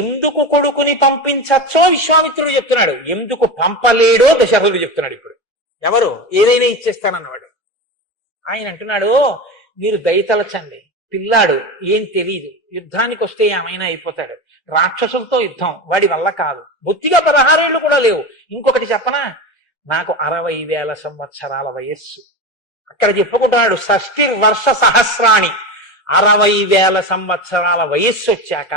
ఎందుకు కొడుకుని పంపించచ్చో విశ్వామిత్రుడు చెప్తున్నాడు, ఎందుకు పంపలేడో దశరథుడు చెప్తున్నాడు. ఇప్పుడు ఏదైనా ఇచ్చేస్తానన్నవాడు. ఆయన అంటున్నాడు, మీరు దయతలచండి, పిల్లాడు ఏం తెలియదు, యుద్ధానికి వస్తే ఏమైనా అయిపోతాడు, రాక్షసులతో యుద్ధం వాడి వల్ల కాదు, బొత్తిగా 16 ఏళ్ళు కూడా లేవు. ఇంకొకటి చెప్పనా, నాకు 60,000 సంవత్సరాల వయస్సు. అక్కడ చెప్పుకుంటున్నాడు 60 వర్ష సహస్రాణి. 60,000 సంవత్సరాల వయస్సు వచ్చాక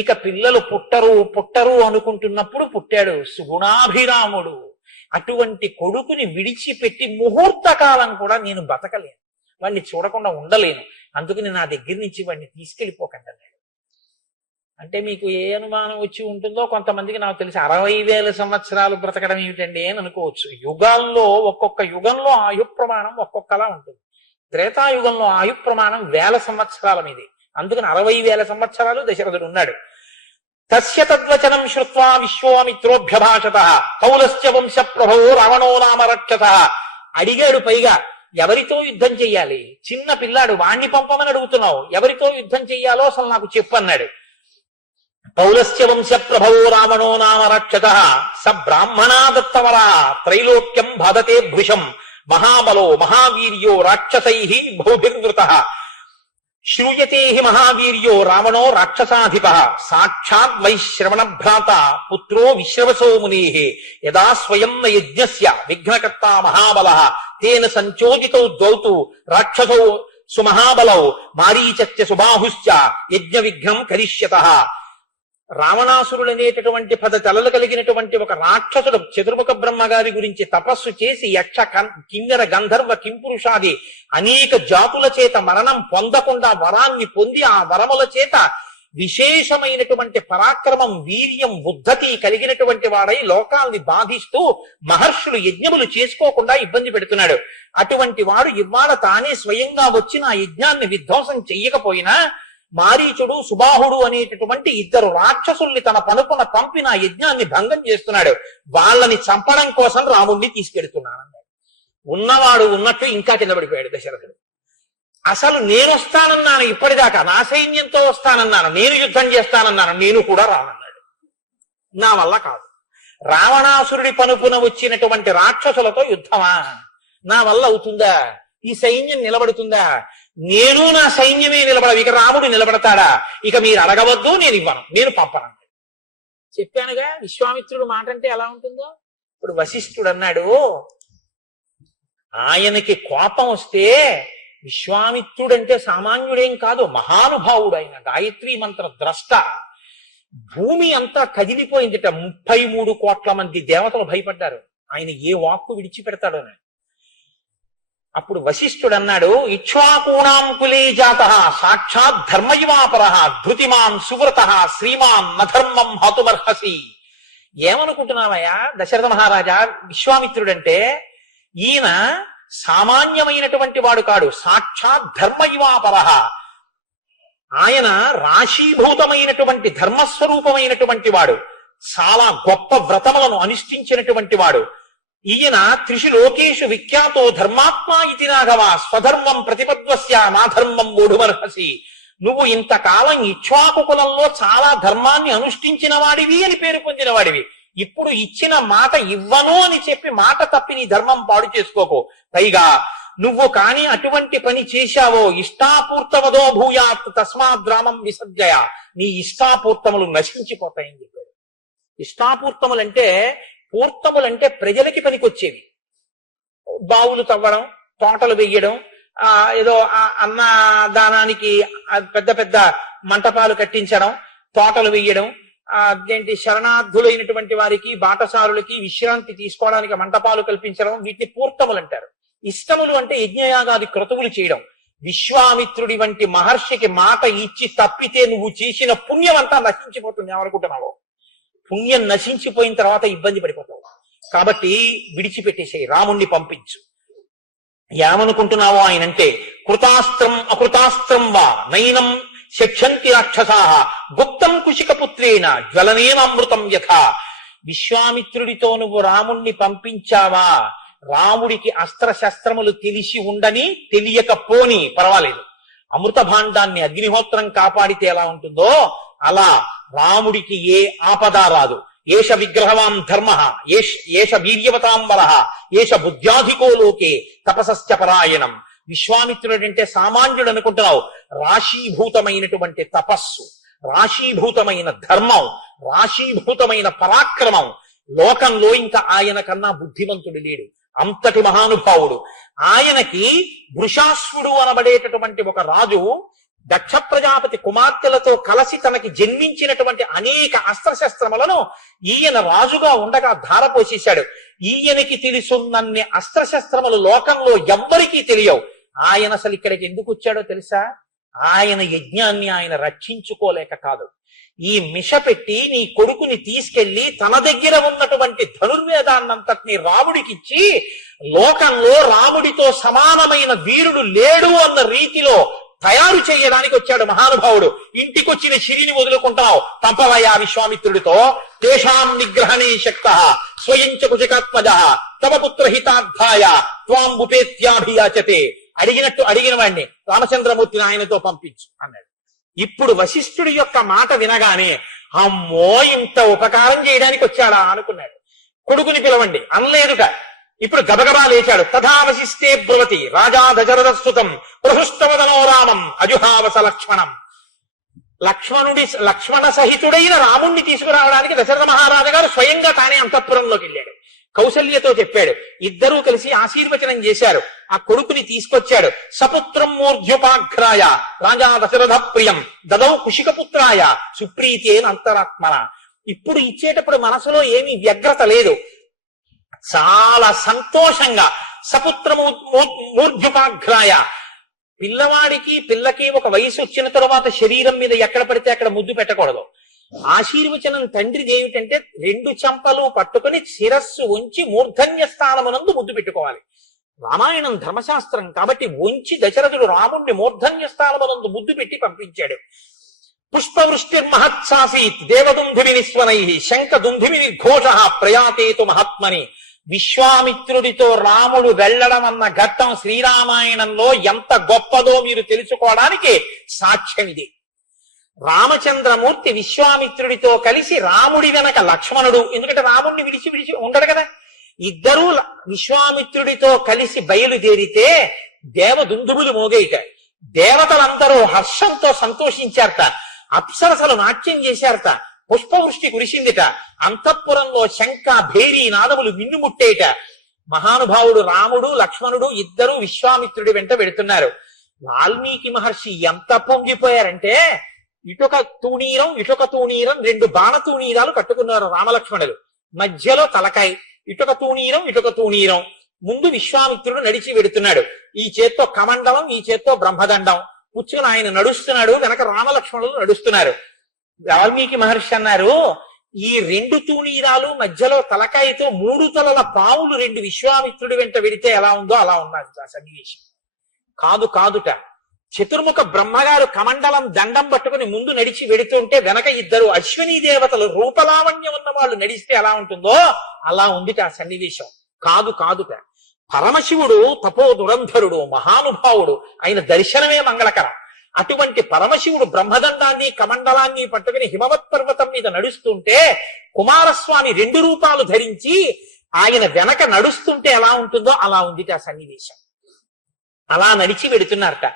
ఇక పిల్లలు పుట్టరు అనుకుంటున్నప్పుడు పుట్టాడు సుగుణాభిరాముడు. అటువంటి కొడుకుని విడిచిపెట్టి ముహూర్త కాలం కూడా నేను బతకలేను, వాడిని చూడకుండా ఉండలేను, అందుకని నా దగ్గర నుంచి వాడిని తీసుకెళ్ళిపోకండి అన్నాడు. అంటే మీకు ఏ అనుమానం వచ్చి ఉంటుందో, కొంతమందికి నాకు తెలిసి 60,000 సంవత్సరాలు బ్రతకడం ఏమిటండి అని అనుకోవచ్చు. యుగాల్లో ఒక్కొక్క యుగంలో ఆయు ప్రమాణం ఒక్కొక్కలా ఉంటుంది. త్రేతాయుగంలో ఆయు ప్రమాణం 1000 సంవత్సరాల మీది, అందుకని 60,000 సంవత్సరాలు దశరథుడు ఉన్నాడు. తస్య తద్వచనం శ్రుత్వా విశ్వామిత్రోభ్యభాషత కౌలస్య వంశ ప్రభో రావణో నామ రక్షత. అడిగాడు పైగా, ఎవరితో యుద్ధం చెయ్యాలి? చిన్న పిల్లాడు, వాణ్ణి పంపమని అడుగుతున్నావు, ఎవరితో యుద్ధం చెయ్యాలో అసలు నాకు చెప్పన్నాడు. పౌలస్య వంశ ప్రభవో రావణో నామ రక్షత స బ్రాహ్మణా దత్తవర త్రైలోక్యం బాధతే భృశం మహాబలో మహావీర్యో రాక్షసై బహుభిర్వృత శ్రూయతే హి మహావీర్యో రావణో రాక్షసాధిప సాక్షాత్ వైశ్రవణ భ్రాత పుత్రో విశ్రవసో మునే యదా స్వయం న యజ్ఞస్య విఘ్నకర్తా మహాబల తేన సంచోదితౌ ద్వౌతు రాక్షసౌ సుమహాబలౌ మారీచత్య సుబాహుశ్చ యజ్ఞ విఘ్నం కరిష్యతః. రావణాసురుడు అనేటటువంటి 10 తలలు కలిగినటువంటి ఒక రాక్షసుడు చతుర్ముఖ బ్రహ్మగారి గురించి తపస్సు చేసి యక్ష కిన్నెర గంధర్వ కింపురుషాది అనేక జాతుల చేత మరణం పొందకుండా వరాన్ని పొంది ఆ వరముల చేత విశేషమైనటువంటి పరాక్రమం వీర్యం ఉద్ధతి కలిగినటువంటి వాడై లోకాల్ని బాధిస్తూ మహర్షులు యజ్ఞములు చేసుకోకుండా ఇబ్బంది పెడుతున్నాడు. అటువంటి వాడు ఇవాళ తానే స్వయంగా వచ్చి నా యజ్ఞాన్ని విధ్వంసం చెయ్యకపోయినా మారీచుడు సుబాహుడు అనేటటువంటి 2 రాక్షసుల్ని తన పనుపున పంపి నా యజ్ఞాన్ని భంగం చేస్తున్నాడు, వాళ్ళని చంపడం కోసం రాముణ్ణి తీసుకెడుతున్నానన్నాడు. ఉన్నవాడు ఉన్నట్టు ఇంకా కిందపడిపోయాడు దశరథుడు. అసలు నేను వస్తానన్నాను, ఇప్పటిదాకా నా సైన్యంతో వస్తానన్నాను, నేను యుద్ధం చేస్తానన్నాను, నేను కూడా రానన్నాడు. నా వల్ల కాదు, రావణాసురుడి పనుపున వచ్చినటువంటి రాక్షసులతో యుద్ధమా నా వల్ల అవుతుందా? ఈ సైన్యం నిలబడుతుందా? నేను నా సైన్యమే నిలబడవు, ఇక రాముడు నిలబడతాడా? ఇక మీరు అడగవద్దు, నేను ఇవ్వను, నేను పంపను. చెప్పానుగా విశ్వామిత్రుడు మాట అంటే ఎలా ఉంటుందో. ఇప్పుడు వశిష్ఠుడు అన్నాడు, ఆయనకి కోపం వస్తే విశ్వామిత్రుడంటే సామాన్యుడేం కాదు, మహానుభావుడు. ఆయన గాయత్రీ మంత్ర ద్రష్ట. భూమి అంతా కదిలిపోయిందిట, 33 కోట్ల మంది దేవతలు భయపడ్డారు ఆయన ఏ వాక్కు విడిచిపెడతాడో. అప్పుడు వశిష్ఠుడు అన్నాడు, ఇక్ష్వాకూణాం కులే జాతః సాక్షాత్ ధర్మయువాపరః ధృతిమాన్ సువ్రత శ్రీమాన్ నధర్మం హతుమర్హసి. ఏమనుకుంటున్నావయ్యా దశరథ మహారాజా, విశ్వామిత్రుడంటే ఈయన సామాన్యమైనటువంటి వాడు కాడు, సాక్షాత్ ధర్మయువాపరః. ఆయన రాశీభూతమైనటువంటి ధర్మస్వరూపమైనటువంటి వాడు, చాలా గొప్ప వ్రతములను అనుష్ఠించినటువంటి వాడు. ఈయన త్రిషు లోకేషు విఖ్యాతో ధర్మాత్మా ఇతి రాఘవ స్వధర్మం ప్రతిపద్వస్య నాధర్మం మూఢుమర్హసి. నువ్వు ఇంతకాలం ఇక్ష్వాకు కులంలో చాలా ధర్మాన్ని అనుష్ఠించిన వాడివి అని పేరు పొందిన వాడివి. ఇప్పుడు ఇచ్చిన మాట ఇవ్వను అని చెప్పి మాట తప్పి నీ ధర్మం పాడు చేసుకోకు. పైగా నువ్వు కాని అటువంటి పని చేశావో ఇష్టాపూర్తమదో భూయాత్ తస్మాద్రామం విసర్జయ, నీ ఇష్టాపూర్తములు నశించిపోతాయని చెప్పాడు. ఇష్టాపూర్తములంటే, పూర్తములంటే ప్రజలకి పనికొచ్చేవి. బావులు తవ్వడం, తోటలు వెయ్యడం, ఏదో అన్నదానానికి పెద్ద పెద్ద మంటపాలు కట్టించడం, తోటలు వెయ్యడం, అదేంటి శరణార్థులైనటువంటి వారికి బాటసారులకి విశ్రాంతి తీసుకోవడానికి మంటపాలు కల్పించడం, వీటిని పూర్తములు అంటారు. ఇష్టములు అంటే యజ్ఞయాగాది క్రతువులు చేయడం. విశ్వామిత్రుడి వంటి మహర్షికి మాట ఇచ్చి తప్పితే నువ్వు చేసిన పుణ్యం అంతా నశించిపోతుంది. ఏమనుకుంటున్నావు? పుణ్యం నశించిపోయిన తర్వాత ఇబ్బంది పడిపోతావు. కాబట్టి విడిచిపెట్టేసే, రాముణ్ణి పంపించు. ఏమనుకుంటున్నావో ఆయనంటే, కృతాస్త్రం అకృతాస్త్రం వా నైనం శక్షంతి రాక్షసాః గుప్తం కుశికపుత్రేణ జ్వలనేనామృతం యథా. విశ్వామిత్రుడితో నువ్వు రాముణ్ణి పంపించావా, రాముడికి అస్త్రశస్త్రములు తెలిసి ఉండని తెలియకపోని పర్వాలేదు, అమృత భాండాన్ని అగ్నిహోత్రం కాపాడితే ఎలా ఉంటుందో అలా రాముడికి ఏ ఆపద రాదు. ఏష విగ్రహవాం ధర్మ, ఏష వీర్యవతాం వరః, ఏష బుద్ధ్యాధికో లోకే తపసశ్చ పరాయణం. విశ్వామిత్రుడు అంటే సామాన్యుడు అనుకుంటున్నావు. రాశీభూతమైనటువంటి తపస్సు, రాశీభూతమైన ధర్మం, రాశీభూతమైన పరాక్రమం. లోకంలో ఇంకా ఆయన కన్నా బుద్ధిమంతుడు లేడు. అంతటి మహానుభావుడు. ఆయనకి వృషాశ్వుడు అనబడేటటువంటి ఒక రాజు దక్ష ప్రజాపతి కుమార్తెలతో కలిసి తనకి జన్మించినటువంటి అనేక అస్త్రశస్త్రములను ఈయన రాజుగా ఉండగా ధారపోసేశాడు. ఈయనకి తెలుసున్నన్ని అస్త్రశస్త్రములు లోకంలో ఎవ్వరికీ తెలియవు. ఆయన అసలు ఇక్కడికి ఎందుకు వచ్చాడో తెలుసా? ఆయన యజ్ఞాన్ని ఆయన రక్షించుకోలేక కాదు. ఈ మిష పెట్టి నీ కొడుకుని తీసుకెళ్లి తన దగ్గర ఉన్నటువంటి ధనుర్వేదాన్నంతటిని రాముడికిచ్చి లోకంలో రాముడితో సమానమైన వీరుడు లేడు అన్న రీతిలో తయారు చేయడానికి వచ్చాడు మహానుభావుడు. ఇంటికొచ్చిన శిరిని వదులుకుంటావు, పంపవయ్యా విశ్వామిత్రుడితో. తేషాం నిగ్రహణే శక్త స్వయంచ కుశకాత్మజ తమ పుత్ర హితార్థాయ త్వాం ఉపేత్యాభియాచతే. అడిగినట్టు అడిగిన వాడిని రామచంద్రమూర్తిని ఆయనతో పంపించు అన్నాడు. ఇప్పుడు వశిష్ఠుడి యొక్క మాట వినగానే అమ్మో ఇంత ఉపకారం చేయడానికి వచ్చాడా అనుకున్నాడు. కొడుకుని పిలవండి అనలేదుట. ఇప్పుడు గబగబా లేచాడు. తథా వశిష్ఠే బ్రువతి రాజా దశరథస్తుతం ప్రహృష్టవదనో రామం అజుహావస లక్ష్మణం. లక్ష్మణ సహితుడైన రాముణ్ణి తీసుకురావడానికి దశరథ మహారాజు గారు స్వయంగా తానే అంతఃపురంలోకి వెళ్ళాడు. కౌసల్యతో చెప్పాడు. ఇద్దరూ కలిసి ఆశీర్వచనం చేశారు. ఆ కొడుకుని తీసుకొచ్చాడు. సపుత్రం మూర్ధ్యుపాఘ్రాయ రాజా దశరథ ప్రియం దదౌ కుశికపుత్రాయ సుప్రీతేన అంతరాత్మన. ఇప్పుడు ఇచ్చేటప్పుడు మనసులో ఏమీ వ్యగ్రత లేదు. చాలా సంతోషంగా సపుత్ర మూర్ధ్యుపాఘ్రాయ. పిల్లవాడికి పిల్లకి ఒక వయసు వచ్చిన తరువాత శరీరం మీద ఎక్కడ పడితే అక్కడ ముద్దు పెట్టకూడదు. ఆశీర్వచనం తండ్రిది ఏమిటంటే 2 చెంపలు పట్టుకుని శిరస్సు ఉంచి మూర్ధన్య స్థానమునందు ముద్దు పెట్టుకోవాలి. రామాయణం ధర్మశాస్త్రం కాబట్టి ఉంచి దశరథుడు రాముణ్ణి మూర్ధన్య స్థానమునందు ముద్దు పెట్టి పంపించాడు. పుష్పవృష్టిర్మహత్సాసీత్ దేవదుంధువి నిస్వనై శంఖ దుంధువి నిర్ఘోష ప్రయాతేతు మహాత్మని. విశ్వామిత్రుడితో రాముడు వెళ్ళడం అన్న ఘట్టం శ్రీరామాయణంలో ఎంత గొప్పదో మీరు తెలుసుకోవడానికి సాక్ష్యం ఇది. రామచంద్రమూర్తి విశ్వామిత్రుడితో కలిసి రాముడి వెనక లక్ష్మణుడు, ఎందుకంటే రాముడిని విడిచి ఉండడు కదా, ఇద్దరూ విశ్వామిత్రుడితో కలిసి బయలుదేరితే దేవదుందుబులు మోగేట. దేవతలందరూ హర్షంతో సంతోషించారట. అప్సరసలు నాట్యం చేశారట. పుష్పవృష్టి కురిసిందిట. అంతఃపురంలో శంఖ భేరీ నాదములు మిన్నుముట్టేట. మహానుభావుడు రాముడు లక్ష్మణుడు ఇద్దరూ విశ్వామిత్రుడి వెంట వెడుతున్నారు. వాల్మీకి మహర్షి ఎంత పొంగిపోయారంటే ఇటొక తూణీరం 2 బాణ తూణీరాలు కట్టుకున్నారు రామలక్ష్మణులు. మధ్యలో తలకాయ, ఇటొక తూణీరం. ముందు విశ్వామిత్రుడు నడిచి వెడుతున్నాడు. ఈ చేత్తో కమండలం, ఈ చేత్తో బ్రహ్మదండం పుచ్చుకుని ఆయన నడుస్తున్నాడు. వెనక రామలక్ష్మణులు నడుస్తున్నారు. వాల్మీకి మహర్షి అన్నారు, ఈ 2 తూణీరాలు మధ్యలో తలకాయతో 3 తలల పావులు 2 విశ్వామిత్రుడి వెంట వెడితే ఎలా ఉందో అలా ఉన్నది ఆ సన్నివేశం. కాదుట. చతుర్ముఖ బ్రహ్మగారు కమండలం దండం పట్టుకుని ముందు నడిచి వెడుతుంటే వెనక ఇద్దరు అశ్వినీ దేవతలు రూపలావణ్యం ఉన్న వాళ్ళు నడిస్తే ఎలా ఉంటుందో అలా ఉందిట ఆ సన్నివేశం. కాదుట. పరమశివుడు తపో దురంధరుడు మహానుభావుడు, ఆయన దర్శనమే మంగళకరం. అటువంటి పరమశివుడు బ్రహ్మదండాన్ని కమండలాన్ని పట్టుకుని హిమవత్ పర్వతం మీద నడుస్తుంటే కుమారస్వామి 2 రూపాలు ధరించి ఆయన వెనక నడుస్తుంటే ఎలా ఉంటుందో అలా ఉందిట ఆ సన్నివేశం. అలా నడిచి వెడుతున్నారట.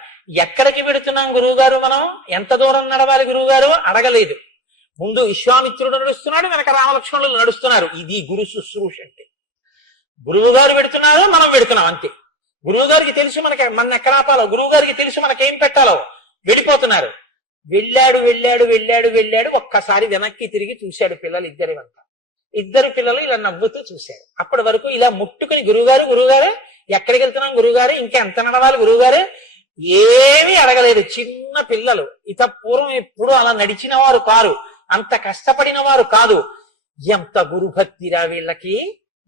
ఎక్కడికి వెడుతున్నాం గురువుగారు, మనం ఎంత దూరం నడవాలి గురువుగారు అడగలేదు. ముందు విశ్వామిత్రుడు నడుస్తున్నాడు, వెనక రామలక్ష్మణులు నడుస్తున్నారు. ఇది గురు శుశ్రూష అంటే. గురువు గారు పెడుతున్నారు, మనం పెడుతున్నాం అంతే. గురువు గారికి తెలుసు మన ఎక్కడ ఆపాలో, గురువు గారికి తెలుసు మనకేం పెట్టాలో. వెళ్ళిపోతున్నారు. వెళ్ళాడు. ఒక్కసారి వెనక్కి తిరిగి చూశాడు. పిల్లలు ఇద్దరు పిల్లలు ఇలా నవ్వుతూ చూశారు. అప్పటి వరకు ఇలా ముట్టుకుని గురువుగారు ఎక్కడికి వెళ్తున్నాం గురువుగారు, ఇంకా ఎంత నడవాలి గురువుగారు, ఏమీ అడగలేదు. చిన్న పిల్లలు, పూర్వం ఎప్పుడు అలా నడిచిన వారు కారు, అంత కష్టపడిన వారు కాదు. ఎంత గురుభక్తిరా వీళ్ళకి,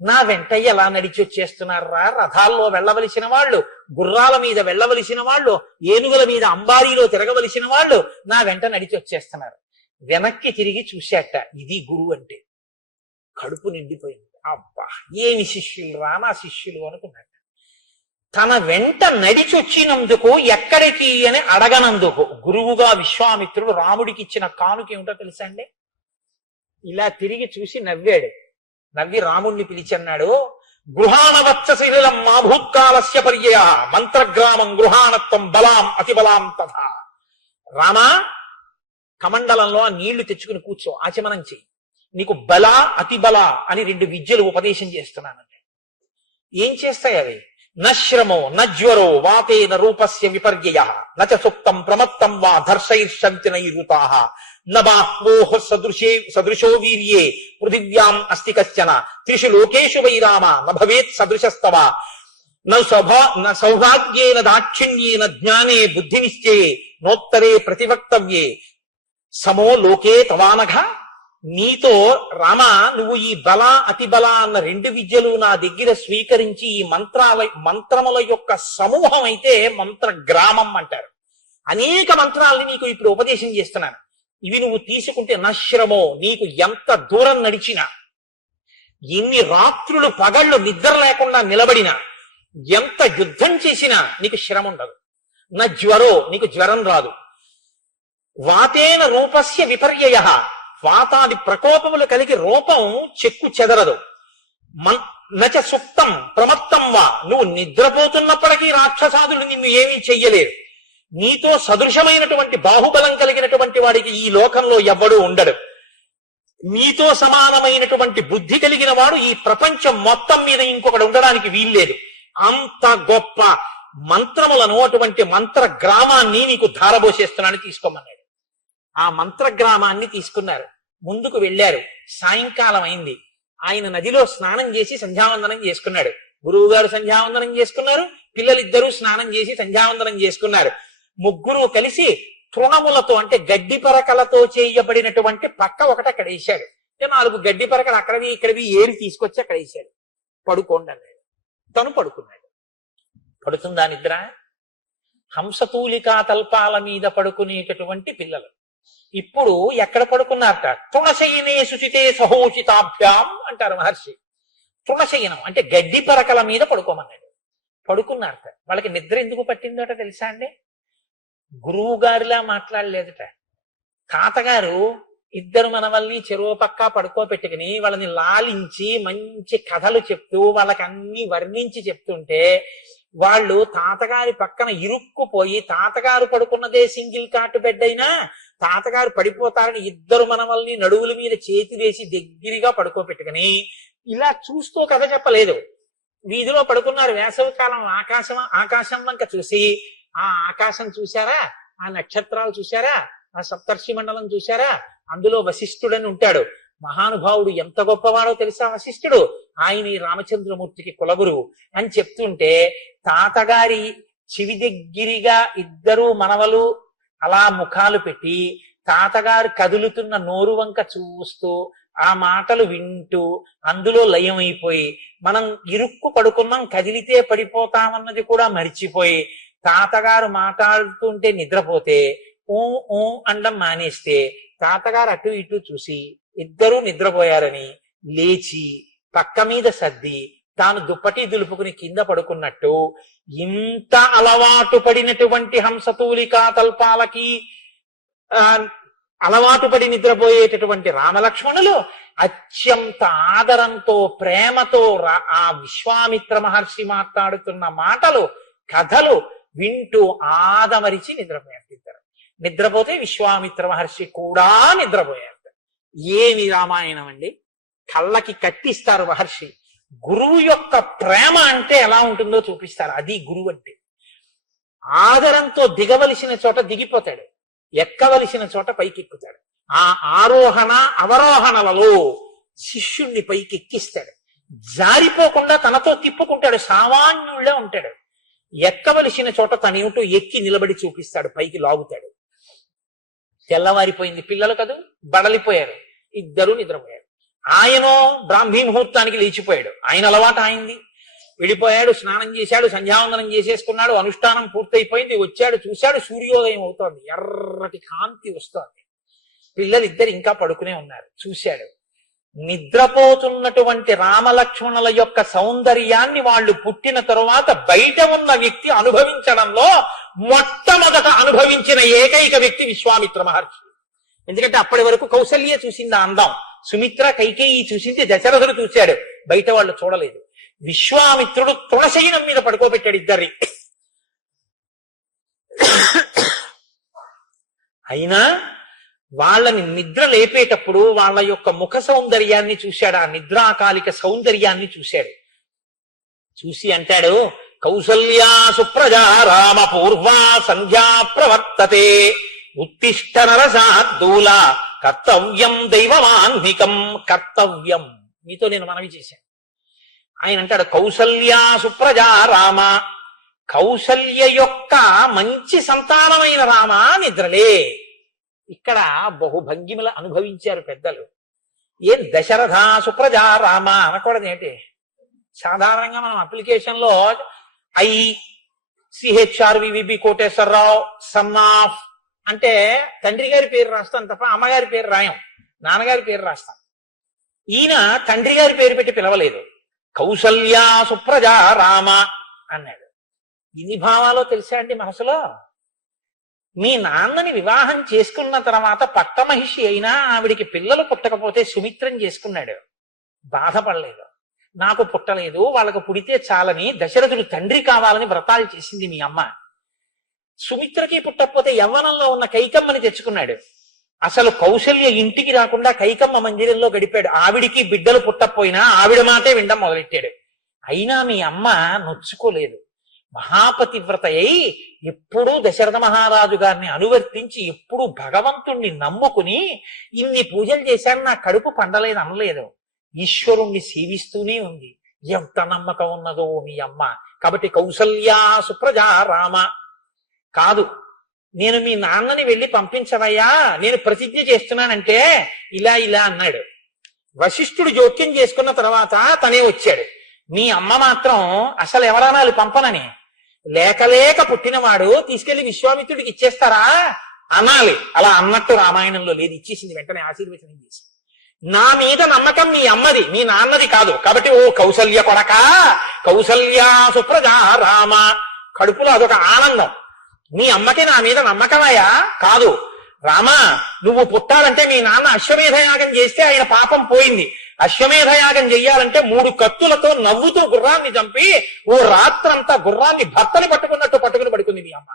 నా వెంట ఎలా నడిచి వచ్చేస్తున్నారా, రథాల్లో వెళ్ళవలసిన వాళ్ళు, గుర్రాల మీద వెళ్ళవలసిన వాళ్ళు, ఏనుగుల మీద అంబారీలో తిరగవలసిన వాళ్ళు నా వెంట నడిచి వచ్చేస్తున్నారు. వెనక్కి తిరిగి చూశాట. ఇది గురువు అంటే. కడుపు నిండిపోయింది. అబ్బా ఏమి శిష్యులు రా నా శిష్యులు అనుకున్నాడు. తన వెంట నడిచి వచ్చినందుకు ఎక్కడికి అని అడగనందుకు గురువుగా విశ్వామిత్రుడు రాముడికి ఇచ్చిన కానుక ఏమిటో తెలుసా అండి? ఇలా తిరిగి చూసి నవ్వాడు. నవ్వి రాముడిని పిలిచన్నాడు, గృహాణవత్సశీలం మా భూత్కాలస్య పర్యయ మంత్రగ్రామం గృహాణత్వం బలాం అతిబలాం తథా. రామా, కమండలంలో ఆ నీళ్లు తెచ్చుకుని కూర్చో, ఆచమనం చెయ్యి. నీకు బల అతిబల అని 2 విద్యలు ఉపదేశం చేస్తున్నానంటే ఏం చేస్తాయి అవి? నశ్రమో నజ్వరో వాతేన రూపస్య విపర్యయ నచ సుప్తం ప్రమత్తం వా ధర్షైర్షంతి నైరుతాః నబాహ్వోః సదృశో వీర్యే పృథివ్యాం అస్తి కశ్చన త్రిషు లోకేషు వై రామ నభవేత్ సదృశస్తవ న సౌభాగ్యేన దాక్షిణ్యేన జ్ఞానే బుద్ధి నిశ్చయే నోత్తరే ప్రతివక్తవ్యే సమో లోకే తవానఘ. నీతో రామ, నువ్వు ఈ బల అతిబల అన్న 2 విద్యలు నా దగ్గర స్వీకరించి ఈ మంత్రముల యొక్క సమూహం అయితే మంత్ర గ్రామం అంటారు. అనేక మంత్రాలని నీకు ఇప్పుడు ఉపదేశం చేస్తున్నాను. ఇవి నువ్వు తీసుకుంటే నశ్రమో, నీకు ఎంత దూరం నడిచినా, ఎన్ని రాత్రులు పగళ్ళు నిద్ర లేకుండా నిలబడినా, ఎంత యుద్ధం చేసినా నీకు శ్రమ ఉండదు. జ్వరో, నీకు జ్వరం రాదు. వాతేన రూపస్య విపర్యయ, వాతాది ప్రకోపములు కలిగి రూపం చెక్కు చెదరదు. నచ సుప్తం ప్రమత్తం వా, నువ్వు నిద్రపోతున్నప్పటికీ రాక్షసాదులు నిన్ను ఏమీ చెయ్యలేరు. నీతో సదృశమైనటువంటి బాహుబలం కలిగినటువంటి వాడికి ఈ లోకంలో ఎవ్వడూ ఉండడు. నీతో సమానమైనటువంటి బుద్ధి కలిగిన వాడు ఈ ప్రపంచం మొత్తం మీద ఇంకొకడు ఉండడానికి వీల్లేదు. అంత గొప్ప మంత్రములను, అటువంటి మంత్ర గ్రామాన్ని నీకు ధారబోసేస్తున్నాను, తీసుకోమన్నాడు. ఆ మంత్ర గ్రామాన్ని తీసుకున్నారు, ముందుకు వెళ్ళారు. సాయంకాలం అయింది. ఆయన నదిలో స్నానం చేసి సంధ్యావందనం చేసుకున్నాడు. గురువు గారు సంధ్యావందనం చేసుకున్నారు, పిల్లలిద్దరూ స్నానం చేసి సంధ్యావందనం చేసుకున్నారు. ముగ్గురు కలిసి తృణములతో, అంటే గడ్డి పరకలతో చేయబడినటువంటి పక్క ఒకటి అక్కడ వేశాడు. 4 గడ్డి పరకలు అక్కడవి ఇక్కడవి ఏరి తీసుకొచ్చి అక్కడ వేశాడు. పడుకోండి అన్నాడు. తను పడుకున్నాడు. పడుతుందా నిద్ర? హంసతూలికా తల్పాల మీద పడుకునేటటువంటి పిల్లలు ఇప్పుడు ఎక్కడ పడుకున్నారట? తృణశయనే శుచితే సహోచితాభ్యాం అంటారు మహర్షి. తృణశయనం అంటే గడ్డి పరకల మీద పడుకోమన్నాడు. పడుకున్నారట. వాళ్ళకి నిద్ర ఎందుకు పట్టిందోట తెలుసా అండి? గురువు గారిలా మాట్లాడలేదట. తాతగారు ఇద్దరు మనవల్ని చెరువు పక్క పడుకోబెట్టుకుని వాళ్ళని లాలించి మంచి కథలు చెప్తూ వాళ్ళకి అన్ని వర్ణించి చెప్తుంటే వాళ్ళు తాతగారి పక్కన ఇరుక్కుపోయి, తాతగారు పడుకున్నదే సింగిల్ కాటు బెడ్ అయినా తాతగారు పడిపోతారని ఇద్దరు మనవల్ని నడువుల మీద చేతి వేసి దగ్గరగా పడుకోబెట్టుకుని ఇలా చూస్తూ కథ చెప్పలేదు. వీధిలో పడుకున్నారు. వేసవికాలం ఆకాశం వంక చూసి, ఆ ఆకాశం చూశారా, ఆ నక్షత్రాలు చూశారా, ఆ సప్తర్షి మండలం చూశారా, అందులో వశిష్ఠుడని ఉంటాడు. మహానుభావుడు, ఎంత గొప్పవాడో తెలుసా వశిష్ఠుడు. ఆయన ఈ రామచంద్రమూర్తికి కులగురువు అని చెప్తుంటే తాతగారి చెవి దగ్గరగా ఇద్దరు మనవలు అలా ముఖాలు పెట్టి తాతగారు కదులుతున్న నోరు వంక చూస్తూ ఆ మాటలు వింటూ అందులో లయమైపోయి, మనం ఇరుక్కు పడుకున్నాం, కదిలితే పడిపోతామన్నది కూడా మరిచిపోయి, తాతగారు మాట్లాడుతుంటే నిద్రపోతే ఊ ఊ అండం మానేస్తే తాతగారు అటు ఇటు చూసి ఇద్దరూ నిద్రపోయారని లేచి పక్క మీద సర్ది తాను దుప్పటి దులుపుకుని కింద పడుకున్నట్టు, ఇంత అలవాటు పడినటువంటి హంసతూలికా తల్పాలకి అలవాటు పడి నిద్రపోయేటటువంటి రామలక్ష్మణులు అత్యంత ఆదరంతో ప్రేమతో ఆ విశ్వామిత్ర మహర్షి మాట్లాడుతున్న మాటలు కథలు వింటూ ఆదమరిచి నిద్రపోయారు. నిద్రపోతే విశ్వామిత్ర మహర్షి కూడా నిద్రపోయారు. ఏమి రామాయణం అండి! కళ్ళకి కట్టిస్తారు మహర్షి. గురువు యొక్క ప్రేమ అంటే ఎలా ఉంటుందో చూపిస్తారు. అది గురువు అంటే. ఆదరంతో దిగవలసిన చోట దిగిపోతాడు, ఎక్కవలసిన చోట పైకెక్కుతాడు. ఆ ఆరోహణ అవరోహణలలో శిష్యుణ్ణి పైకి ఎక్కిస్తాడు. జారిపోకుండా తనతో తిప్పుకుంటాడు. సామాన్యుళ్ళే ఉంటాడు. ఎక్కవలసిన చోట తనేమిటో ఎక్కి నిలబడి చూపిస్తాడు, పైకి లాగుతాడు. తెల్లవారిపోయింది. పిల్లలు కదూ బడలిపోయారు. ఇద్దరూ నిద్రపోయారు. ఆయనో బ్రాహ్మీ ముహూర్తానికి లేచిపోయాడు. ఆయన అలవాటు అయింది. వెళ్ళిపోయాడు, స్నానం చేశాడు, సంధ్యావందనం చేసేసుకున్నాడు. అనుష్ఠానం పూర్తయిపోయింది. వచ్చాడు, చూశాడు, సూర్యోదయం అవుతోంది, ఎర్రటి కాంతి వస్తోంది. పిల్లలు ఇద్దరు ఇంకా పడుకునే ఉన్నారు. చూశాడు, నిద్రపోతున్నటువంటి రామలక్ష్మణుల యొక్క సౌందర్యాన్ని వాళ్ళు పుట్టిన తరువాత బయట ఉన్న వ్యక్తి అనుభవించడంలో మొట్టమొదట అనుభవించిన ఏకైక వ్యక్తి విశ్వామిత్ర మహర్షి. ఎందుకంటే అప్పటి వరకు కౌసల్య చూసింది అందం, సుమిత్ర కైకేయి చూసింది, దశరథుడు చూశాడు, బయట వాళ్ళు చూడలేదు. విశ్వామిత్రుడు తృణశయనం మీద పడుకోబెట్టాడు ఇద్దరిని. అయినా వాళ్ళని నిద్ర లేపేటప్పుడు వాళ్ళ యొక్క ముఖ సౌందర్యాన్ని చూశాడు, ఆ నిద్రాకాలిక సౌందర్యాన్ని చూశాడు. చూసి అంటాడు, కౌసల్యా సుప్రజా రామ పూర్వా సంధ్యా ప్రవర్తతే ఉత్తిష్ట నరసార్దూల కర్తవ్యం దైవమాన్నికం. కర్తవ్యం మీతో నేను మనవి చేశాను. ఆయన అంటాడు, కౌసల్యా సుప్రజా రామ, కౌసల్య యొక్క మంచి సంతానమైన రామ నిద్రలే. ఇక్కడ బహుభంగిమలు అనుభవించారు పెద్దలు. ఏం దశరథ సుప్రజా రామ అనకూడదు ఏంటి? సాధారణంగా మనం అప్లికేషన్ లో CHRVVB కోటేశ్వరరావు సన్ ఆఫ్ అంటే తండ్రి గారి పేరు రాస్తాం తప్ప అమ్మగారి పేరు రాయం, నాన్నగారి పేరు రాస్తాం. ఈయన తండ్రి గారి పేరు పెట్టి పిలవలేదు, కౌసల్యా సుప్రజా రామ అన్నాడు. ఇన్ని భావాలో తెలుసా అండి మనసులో? మీ నాన్నని వివాహం చేసుకున్న తర్వాత పట్టమహిషి అయినా ఆవిడికి పిల్లలు పుట్టకపోతే సుమిత్రం చేసుకున్నాడు, బాధపడలేదు. నాకు పుట్టలేదు, వాళ్ళకు పుడితే చాలని దశరథుడు తండ్రి కావాలని వ్రతాలు చేసింది మీ అమ్మ. సుమిత్రకి పుట్టకపోతే యవ్వనంలో ఉన్న కైకమ్మని తెచ్చుకున్నాడు. అసలు కౌశల్య ఇంటికి రాకుండా కైకమ్మ మందిరంలో గడిపాడు. ఆవిడికి బిడ్డలు పుట్టకపోయినా ఆవిడ మాటే వినడం మొదలెట్టాడు. అయినా మీ అమ్మ నొచ్చుకోలేదు. మహాపతివ్రత అయి ఎప్పుడూ దశరథ మహారాజు గారిని అనువర్తించి ఎప్పుడూ భగవంతుణ్ణి నమ్ముకుని ఇన్ని పూజలు చేశాను, నా కడుపు పండలేదు అనలేదు. ఈశ్వరుణ్ణి సేవిస్తూనే ఉంది. ఎంత నమ్మకం ఉన్నదో మీ అమ్మ. కాబట్టి కౌసల్యా సుప్రజా రామ కాదు, నేను మీ నాన్నని వెళ్ళి పంపించవయ్యా, నేను ప్రతిజ్ఞ చేస్తున్నానంటే ఇలా ఇలా అన్నాడు. వశిష్ఠుడు జోక్యం చేసుకున్న తర్వాత తనే వచ్చాడు. మీ అమ్మ మాత్రం అసలు ఎవరనాలి పంపనని, లేక లేక పుట్టినవాడు తీసుకెళ్లి విశ్వామిత్రుడికి ఇచ్చేస్తారా అనాలి. అలా అన్నట్టు రామాయణంలో లేదు, ఇచ్చేసింది వెంటనే ఆశీర్వచనం చేసి. నా మీద నమ్మకం మీ అమ్మది, మీ నాన్నది కాదు. కాబట్టి ఓ కౌసల్య కొడక, కౌసల్యా సుప్రజా రామ, కడుపులో అదొక ఆనందం. మీ అమ్మకి నా మీద నమ్మకమయ్యా కాదు. రామా, నువ్వు పుట్టాలంటే మీ నాన్న అశ్వమేధయాగం చేస్తే ఆయన పాపం పోయింది. అశ్వమేధయాగం చెయ్యాలంటే 3 కత్తులతో నవ్వుతూ గుర్రాన్ని చంపి ఓ రాత్రంతా గుర్రాన్ని భర్తని పట్టుకున్నట్టు పట్టుకుని పడుకుంది మీ అమ్మ.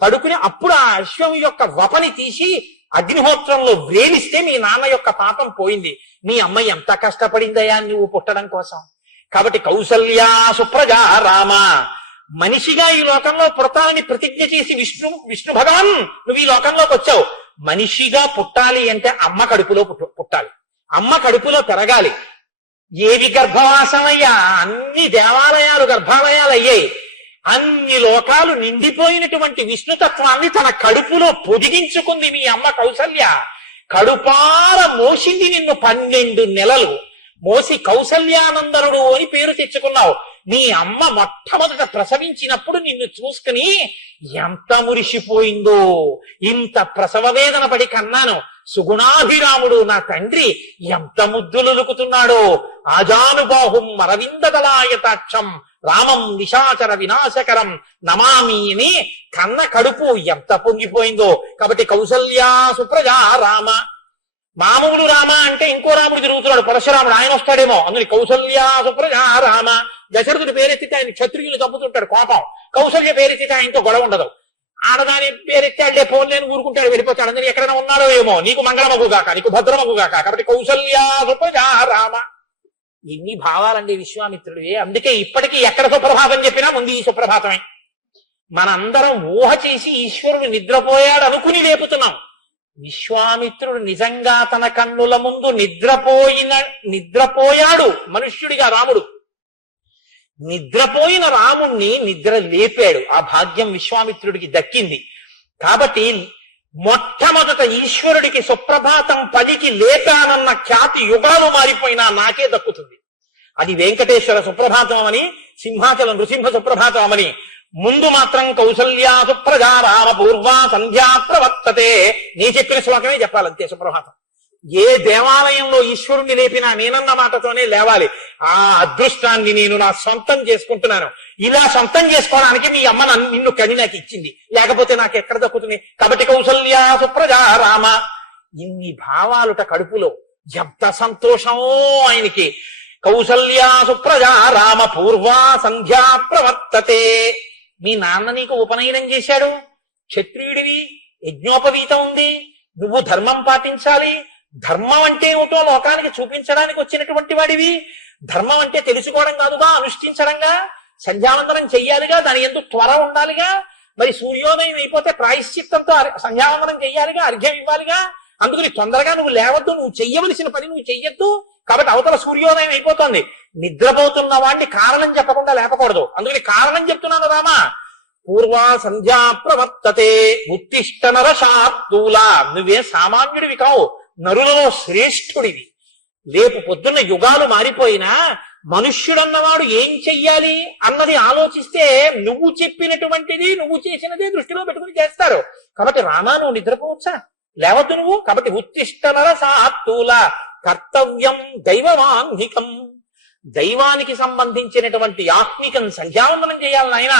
పడుకుని అప్పుడు ఆ అశ్వం యొక్క వపని తీసి అగ్నిహోత్రంలో వేలిస్తే మీ నాన్న యొక్క పాపం పోయింది. మీ అమ్మ ఎంత కష్టపడిందయా నువ్వు పుట్టడం కోసం. కాబట్టి కౌసల్యా సుప్రజా రామ, మనిషిగా ఈ లోకంలో పుడతాలని ప్రతిజ్ఞ చేసి విష్ణు భగవాన్ నువ్వు ఈ లోకంలోకి వచ్చావు. మనిషిగా పుట్టాలి అంటే అమ్మ కడుపులో పుట్టాలి, అమ్మ కడుపులో పెరగాలి. ఏవి గర్భవాసమయ్యా, అన్ని దేవాలయాలు గర్భాలయాలు అయ్యాయి. అన్ని లోకాలు నిండిపోయినటువంటి విష్ణుతత్వాన్ని తన కడుపులో పొదిగించుకుంది మీ అమ్మ కౌసల్య. కడుపార మోసింది నిన్ను 12 నెలలు మోసి కౌసల్యానందరుడు అని పేరు తెచ్చుకున్నావు. నీ అమ్మ మొట్టమొదట ప్రసవించినప్పుడు నిన్ను చూసుకుని ఎంత మురిసిపోయిందో. ఇంత ప్రసవ వేదన పడి కన్నాను, సుగుణాభిరాముడు నా తండ్రి ఎంత ముద్దులొలుకుతున్నాడో. ఆజానుబాహుం అరవిందదలాయతాక్షం రామం నిశాచర వినాశకరం నమామిని కన్న కడుపు ఎంత పొంగిపోయిందో. కాబట్టి కౌసల్యా సుప్రజా రామ. మామూలు రామ అంటే ఇంకో రాముడు తిరుగుతున్నాడు, పరశురాముడు, ఆయన వస్తాడేమో. అందుని కౌసల్యా సుప్రజా రామ. దశరథుడి పేరెత్తితే ఆయన క్షత్రియులు చంపుతుంటాడు కోపం, కౌసల్య పేరెత్తితే ఆయనతో గొడవ ఉండదు. ఆడదాని పేరెత్తాడే ఫోన్ లేని ఊరుకుంటాడు, వెళ్ళిపోతాడు. అందుని ఎక్కడైనా ఉన్నాడో ఏమో, నీకు మంగళమగుగాక, నీకు భద్రమగుగాక. కాబట్టి కౌసల్యా సుప్రజా రామ. ఇన్ని భావాలండి విశ్వామిత్రుడివే. అందుకే ఇప్పటికీ ఎక్కడ సుప్రభాతం చెప్పినా ముందు ఈ సుప్రభాతమే. మనందరం ఊహ చేసి ఈశ్వరుడు నిద్రపోయాడు అనుకుని లేపుతున్నాం. విశ్వామిత్రుడు నిజంగా తన కన్నుల ముందు నిద్రపోయాడు మనుష్యుడిగా. రాముడు నిద్రపోయిన రాముణ్ణి నిద్ర లేపాడు. ఆ భాగ్యం విశ్వామిత్రుడికి దక్కింది. కాబట్టి మొట్టమొదట ఈశ్వరుడికి సుప్రభాతం పలికి లేపానన్న ఖ్యాతి యుగాలు మారిపోయినా నాకే దక్కుతుంది. అది వెంకటేశ్వర సుప్రభాతం అని, సింహాచలం నృసింహ సుప్రభాతం అని. ముందు మాత్రం కౌసల్యా సుప్రజా రామ పూర్వా సంధ్యా ప్రవర్తతే. నీ చెప్పిన శ్లోకమే చెప్పాలంతే సుప్రభాతం. ఏ దేవాలయంలో ఈశ్వరుణ్ణి లేపినా నేనన్న మాటతోనే లేవాలి. ఆ అదృష్టాన్ని నేను నా సొంతం చేసుకుంటున్నాను. ఇలా సొంతం చేసుకోవడానికి మీ అమ్మ నిన్ను కని నాకు ఇచ్చింది, లేకపోతే నాకు ఎక్కడ దక్కుతుంది. కాబట్టి కౌసల్యా సుప్రజా రామ. ఇన్ని భావాలుట కడుపులో ఎంత సంతోషమో ఆయనకి. కౌసల్యా సుప్రజా రామ పూర్వా సంధ్యా ప్రవర్తతే. మీ నాన్న నీకు ఉపనయనం చేశాడు, క్షత్రియుడివి, యజ్ఞోపవీతం ఉంది, నువ్వు ధర్మం పాటించాలి. ధర్మం అంటే ఏమిటో లోకానికి చూపించడానికి వచ్చినటువంటి వాడివి. ధర్మం అంటే తెలుసుకోవడం కాదుగా, అనుష్ఠించడంగా, సంధ్యావందనం చెయ్యాలిగా, దాని ఎందుకు త్వర ఉండాలిగా. మరి సూర్యోదయం అయిపోతే ప్రాయశ్చిత్తంతో సంధ్యావందనం చెయ్యాలిగా, అర్ఘ్యం ఇవ్వాలిగా. అందుకని తొందరగా నువ్వు లేవద్దు, నువ్వు చెయ్యవలసిన పని నువ్వు చెయ్యొద్దు. కాబట్టి అవతల సూర్యోదయం అయిపోతుంది. నిద్రపోతున్న వాడిని కారణం చెప్పకుండా లేపకూడదు. అందుకని కారణం చెప్తున్నాను రామా. పూర్వా సంధ్యా ప్రవర్తతే ఉత్తిష్ట నరశార్దూల. నువ్వే సామాన్యుడివి కావు, నరులలో శ్రేష్ఠుడివి. రేపు పొద్దున్న యుగాలు మారిపోయినా మనుష్యుడన్నవాడు ఏం చెయ్యాలి అన్నది ఆలోచిస్తే నువ్వు చెప్పినటువంటిది నువ్వు చేసినదే దృష్టిలో పెట్టుకుని చేస్తారు. కాబట్టి రామా నువ్వు నిద్రపోవచ్చా, లేవద్దు నువ్వు. కాబట్టి ఉత్తిష్ట నరశార్దూల కర్తవ్యం దైవవాన్నికం. దైవానికి సంబంధించినటువంటి ఆత్మికం సంధ్యావందనం చేయాలి నాయన,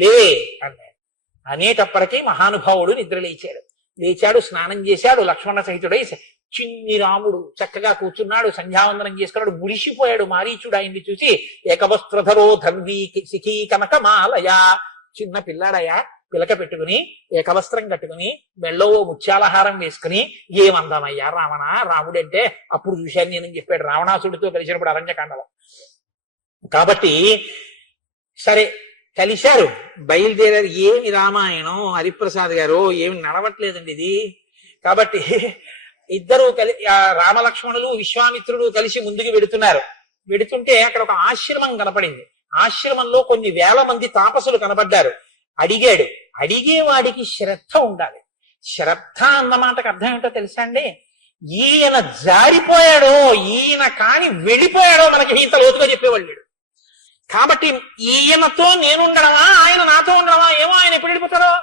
లే అన్నాడు. అనేటప్పటికీ మహానుభావుడు నిద్ర లేచాడు, స్నానం చేశాడు, లక్ష్మణ సహితుడై చిన్ని రాముడు చక్కగా కూర్చున్నాడు, సంధ్యావందనం చేసుకున్నాడు. మురిసిపోయాడు మారీచుడు ఆయన్ని చూసి. ఏకవస్త్రధరో ధర్వీ శిఖీ కనకమాలయ. చిన్న పిల్లాడయా, పిలక పెట్టుకుని ఏకవస్త్రం కట్టుకుని మెళ్ళో ముత్యాలహారం వేసుకుని ఏమందామయ్యా రావణ, రాముడంటే అప్పుడు చూశాను నేను చెప్పాడు రావణాసుడితో కలిసినప్పుడు అరణ్యకాండలో. కాబట్టి సరే కలిశారు, బయలుదేరారు. ఏమి రామాయణం హరిప్రసాద్ గారు, ఏమి నడవట్లేదండి ఇది. కాబట్టి ఇద్దరు రామలక్ష్మణులు విశ్వామిత్రుడు కలిసి ముందుకు వెడుతుంటే అక్కడ ఒక ఆశ్రమం కనపడింది. ఆశ్రమంలో కొన్ని వేల మంది తాపసులు కనబడ్డారు. అడిగేవాడికి శ్రద్ధ ఉండాలి. శ్రద్ధ అన్నమాటకు అర్థం ఏంటో తెలుసా అండి? ఈయన జారిపోయాడో, ఈయన కాని వెళ్ళిపోయాడో మనకి ఇంత లోతుగా చెప్పేవాళ్ళు. కాబట్టి ఈయనతో నేనుండడమా, ఆయన నాతో ఉండడమా, ఏమో ఆయన ఎప్పుడు వెళ్ళిపోతారో.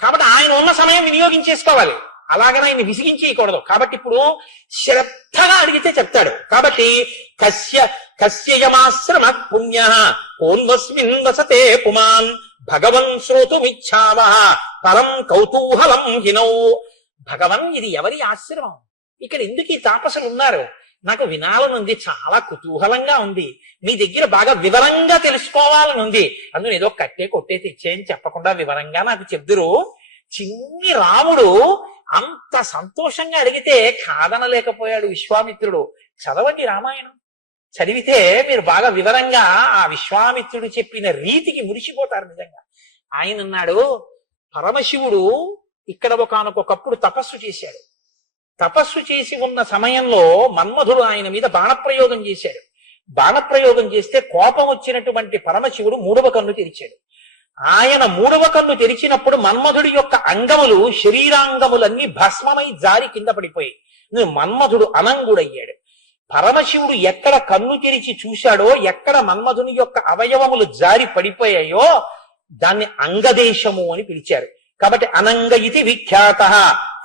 కాబట్టి ఆయన ఉన్న సమయం వినియోగించేసుకోవాలి, అలాగని ఆయన విసిగించేయకూడదు. కాబట్టి ఇప్పుడు శ్రద్ధగా అడిగితే చెప్తాడు. కాబట్టి కస్యయమాశ్రమ పుణ్య కోన్వస్మిన్ వసతే పుమాన్ భగవన్ శ్రోతుమిచ్చావ పరం కౌతూహలం హినౌ. భగవన్, ఇది ఎవరి ఆశ్రమం, ఇక్కడ ఎందుకు ఈ తాపసులు ఉన్నారు, నాకు వినాలనుంది, చాలా కుతూహలంగా ఉంది, మీ దగ్గర బాగా వివరంగా తెలుసుకోవాలని ఉంది. అందులో ఏదో కట్టే కొట్టే తెచ్చేయని చెప్పకుండా వివరంగా నాకు చెప్దురు. చిన్ని రాముడు అంత సంతోషంగా అడిగితే కాదనలేకపోయాడు విశ్వామిత్రుడు. చదవండి రామాయణం, చదివితే మీరు బాగా వివరంగా ఆ విశ్వామిత్రుడు చెప్పిన రీతికి మురిసిపోతారు నిజంగా. ఆయన అన్నాడు, పరమశివుడు ఇక్కడ ఒకానొకప్పుడు తపస్సు చేశాడు. తపస్సు చేసి ఉన్న సమయంలో మన్మధుడు ఆయన మీద బాణప్రయోగం చేశాడు. బాణప్రయోగం చేస్తే కోపం వచ్చినటువంటి పరమశివుడు మూడవ కన్ను తెరిచాడు. ఆయన మూడవ కన్ను తెరిచినప్పుడు మన్మధుడి యొక్క అంగములు, శరీరాంగములన్నీ భస్మమై జారి కింద పడిపోయి మన్మధుడు అనంగుడయ్యాడు. పరమశివుడు ఎక్కడ కన్ను తెరిచి చూశాడో, ఎక్కడ మన్మధుని యొక్క అవయవములు జారి పడిపోయాయో దాన్ని అంగదేశము అని పిలిచారు. కాబట్టి అనంగ ఇది విఖ్యాత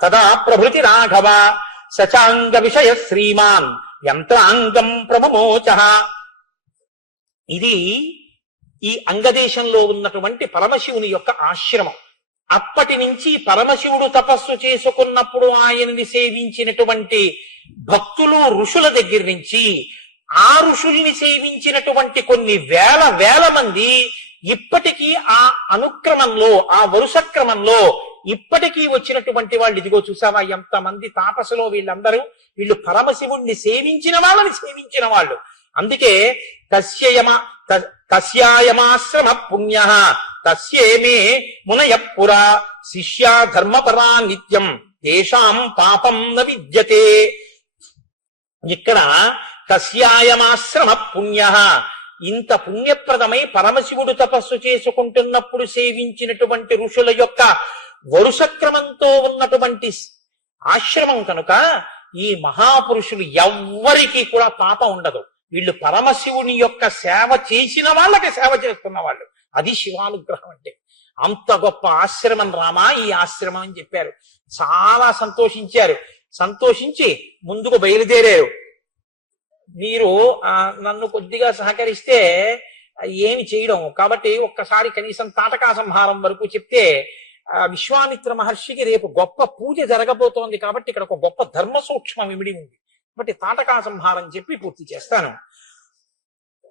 తదా ప్రభృతి రాఘవ సచాంగ విషయ శ్రీమాన్ యంత్రాంగం ప్రమమోచ. ఇది ఈ అంగదేశంలో ఉన్నటువంటి పరమశివుని యొక్క ఆశ్రమం. అప్పటి నుంచి పరమశివుడు తపస్సు చేసుకున్నప్పుడు ఆయనని సేవించినటువంటి భక్తులు ఋషుల దగ్గర నుంచి ఆ ఋషుల్ని సేవించినటువంటి కొన్ని వేల మంది ఇప్పటికీ ఆ అనుక్రమంలో, ఆ వరుస క్రమంలో ఇప్పటికీ వచ్చినటువంటి వాళ్ళు. ఇదిగో చూసావా ఎంతమంది తాపసులో వీళ్ళందరూ, వీళ్ళు పరమశివుణ్ణి సేవించిన వాళ్ళని సేవించిన వాళ్ళు. అందుకే తస్యాయమాశ్రమ పుణ్య తస్యేమే మునయ పురా శిష్యా ధర్మపరా నిత్యం తేషాం పాపం న విద్యతే. ఇక్కడ తస్యాయమాశ్రమ పుణ్య, ఇంత పుణ్యప్రదమై పరమశివుడు తపస్సు చేసుకుంటున్నప్పుడు సేవించినటువంటి ఋషుల యొక్క వరుస క్రమంతో ఉన్నటువంటి ఆశ్రమం కనుక ఈ మహాపురుషులు ఎవ్వరికీ కూడా పాపం ఉండదు. వీళ్ళు పరమశివుని యొక్క సేవ చేసిన వాళ్ళకి సేవ చేస్తున్న వాళ్ళు. అది శివానుగ్రహం అంటే. అంత గొప్ప ఆశ్రమం రామా ఈ ఆశ్రమం అని చెప్పారు. చాలా సంతోషించారు. సంతోషించి ముందుకు బయలుదేరారు. మీరు నన్ను కొద్దిగా సహకరిస్తే ఏమి చేయడం, కాబట్టి ఒక్కసారి కనీసం తాటకా సంహారం వరకు చెప్తే, విశ్వామిత్ర మహర్షికి రేపు గొప్ప పూజ జరగబోతోంది కాబట్టి ఇక్కడ ఒక గొప్ప ధర్మ సూక్ష్మం ఇమిడి ఉంది. కాబట్టి తాటకా సంహారం చెప్పి పూర్తి చేస్తాను.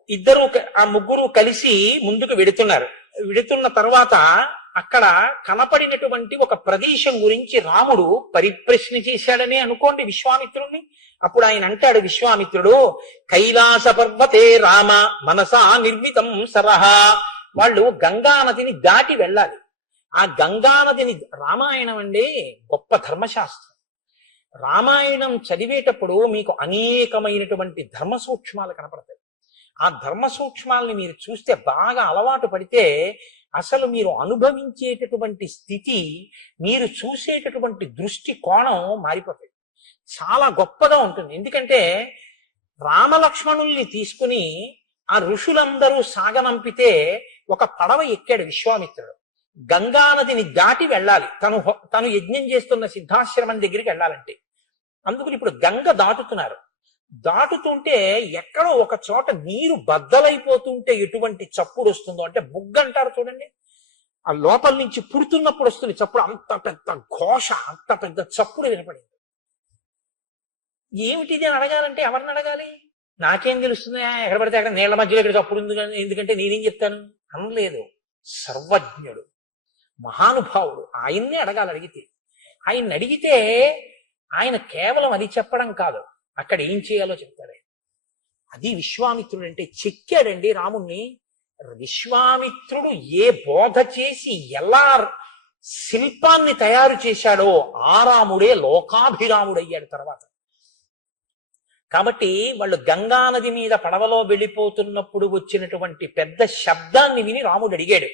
ఇద్దరు ఆ ముగ్గురు కలిసి ముందుకు వెడుతున్న తర్వాత అక్కడ కనపడినటువంటి ఒక ప్రదేశం గురించి రాముడు పరిప్రశ్న చేశాడనే అనుకోండి విశ్వామిత్రుణ్ణి. అప్పుడు ఆయన అంటాడు విశ్వామిత్రుడు, కైలాస పర్వతే రామ మనసా నిర్మితం సరహ. వాళ్ళు గంగా నదిని దాటి వెళ్ళాలి. ఆ గంగా నదిని, రామాయణం అండి గొప్ప ధర్మశాస్త్రం. రామాయణం చదివేటప్పుడు మీకు అనేకమైనటువంటి ధర్మ సూక్ష్మాలు కనపడతాయి. ఆ ధర్మ సూక్ష్మాలని మీరు చూస్తే, బాగా అలవాటు పడితే అసలు మీరు అనుభవించేటటువంటి స్థితి, మీరు చూసేటటువంటి దృష్టి కోణం మారిపోతాయి. చాలా గొప్పగా ఉంటుంది. ఎందుకంటే రామలక్ష్మణుల్ని తీసుకుని ఆ ఋషులందరూ సాగనంపితే ఒక పడవ ఎక్కాడు విశ్వామిత్రుడు. గంగా నదిని దాటి వెళ్ళాలి, తను యజ్ఞం చేస్తున్న సిద్ధాశ్రమం దగ్గరికి వెళ్ళాలంటే. అందుకని ఇప్పుడు గంగ దాటుతుంటే ఎక్కడో ఒక చోట నీరు బద్దలైపోతుంటే ఎటువంటి చప్పుడు వస్తుందో, అంటే బుగ్గ అంటారు చూడండి, ఆ లోపల నుంచి పుడుతున్నప్పుడు వస్తుంది చప్పుడు. అంత పెద్ద ఘోష, అంత పెద్ద చప్పుడు వినపడింది. ఏమిటిది అని అడగాలంటే ఎవరిని అడగాలి? నాకేం తెలుస్తుంది, ఎక్కడ పడితే అక్కడ నీళ్ల మధ్యలో ఇక్కడ చప్పుడు ఉంది, ఎందుకంటే నేనేం చెప్తాను అనలేదు. సర్వజ్ఞుడు, మహానుభావుడు, ఆయన్నే అడగాలి. ఆయన్ని అడిగితే ఆయన కేవలం అది చెప్పడం కాదు, అక్కడ ఏం చేయాలో చెప్తాడు. అది విశ్వామిత్రుడు అంటే. చెక్కాడండి రాముణ్ణి. విశ్వామిత్రుడు ఏ బోధ చేసి ఎలా శిల్పాన్ని తయారు చేశాడో ఆ రాముడే లోకాభిరాముడయ్యాడు తర్వాత. కాబట్టి వాళ్ళు గంగా నది మీద పడవలో వెళ్ళిపోతున్నప్పుడు వచ్చినటువంటి పెద్ద శబ్దాన్ని విని రాముడు అడిగాడు,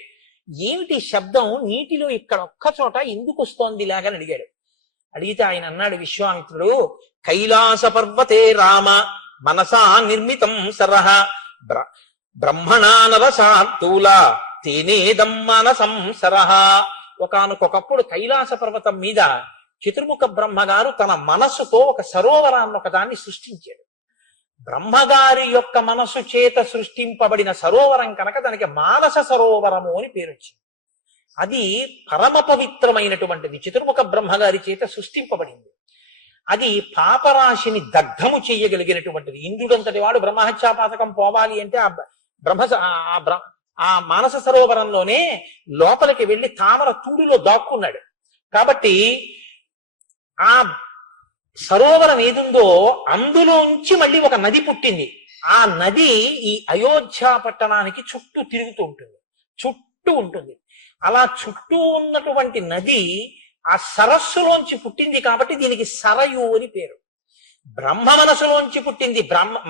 ఏమిటి శబ్దం, నీటిలో ఇక్కడ ఒక్క చోట ఎందుకు వస్తోంది ఇలాగని అడిగాడు. అడిగితే ఆయన అన్నాడు విశ్వామిత్రుడు, కైలాస పర్వతే రామ మనసా నిర్మితం సరహ బ్రహ్మణానరసాత్తూల తేనేదం మనసం సరహ. ఒకానొకప్పుడు కైలాస పర్వతం మీద చతుర్ముఖ బ్రహ్మగారు తన మనస్సుతో ఒక సరోవరాన్ని ఒకదాన్ని సృష్టించాడు. బ్రహ్మగారి యొక్క మనస్సు చేత సృష్టింపబడిన సరోవరం కనుక దానికి మానస సరోవరము అని పేరు వచ్చింది. అది పరమ పవిత్రమైనటువంటిది, చతుర్ముఖ బ్రహ్మగారి చేత సృష్టింపబడింది. అది పాపరాశిని దగ్ధము చేయగలిగినటువంటిది. ఇంద్రుడంతటి వాడు బ్రహ్మహత్యాపాతకం పోవాలి అంటే ఆ మానస సరోవరంలోనే లోపలికి వెళ్లి తామర తూడులో దాక్కున్నాడు. కాబట్టి ఆ సరోవరం ఏదుందో అందులోంచి మళ్ళీ ఒక నది పుట్టింది. ఆ నది ఈ అయోధ్య పట్టణానికి చుట్టూ తిరుగుతూ ఉంటుంది. అలా చుట్టూ ఉన్నటువంటి నది ఆ సరస్సులోంచి పుట్టింది కాబట్టి దీనికి సరయు అని పేరు. బ్రహ్మ మనసులోంచి పుట్టింది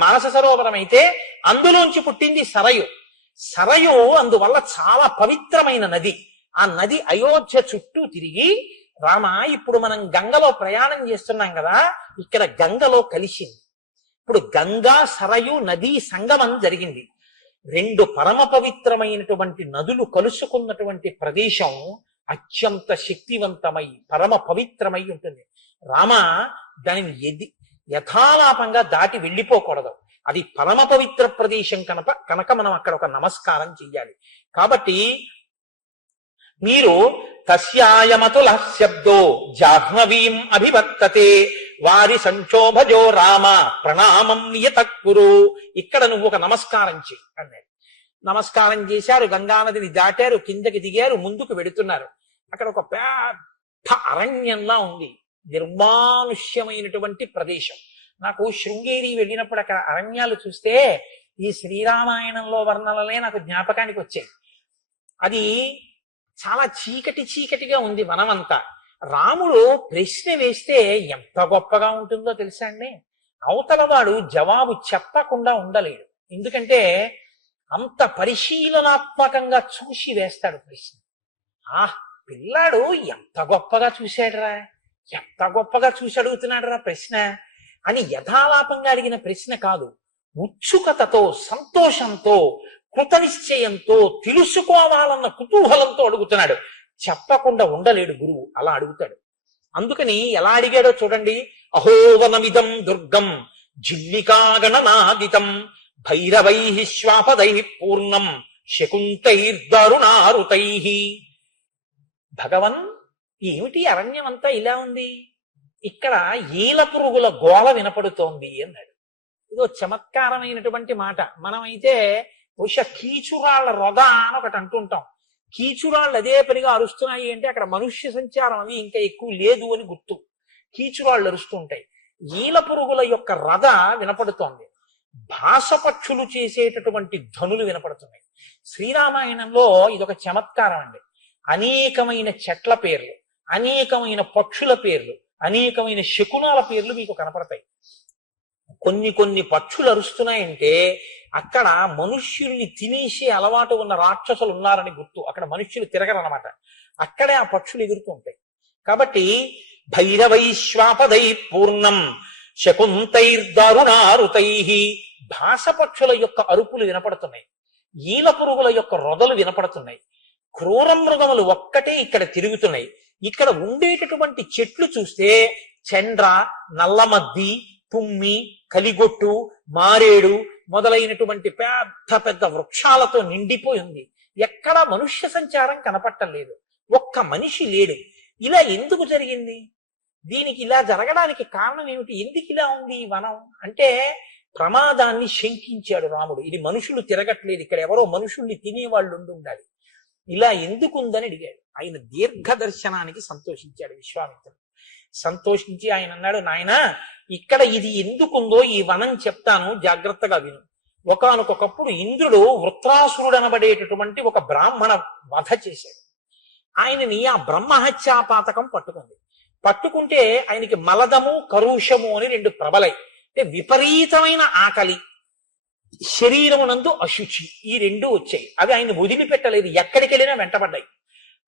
మానస సరోవరం అయితే అందులోంచి పుట్టింది సరయు అందువల్ల చాలా పవిత్రమైన నది. ఆ నది అయోధ్య చుట్టూ తిరిగి, రామ ఇప్పుడు మనం గంగలో ప్రయాణం చేస్తున్నాం కదా, ఇక్కడ గంగలో కలిసింది. ఇప్పుడు గంగా సరయు నదీ సంగమం జరిగింది. రెండు పరమ పవిత్రమైనటువంటి నదులు కలుసుకున్నటువంటి ప్రదేశం అత్యంత శక్తివంతమై పరమ పవిత్రమై ఉంటుంది. రామ దానిని యథాలాపంగా దాటి వెళ్ళిపోకూడదు. అది పరమ పవిత్ర ప్రదేశం కనుక మనం అక్కడ ఒక నమస్కారం చెయ్యాలి. కాబట్టి మీరు తస్యాయమతుల శబ్దో జాహ్నవీం అభివర్తతే వారి సంక్షోభజో రామ ప్రణామం నియతక్కురు. ఇక్కడ నువ్వు ఒక నమస్కారం చెయ్యి అన్నాడు. నమస్కారం చేశారు, గంగానదిని దాటారు, కిందకి దిగారు, ముందుకు వెడుతున్నారు. అక్కడ ఒక పెద్ద అరణ్యంలా ఉంది, నిర్మానుష్యమైనటువంటి ప్రదేశం. నాకు శృంగేరి వెళ్ళినప్పుడు అక్కడ అరణ్యాలు చూస్తే ఈ శ్రీరామాయణంలో వర్ణనలే నాకు జ్ఞాపకానికి వచ్చాయి. అది చాలా చీకటిగా ఉంది వనమంతా. రాముడు ప్రశ్న వేస్తే ఎంత గొప్పగా ఉంటుందో తెలుసా అండి. అవతలవాడు జవాబు చెప్పకుండా ఉండలేడు. ఎందుకంటే అంత పరిశీలనాత్మకంగా చూసి వేస్తాడు ప్రశ్న. పిల్లాడు ఎంత గొప్పగా చూశాడురా, ఎంత గొప్పగా చూసి అడుగుతున్నాడు రా ప్రశ్న అని యథాలాపంగా అడిగిన ప్రశ్న కాదు. ఉత్సుకతతో, సంతోషంతో, కృతనిశ్చయంతో, తెలుసుకోవాలన్న కుతూహలంతో అడుగుతున్నాడు. చెప్పకుండా ఉండలేడు గురువు, అలా అడుగుతాడు. అందుకని ఎలా అడిగాడో చూడండి. అహోవనమిదం దుర్గం జిల్లికాగణనాదితం భైరవై శ్వాపదై పూర్ణం శకుంతైర్దారుణారుతై. భగవన్, ఏమిటి అరణ్యం అంతా ఇలా ఉంది, ఇక్కడ ఈల పురుగుల గోల వినపడుతోంది అన్నాడు. ఇదో చమత్కారమైనటువంటి మాట. మనమైతే బహుశా కీచురాళ్ల రొద అని ఒకటి అంటుంటాం. కీచురాళ్ళు అదే పనిగా అరుస్తున్నాయి అంటే అక్కడ మనుష్య సంచారం అవి ఇంకా ఎక్కువ లేదు అని గుర్తు. కీచురాళ్ళు అరుస్తుంటాయి. ఈల పురుగుల యొక్క రథ వినపడుతోంది. భాషపక్షులు చేసేటటువంటి ధనులు వినపడుతున్నాయి. శ్రీరామాయణంలో ఇదొక చమత్కారం అండి. అనేకమైన చెట్ల పేర్లు, అనేకమైన పక్షుల పేర్లు, అనేకమైన శకునాల పేర్లు మీకు కనపడతాయి. కొన్ని కొన్ని పక్షులు అరుస్తున్నాయంటే అక్కడ మనుష్యుల్ని తినేసే అలవాటు ఉన్న రాక్షసులు ఉన్నారని గుర్తు. అక్కడ మనుష్యులు తిరగరనమాట, అక్కడే ఆ పక్షులు ఎగురుతూ ఉంటాయి. కాబట్టి భైరవైశ్వాపదై పూర్ణం శకుంతైర్దారుణారుతై భాష పక్షుల యొక్క అరుపులు వినపడుతున్నాయి. ఈల పురుగుల యొక్క రొదలు వినపడుతున్నాయి. క్రూర మృగములు ఒక్కటే ఇక్కడ తిరుగుతున్నాయి. ఇక్కడ ఉండేటటువంటి చెట్లు చూస్తే చండ్ర, నల్లమద్ది, తుమ్మి, కలిగొట్టు, మారేడు మొదలైనటువంటి పెద్ద పెద్ద వృక్షాలతో నిండిపోయి ఉంది. ఎక్కడా మనుష్య సంచారం కనపట్టలేదు. ఒక్క మనిషి లేడు. ఇలా ఎందుకు జరిగింది? దీనికి ఇలా జరగడానికి కారణం ఏమిటి? ఎందుకు ఇలా ఉంది ఈ వనం అంటే ప్రమాదాన్ని శంకించాడు రాముడు. ఇది మనుషులు తిరగట్లేదు, ఇక్కడ ఎవరో మనుషుల్ని తినేవాళ్ళు ఉండాలి. ఇలా ఎందుకుందని అడిగాడు. ఆయన దీర్ఘ దర్శనానికి సంతోషించాడు విశ్వామిత్రుడు. సంతోషించి ఆయన అన్నాడు, నాయనా ఇక్కడ ఇది ఎందుకుందో ఈ వనం చెప్తాను, జాగ్రత్తగా విను. ఒకానొకప్పుడు ఇంద్రుడు వృత్రాసురుడు అనబడేటటువంటి ఒక బ్రాహ్మణ వధ చేశాడు. ఆయనని ఆ బ్రహ్మహత్యా పాతకం పట్టుకుంటే ఆయనకి మలదము, కరుషము అని రెండు ప్రబలై, అంటే విపరీతమైన ఆకలి, శరీరమునందు అశుచి, ఈ రెండు వచ్చాయి. అవి ఆయన వదిలిపెట్టలేదు, ఎక్కడికి వెళ్ళినా వెంటబడ్డాయి.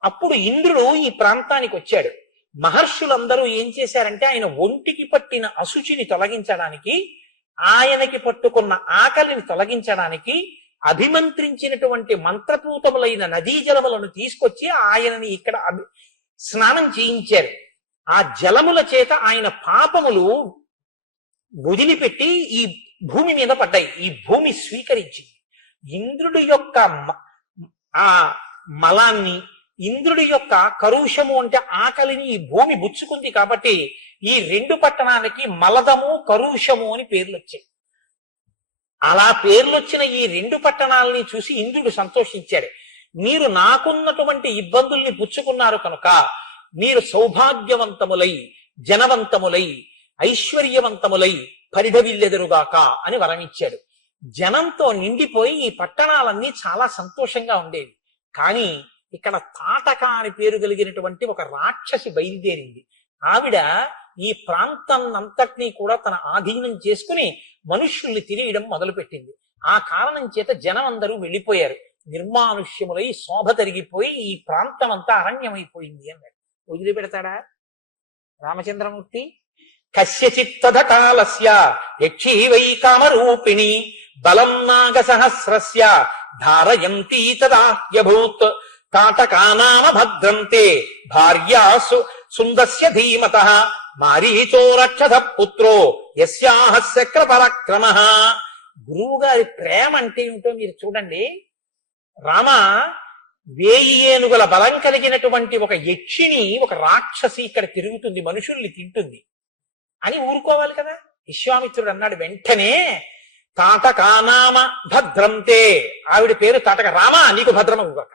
అప్పుడు ఇంద్రుడు ఈ ప్రాంతానికి వచ్చాడు. మహర్షులందరూ ఏం చేశారంటే ఆయన ఒంటికి పట్టిన అశుచిని తొలగించడానికి, ఆయనకి పట్టుకున్న ఆకలిని తొలగించడానికి అభిమంత్రించినటువంటి మంత్రపూతములైన నదీ జలములను తీసుకొచ్చి ఆయనని ఇక్కడ స్నానం చేయించారు. ఆ జలముల చేత ఆయన పాపములు వదిలిపెట్టి ఈ భూమి మీద పడ్డాయి. ఈ భూమి స్వీకరించింది. ఇంద్రుడి యొక్క ఆ మలాన్ని, ఇంద్రుడి యొక్క కరుషము అంటే ఆకలిని ఈ భూమి బుచ్చుకుంది. కాబట్టి ఈ రెండు పట్టణానికి మలదము, కరుషము అని పేర్లు వచ్చాయి. అలా పేర్లొచ్చిన ఈ రెండు పట్టణాలని చూసి ఇంద్రుడు సంతోషించాడు. మీరు నాకున్నటువంటి ఇబ్బందుల్ని పుచ్చుకున్నారు కనుక మీరు సౌభాగ్యవంతములై, జనవంతములై, ఐశ్వర్యవంతములై పరిఢవిల్లెదరుగాక అని వరమిచ్చాడు. జనంతో నిండిపోయి ఈ పట్టణాలన్నీ చాలా సంతోషంగా ఉండేవి. కానీ ఇక్కడ తాటక అని పేరు కలిగినటువంటి ఒక రాక్షసి బయలుదేరింది. ఆవిడ ఈ ప్రాంతాన్నంతటినీ కూడా తన ఆధీనం చేసుకుని మనుష్యుల్ని తినేయడం మొదలుపెట్టింది. ఆ కారణం చేత జనం అందరూ వెళ్ళిపోయారు. నిర్మానుష్యములై శోభ తరిగిపోయి ఈ ప్రాంతం అంతా అరణ్యమైపోయింది అన్నాడు. వదిలిపెడతాడా రామచంద్రమూర్తి? కస్యచిత్తదకాలస్య యక్షీవై కామరూపిణి బలం నాగ సహస్రస్య ధారయంతి తదాహ్యభూత్ తాటకానామ భద్రంతే భార్యాసు సుందస్య ధీమతః మారీచో రక్షధ పుత్రో యస్యాహ శక్ర పరాక్రమః. గురువు గారి ప్రేమ అంటే ఏమిటో మీరు చూడండి. రామ 1000 ఏనుగుల బలం కలిగినటువంటి ఒక యక్షిని, ఒక రాక్షసి ఇక్కడ తిరుగుతుంది, మనుషుల్ని తింటుంది అని ఊరుకోవాలి కదా. విశ్వామిత్రుడు అన్నాడు వెంటనే, తాటకానామ భద్రంతే, ఆవిడ పేరు తాటక, రామ నీకు భద్రమగుగాక.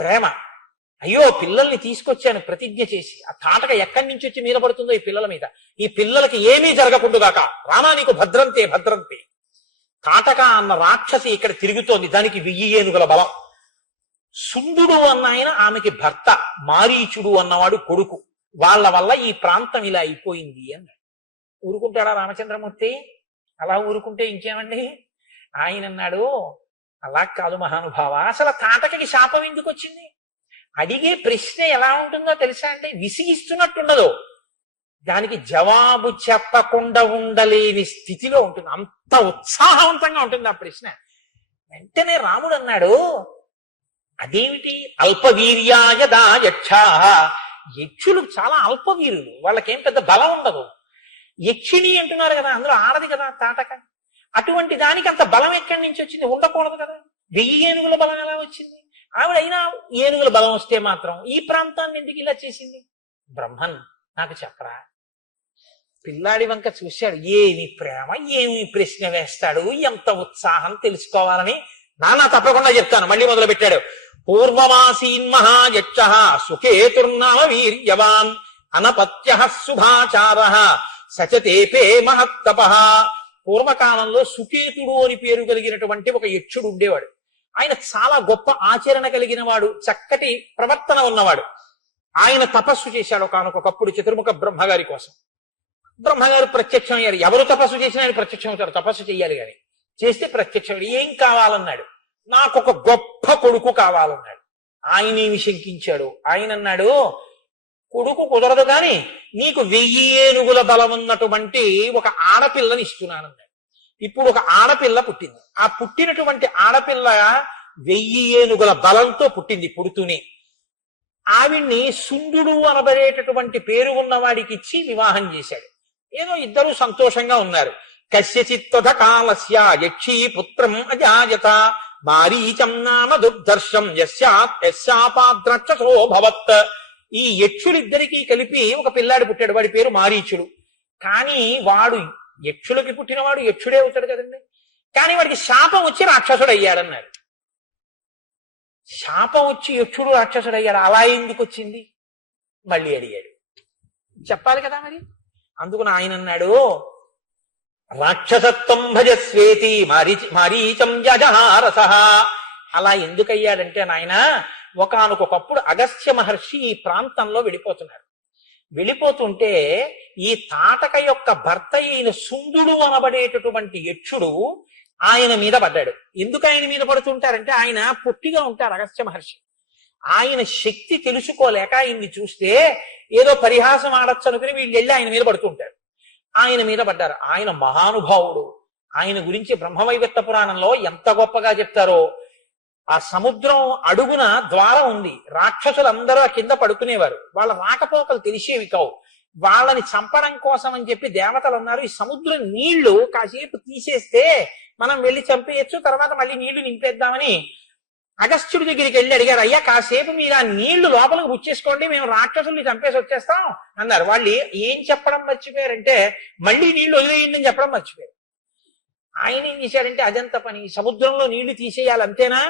ప్రేమ. అయ్యో పిల్లల్ని తీసుకొచ్చాను ప్రతిజ్ఞ చేసి, ఆ తాటక ఎక్కడి నుంచి వచ్చి మీద పడుతుందో ఈ పిల్లల మీద, ఈ పిల్లలకి ఏమీ జరగకుండుగాక, రామా నీకు భద్రంతే భద్రంతే. తాటక అన్న రాక్షసి ఇక్కడ తిరుగుతోంది, దానికి 1000 ఏనుగుల బలం. సుందుడు అన్న ఆయన ఆమెకి భర్త, మారీచుడు అన్నవాడు కొడుకు. వాళ్ళ వల్ల ఈ ప్రాంతం ఇలా అయిపోయింది అన్నాడు. ఊరుకుంటాడా రామచంద్రమూర్తి? అలా ఊరుకుంటే ఇంకేమండి. ఆయన అన్నాడు, అలా కాదు మహానుభావ, అసలు తాటకకి శాపం ఎందుకు వచ్చింది? అడిగే ప్రశ్న ఎలా ఉంటుందో తెలుసా అంటే విసిగిస్తున్నట్టుండదు, దానికి జవాబు చెప్పకుండా ఉండలేని స్థితిలో ఉంటుంది. అంత ఉత్సాహవంతంగా ఉంటుంది ఆ ప్రశ్న. వెంటనే రాముడు అన్నాడు, అదేమిటి? అల్పవీర్యాయ దాయక్షా, యక్షులు చాలా అల్పవీరులు, వాళ్ళకేం పెద్ద బలం ఉండదు. యక్షిణి అంటున్నారు కదా, అందులో ఆడది కదా తాటక. అటువంటి దానికి అంత బలం ఎక్కడి నుంచి వచ్చింది? ఉండకూడదు కదా. 1000 ఏనుగుల బలం ఎలా వచ్చింది? ఆవిడ అయినా ఏనుగుల బలం వస్తే మాత్రం ఈ ప్రాంతాన్ని ఎందుకు ఇలా చేసింది? బ్రహ్మన్ నాకు చెప్పరా, పిల్లాడి వంక చూశాడు. ఏమి ప్రేమ, ఏమి ప్రశ్న వేస్తాడు, ఎంత ఉత్సాహం తెలుసుకోవాలని. నాన్న తప్పకుండా చెప్తాను. మళ్ళీ మొదలు పెట్టాడు. పూర్వమాసీన్ మహాయక్ష సుకేతుర్నామ వీర్యవాన్ అనపత్య శుభాచార సచతేపే మహత్తప. పూర్వకాలంలో సుకేతుడు అని పేరు కలిగినటువంటి ఒక యక్షుడు ఉండేవాడు. ఆయన చాలా గొప్ప ఆచరణ కలిగిన వాడు, చక్కటి ప్రవర్తన ఉన్నవాడు. ఆయన తపస్సు చేశాడు ఒకనొకప్పుడు చతుర్ముఖ బ్రహ్మగారి కోసం. బ్రహ్మగారు ప్రత్యక్షం అయ్యారు. ఎవరు తపస్సు చేసినా ఆయన ప్రత్యక్షం అవుతారు. తపస్సు చేయాలి కానీ చేస్తే ప్రత్యక్షం. ఏం కావాలన్నాడు. నాకు ఒక గొప్ప కొడుకు కావాలన్నాడు. ఆయనేమి శంకించాడు. ఆయన అన్నాడు, కొడుకు కుదరదు కానీ నీకు 1000 ఏనుగుల బలం ఉన్నటువంటి ఒక ఆడపిల్లని ఇస్తున్నానన్నాడు. ఇప్పుడు ఒక ఆడపిల్ల పుట్టింది. ఆ పుట్టినటువంటి ఆడపిల్ల 1000 ఏనుగుల బలంతో పుట్టింది. పుడుతూనే ఆవిడ్ని సుందుడు అనబడేటటువంటి పేరు ఉన్నవాడికి ఇచ్చి వివాహం చేశాడు. ఏదో ఇద్దరు సంతోషంగా ఉన్నారు. కస్యచిత్తథ కాలస్య యక్షీ పుత్రం అజాయత మారీచం నామ దుర్దర్శం యస్యాపాద్రక్షసో భవత్. ఈ యక్షులిద్దరికీ కలిపి ఒక పిల్లాడు పుట్టాడు. వాడి పేరు మారీచుడు. కానీ వాడు యక్షులకి పుట్టినవాడు యక్షుడే అవుతాడు కదండి. కానీ వాడికి శాపం వచ్చి రాక్షసుడు అయ్యాడన్నారు. శాపం వచ్చి యక్షుడు రాక్షసుడు అయ్యాడు. అలా ఎందుకు వచ్చింది మళ్ళీ అడిగాడు. చెప్పాలి కదా మరి. అందుకని ఆయన అన్నాడు, రాక్షసత్వం భజస్వేతి మారీచం యజహారస. అలా ఎందుకయ్యాడంటే నాయన, ఒకానొకప్పుడు అగస్త్య మహర్షి ఈ ప్రాంతంలో వెళ్ళిపోతున్నారు. వెళ్ళిపోతుంటే ఈ తాటక యొక్క భర్త అయిన సుందుడు అనబడేటటువంటి యక్షుడు ఆయన మీద పడ్డాడు. ఎందుకు ఆయన మీద పడుతుంటారంటే ఆయన పొట్టిగా ఉంటారు అగస్త్య మహర్షి. ఆయన శక్తి తెలుసుకోలేక ఆయన్ని చూస్తే ఏదో పరిహాసం ఆడచ్చు అనుకుని వీళ్ళు వెళ్ళి ఆయన మీద పడుతుంటారు. ఆయన మీద పడ్డారు. ఆయన మహానుభావుడు. ఆయన గురించి బ్రహ్మవైవర్త పురాణంలో ఎంత గొప్పగా చెప్తారో. ఆ సముద్రం అడుగున ద్వారం ఉంది. రాక్షసులందరూ ఆ కింద పడుకునేవారు. వాళ్ళ రాకపోకలు తెలిసేవి కావు. వాళ్ళని చంపడం కోసం అని చెప్పి దేవతలు ఉన్నారు. ఈ సముద్రం నీళ్లు కాసేపు తీసేస్తే మనం వెళ్ళి చంపేయచ్చు, తర్వాత మళ్ళీ నీళ్లు నింపేద్దామని అగస్త్యుడి దగ్గరికి వెళ్ళి అడిగారు. అయ్యా, కాసేపు మీరు ఆ నీళ్లు లోపలికి పుచ్చేసుకోండి, మేము రాక్షసుల్ని చంపేసి వచ్చేస్తాం అన్నారు. వాళ్ళు ఏం చెప్పడం మర్చిపోయారంటే మళ్ళీ నీళ్లు వదిలేయండి అని చెప్పడం మర్చిపోయారు. ఆయన ఏం చేశాడంటే అదంత పని, సముద్రంలో నీళ్లు తీసేయాలి అంతేనా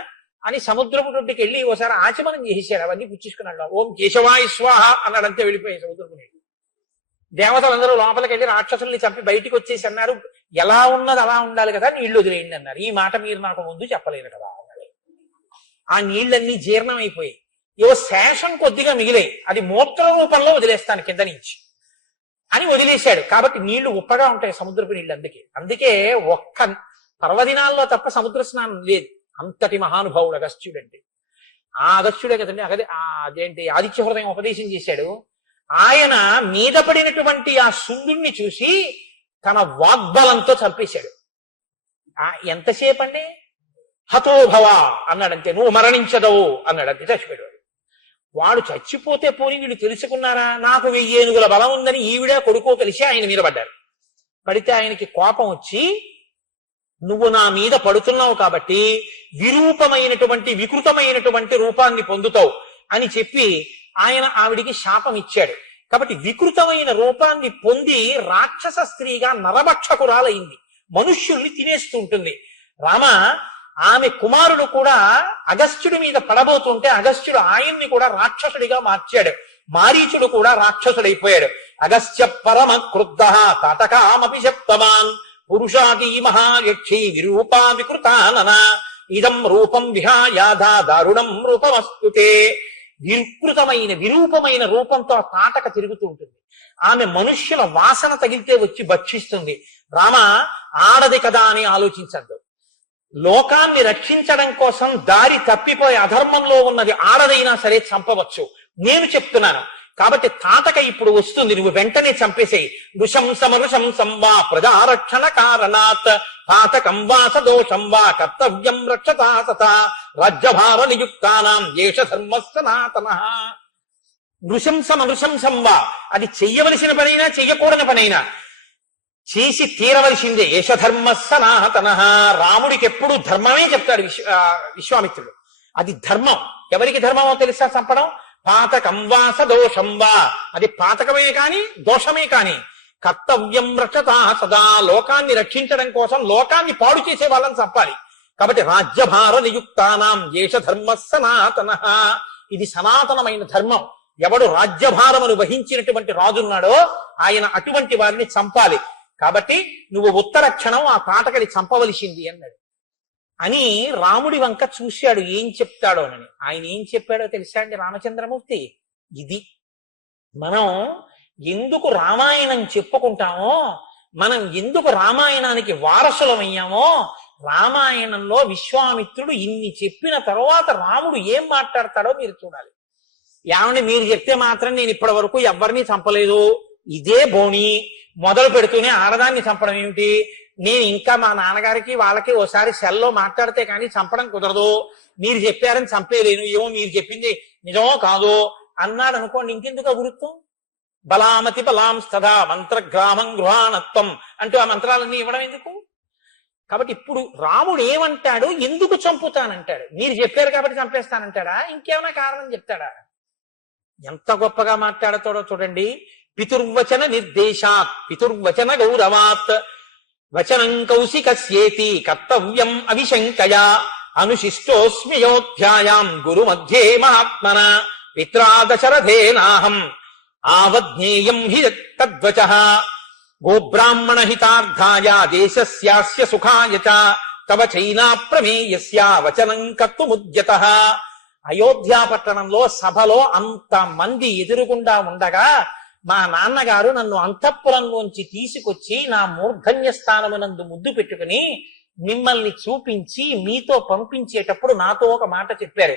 అని సముద్రపు రొడ్డుకి వెళ్ళి ఓసారి ఆచమనం చేసేసాడు. అవన్నీ పుచ్చేసుకున్నాడు. ఓం కేశవాయ స్వాహ అన్నాడంతే వెళ్ళిపోయాయి సముద్రపు నీళ్లు. దేవతలందరూ లోపలికి వెళ్ళి రాక్షసుల్ని చంపి బయటికి వచ్చేసి అన్నారు, ఎలా ఉన్నది అలా ఉండాలి కదా, నీళ్లు వదిలేయండి అన్నారు. ఈ మాట మీరు నాకు ముందు చెప్పలేదు కదా అన్నాడు. ఆ నీళ్ళన్నీ జీర్ణం అయిపోయి ఏవో శేషం కొద్దిగా మిగిలాయి. అది మూత్ర రూపంలో వదిలేస్తాను కింద నుంచి అని వదిలేశాడు. కాబట్టి నీళ్లు ఉప్పగా ఉంటాయి సముద్రపు నీళ్ళు. అందుకే ఒక్క పర్వదినాల్లో తప్ప సముద్ర స్నానం లేదు. అంతటి మహానుభావుడు అగస్త్యుడు అంటే. ఆ అగస్త్యుడే కదండి అదేంటి ఆదిత్య హృదయం ఉపదేశం చేశాడు. ఆయన మీద పడినటువంటి ఆ సుందుణ్ణి చూసి తన వాగ్బలంతో చంపేశాడు. ఎంతసేపు అండి, హతోభవ అన్నాడంతే, నువ్వు మరణించదవు అన్నాడంతే, చచ్చిపోయాడు. వాడు చచ్చిపోతే పోని వీళ్ళు తెలుసుకున్నారా, నాకు 1000 ఏనుగుల బలం ఉందని ఈవిడ కొడుకో కలిసి ఆయన మీద పడ్డారు. పడితే ఆయనకి కోపం వచ్చి, నువ్వు నా మీద పడుతున్నావు కాబట్టి విరూపమైనటువంటి వికృతమైనటువంటి రూపాన్ని పొందుతావు అని చెప్పి ఆయన ఆవిడికి శాపం ఇచ్చాడు. కాబట్టి వికృతమైన రూపాన్ని పొంది రాక్షస స్త్రీగా నరభక్షకురాలైంది, మనుష్యుల్ని తినేస్తూ ఉంటుంది. రామ, ఆమె కుమారుడు కూడా అగస్త్యుడి మీద పడబోతుంటే అగస్త్యుడు ఆయన్ని కూడా రాక్షసుడిగా మార్చాడు. మారీచుడు కూడా రాక్షసుడైపోయాడు. అగస్త్య పరమ క్రుద్ధ తాటకామపి శప్తవాన్ పురుషాకీ మహాయక్షి విరూపా వికృతానన ఇదం రూపం విహాయాధా దారుణం రూపమస్తుతే. విరూపమైన రూపంతో తాటక తిరుగుతూ ఉంటుంది. ఆమె మనుష్యుల వాసన తగిలితే వచ్చి భక్షిస్తుంది. రామ, ఆడది కదా అని ఆలోచించద్దు. లోకాన్ని రక్షించడం కోసం దారి తప్పిపోయే అధర్మంలో ఉన్నది ఆడదైనా సరే చంపవచ్చు. నేను చెప్తున్నాను కాబట్టి తాటక ఇప్పుడు వస్తుంది, నువ్వు వెంటనే చంపేసేయి. నృశంసం వా ప్రజారక్షణ కారణాత్ తాటకం వా సదోషం వా కర్తవ్యం రక్షతా సతా రాజ్యభార నియుక్తానాం ఏష ధర్మ సనాతనః. నృశంసం వా, అది చెయ్యవలసిన పనైనా చెయ్యకూడని పనైనా చేసి తీరవలసిందే. యశధర్మ సనాతనః. రాముడికి ఎప్పుడు ధర్మమే చెప్తాడు విశ్వామిత్రుడు. అది ధర్మం. ఎవరికి ధర్మమో తెలుసా చంపడం? పాతకం వా సదోషం వా, అది పాతకమే కాని దోషమే కాని కర్తవ్యం రక్షతా సదా, లోకాన్ని రక్షించడం కోసం లోకాన్ని పాడు చేసే వాళ్ళని చంపాలి. కాబట్టి రాజ్యభార నియుక్తానాం ఏష ధర్మ సనాతన, ఇది సనాతనమైన ధర్మం. ఎవడు రాజ్యభారమును వహించినటువంటి రాజున్నాడో ఆయన అటువంటి వారిని చంపాలి. కాబట్టి నువ్వు ఉత్తర క్షణం ఆ తాటకని చంపవలసింది అన్నాడు. అని రాముడి వంక చూశాడు ఏం చెప్తాడోనని. ఆయన ఏం చెప్పాడో తెలుసా అండి రామచంద్రమూర్తి? ఇది మనం ఎందుకు రామాయణం చెప్పుకుంటామో, మనం ఎందుకు రామాయణానికి వారసులమయ్యామో, రామాయణంలో విశ్వామిత్రుడు ఇన్ని చెప్పిన తర్వాత రాముడు ఏం మాట్లాడతాడో మీరు చూడాలి. ఏమంటే మీరు చెప్తే మాత్రం నేను ఇప్పటి వరకు ఎవరిని చంపలేదు, ఇదే బోణి, మొదలు పెడుతూనే ఆడదాన్ని చంపడం ఏమిటి, నేను ఇంకా మా నాన్నగారికి వాళ్ళకి ఓసారి సెల్లో మాట్లాడితే కానీ చంపడం కుదరదు, మీరు చెప్పారని చంపేలేను, ఏమో మీరు చెప్పింది నిజమో కాదో అన్నాడు అనుకోండి, ఇంకెందుకు గురుత్వం? బలామతి బలాం స్తదా మంత్రగ్రామం గృహాణత్వం అంటూ ఆ మంత్రాలన్నీ ఇవ్వడం ఎందుకు? కాబట్టి ఇప్పుడు రాముడు ఏమంటాడు? ఎందుకు చంపుతానంటాడు? మీరు చెప్పారు కాబట్టి చంపేస్తానంటాడా? ఇంకేమైనా కారణం చెప్తాడా? ఎంత గొప్పగా మాట్లాడతాడో చూడండి. పితుర్వచన నిర్దేశాత్ పితుర్వచన గౌరవాత్ వచనం కౌశికస్యేతి కర్తవ్యం అవిశంకయా అనుశిష్టోస్మ్యోధ్యాయాం గురు మధ్యే మహాత్మన పిత్రా దశరథేనాహం ఆవజ్ఞేయం హి తద్వచః గోబ్రాహ్మణ హితార్థాయ దేశస్యాస్య సుఖాయ చ తవ చైనా ప్రమేయస్య వచనం కర్తుముద్యతః. అయోధ్యా పట్టణంలో సభలో అంతమంది ఎదురుగుండా ఉండగా మా నాన్నగారు నన్ను అంతఃపురంలోంచి తీసుకొచ్చి నా మూర్ధన్య స్థానమునందు ముద్దు పెట్టుకుని మిమ్మల్ని చూపించి మీతో పంపించేటప్పుడు నాతో ఒక మాట చెప్పారు.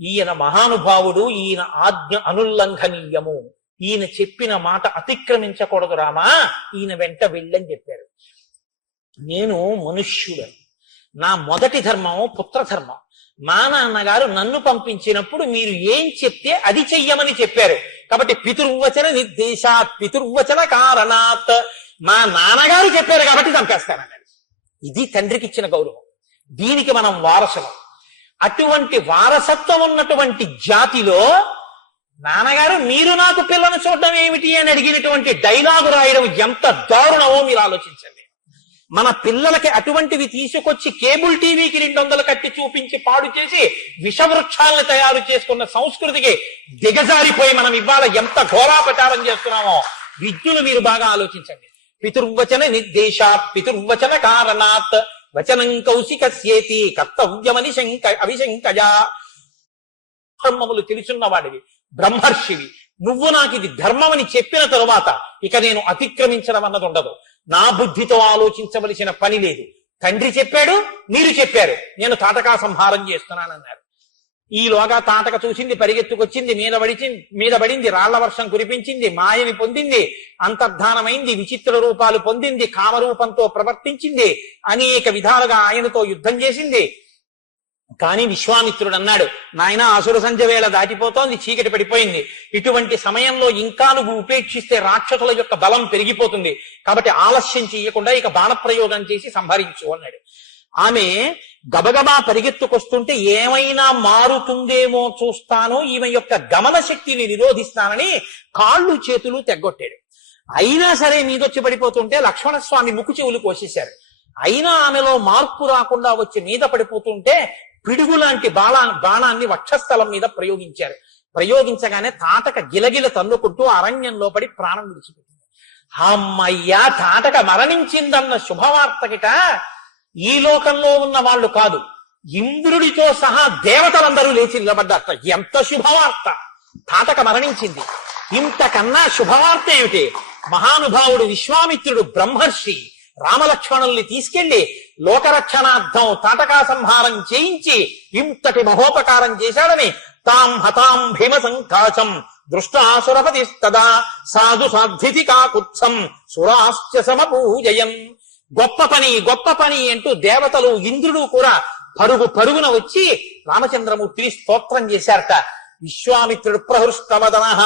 ఈయన మహానుభావుడు, ఈయన ఆజ్ఞ అనుల్లంఘనీయము, ఈయన చెప్పిన మాట అతిక్రమించకూడదు రామా, ఈయన వెంట వెళ్ళని చెప్పారు. నేను మనుష్యుడను, నా మొదటి ధర్మం పుత్రధర్మం. మా నాన్నగారు నన్ను పంపించినప్పుడు మీరు ఏం చెప్తే అది చెయ్యమని చెప్పారు. కాబట్టి పితుర్వచన నిర్దేశాత్ పితుర్వచన కారణాత్, మా నాన్నగారు చెప్పారు కాబట్టి చంపేస్తానన్నాడు. ఇది తండ్రికి ఇచ్చిన గౌరవం. దీనికి మనం వారసులం. అటువంటి వారసత్వం ఉన్నటువంటి జాతిలో నాన్నగారు మీరు నాకు పిల్లను చూడడం ఏమిటి అని అడిగినటువంటి డైలాగు రాయడం ఎంత దారుణమో మీరు ఆలోచించండి. మన పిల్లలకి అటువంటివి తీసుకొచ్చి కేబుల్ టీవీకి 200 కట్టి చూపించి పాడు చేసి విషవృక్షాలను తయారు చేసుకున్న సంస్కృతికి దిగజారిపోయి మనం ఇవాళ ఎంత ఘోరాపచారం చేస్తున్నామో విద్యులు మీరు బాగా ఆలోచించండి. పితుర్వచన నిర్దేశాత్ పితుర్వచన కారణాత్ వచనం కౌశికస్యేతి కర్తవ్యమని అవిశంకయా. ధర్మములు తెలుసున్న వాడివి, బ్రహ్మర్షివి, నువ్వు నాకు ఇది ధర్మమని చెప్పిన తరువాత ఇక నేను అతిక్రమించడం అన్నది ఉండదు. నా బుద్ధితో ఆలోచించవలసిన పని లేదు. తండ్రి చెప్పాడు, మీరు చెప్పారు, నేను తాటకా సంహారం చేస్తున్నానన్నారు. ఈలోగా తాటక చూసింది, పరిగెత్తుకొచ్చింది, మీద పడింది, రాళ్ల వర్షం కురిపించింది, మాయని పొందింది, అంతర్ధానమైంది, విచిత్ర రూపాలు పొందింది, కామరూపంతో ప్రవర్తించింది, అనేక విధాలుగా ఆయనతో యుద్ధం చేసింది. కానీ విశ్వామిత్రుడు అన్నాడు, నాయన అసుర సంధ్య వేళ దాటిపోతోంది, చీకటి పడిపోయింది, ఇటువంటి సమయంలో ఇంకా నువ్వు ఉపేక్షిస్తే రాక్షసుల యొక్క బలం పెరిగిపోతుంది, కాబట్టి ఆలస్యం చేయకుండా ఇక బాణప్రయోగం చేసి సంహరించు అన్నాడు. ఆమె గబగబా పరిగెత్తుకొస్తుంటే ఏమైనా మారుతుందేమో చూస్తాను, ఈమె యొక్క గమన శక్తిని నిరోధిస్తానని కాళ్ళు చేతులు తెగ్గొట్టాడు. అయినా సరే మీదొచ్చి పడిపోతుంటే లక్ష్మణస్వామి ముక్కు చెవులు కోసేశారు. అయినా ఆమెలో మార్పు రాకుండా వచ్చి మీద పడిపోతుంటే పిడుగు లాంటి బాణాన్ని వక్షస్థలం మీద ప్రయోగించారు. ప్రయోగించగానే తాటక గిలగిల తన్నుకుంటూ అరణ్యంలో పడి ప్రాణం విడిచిపెట్టింది. అమ్మయ్యా, తాటక మరణించిందన్న శుభవార్తకిట ఈ లోకంలో ఉన్న వాళ్ళు కాదు, ఇంద్రుడితో సహా దేవతలందరూ లేచి నిలబడ్డారట. ఎంత శుభవార్త! తాటక మరణించింది. ఇంతకన్నా శుభవార్త ఏమిటి? మహానుభావుడు విశ్వామిత్రుడు బ్రహ్మర్షి రామలక్ష్మణుల్ని తీసుకెళ్లి లోకరక్షణార్థం తాటకా సంహారం చేయించి ఇంతటి మహోపకారం చేశాడని తాం హతాం భీమ సంకాశం దృష్టాసురపతి తదా సాధు సాధ్వితి కాకుత్సం సురాశ్చ సమపూజయం. గొప్ప పని అంటూ దేవతలు ఇంద్రుడు కూడా పరుగున వచ్చి రామచంద్రమూర్తిని స్తోత్రం చేశారట. విశ్వామిత్రుడు ప్రహృష్టవదనః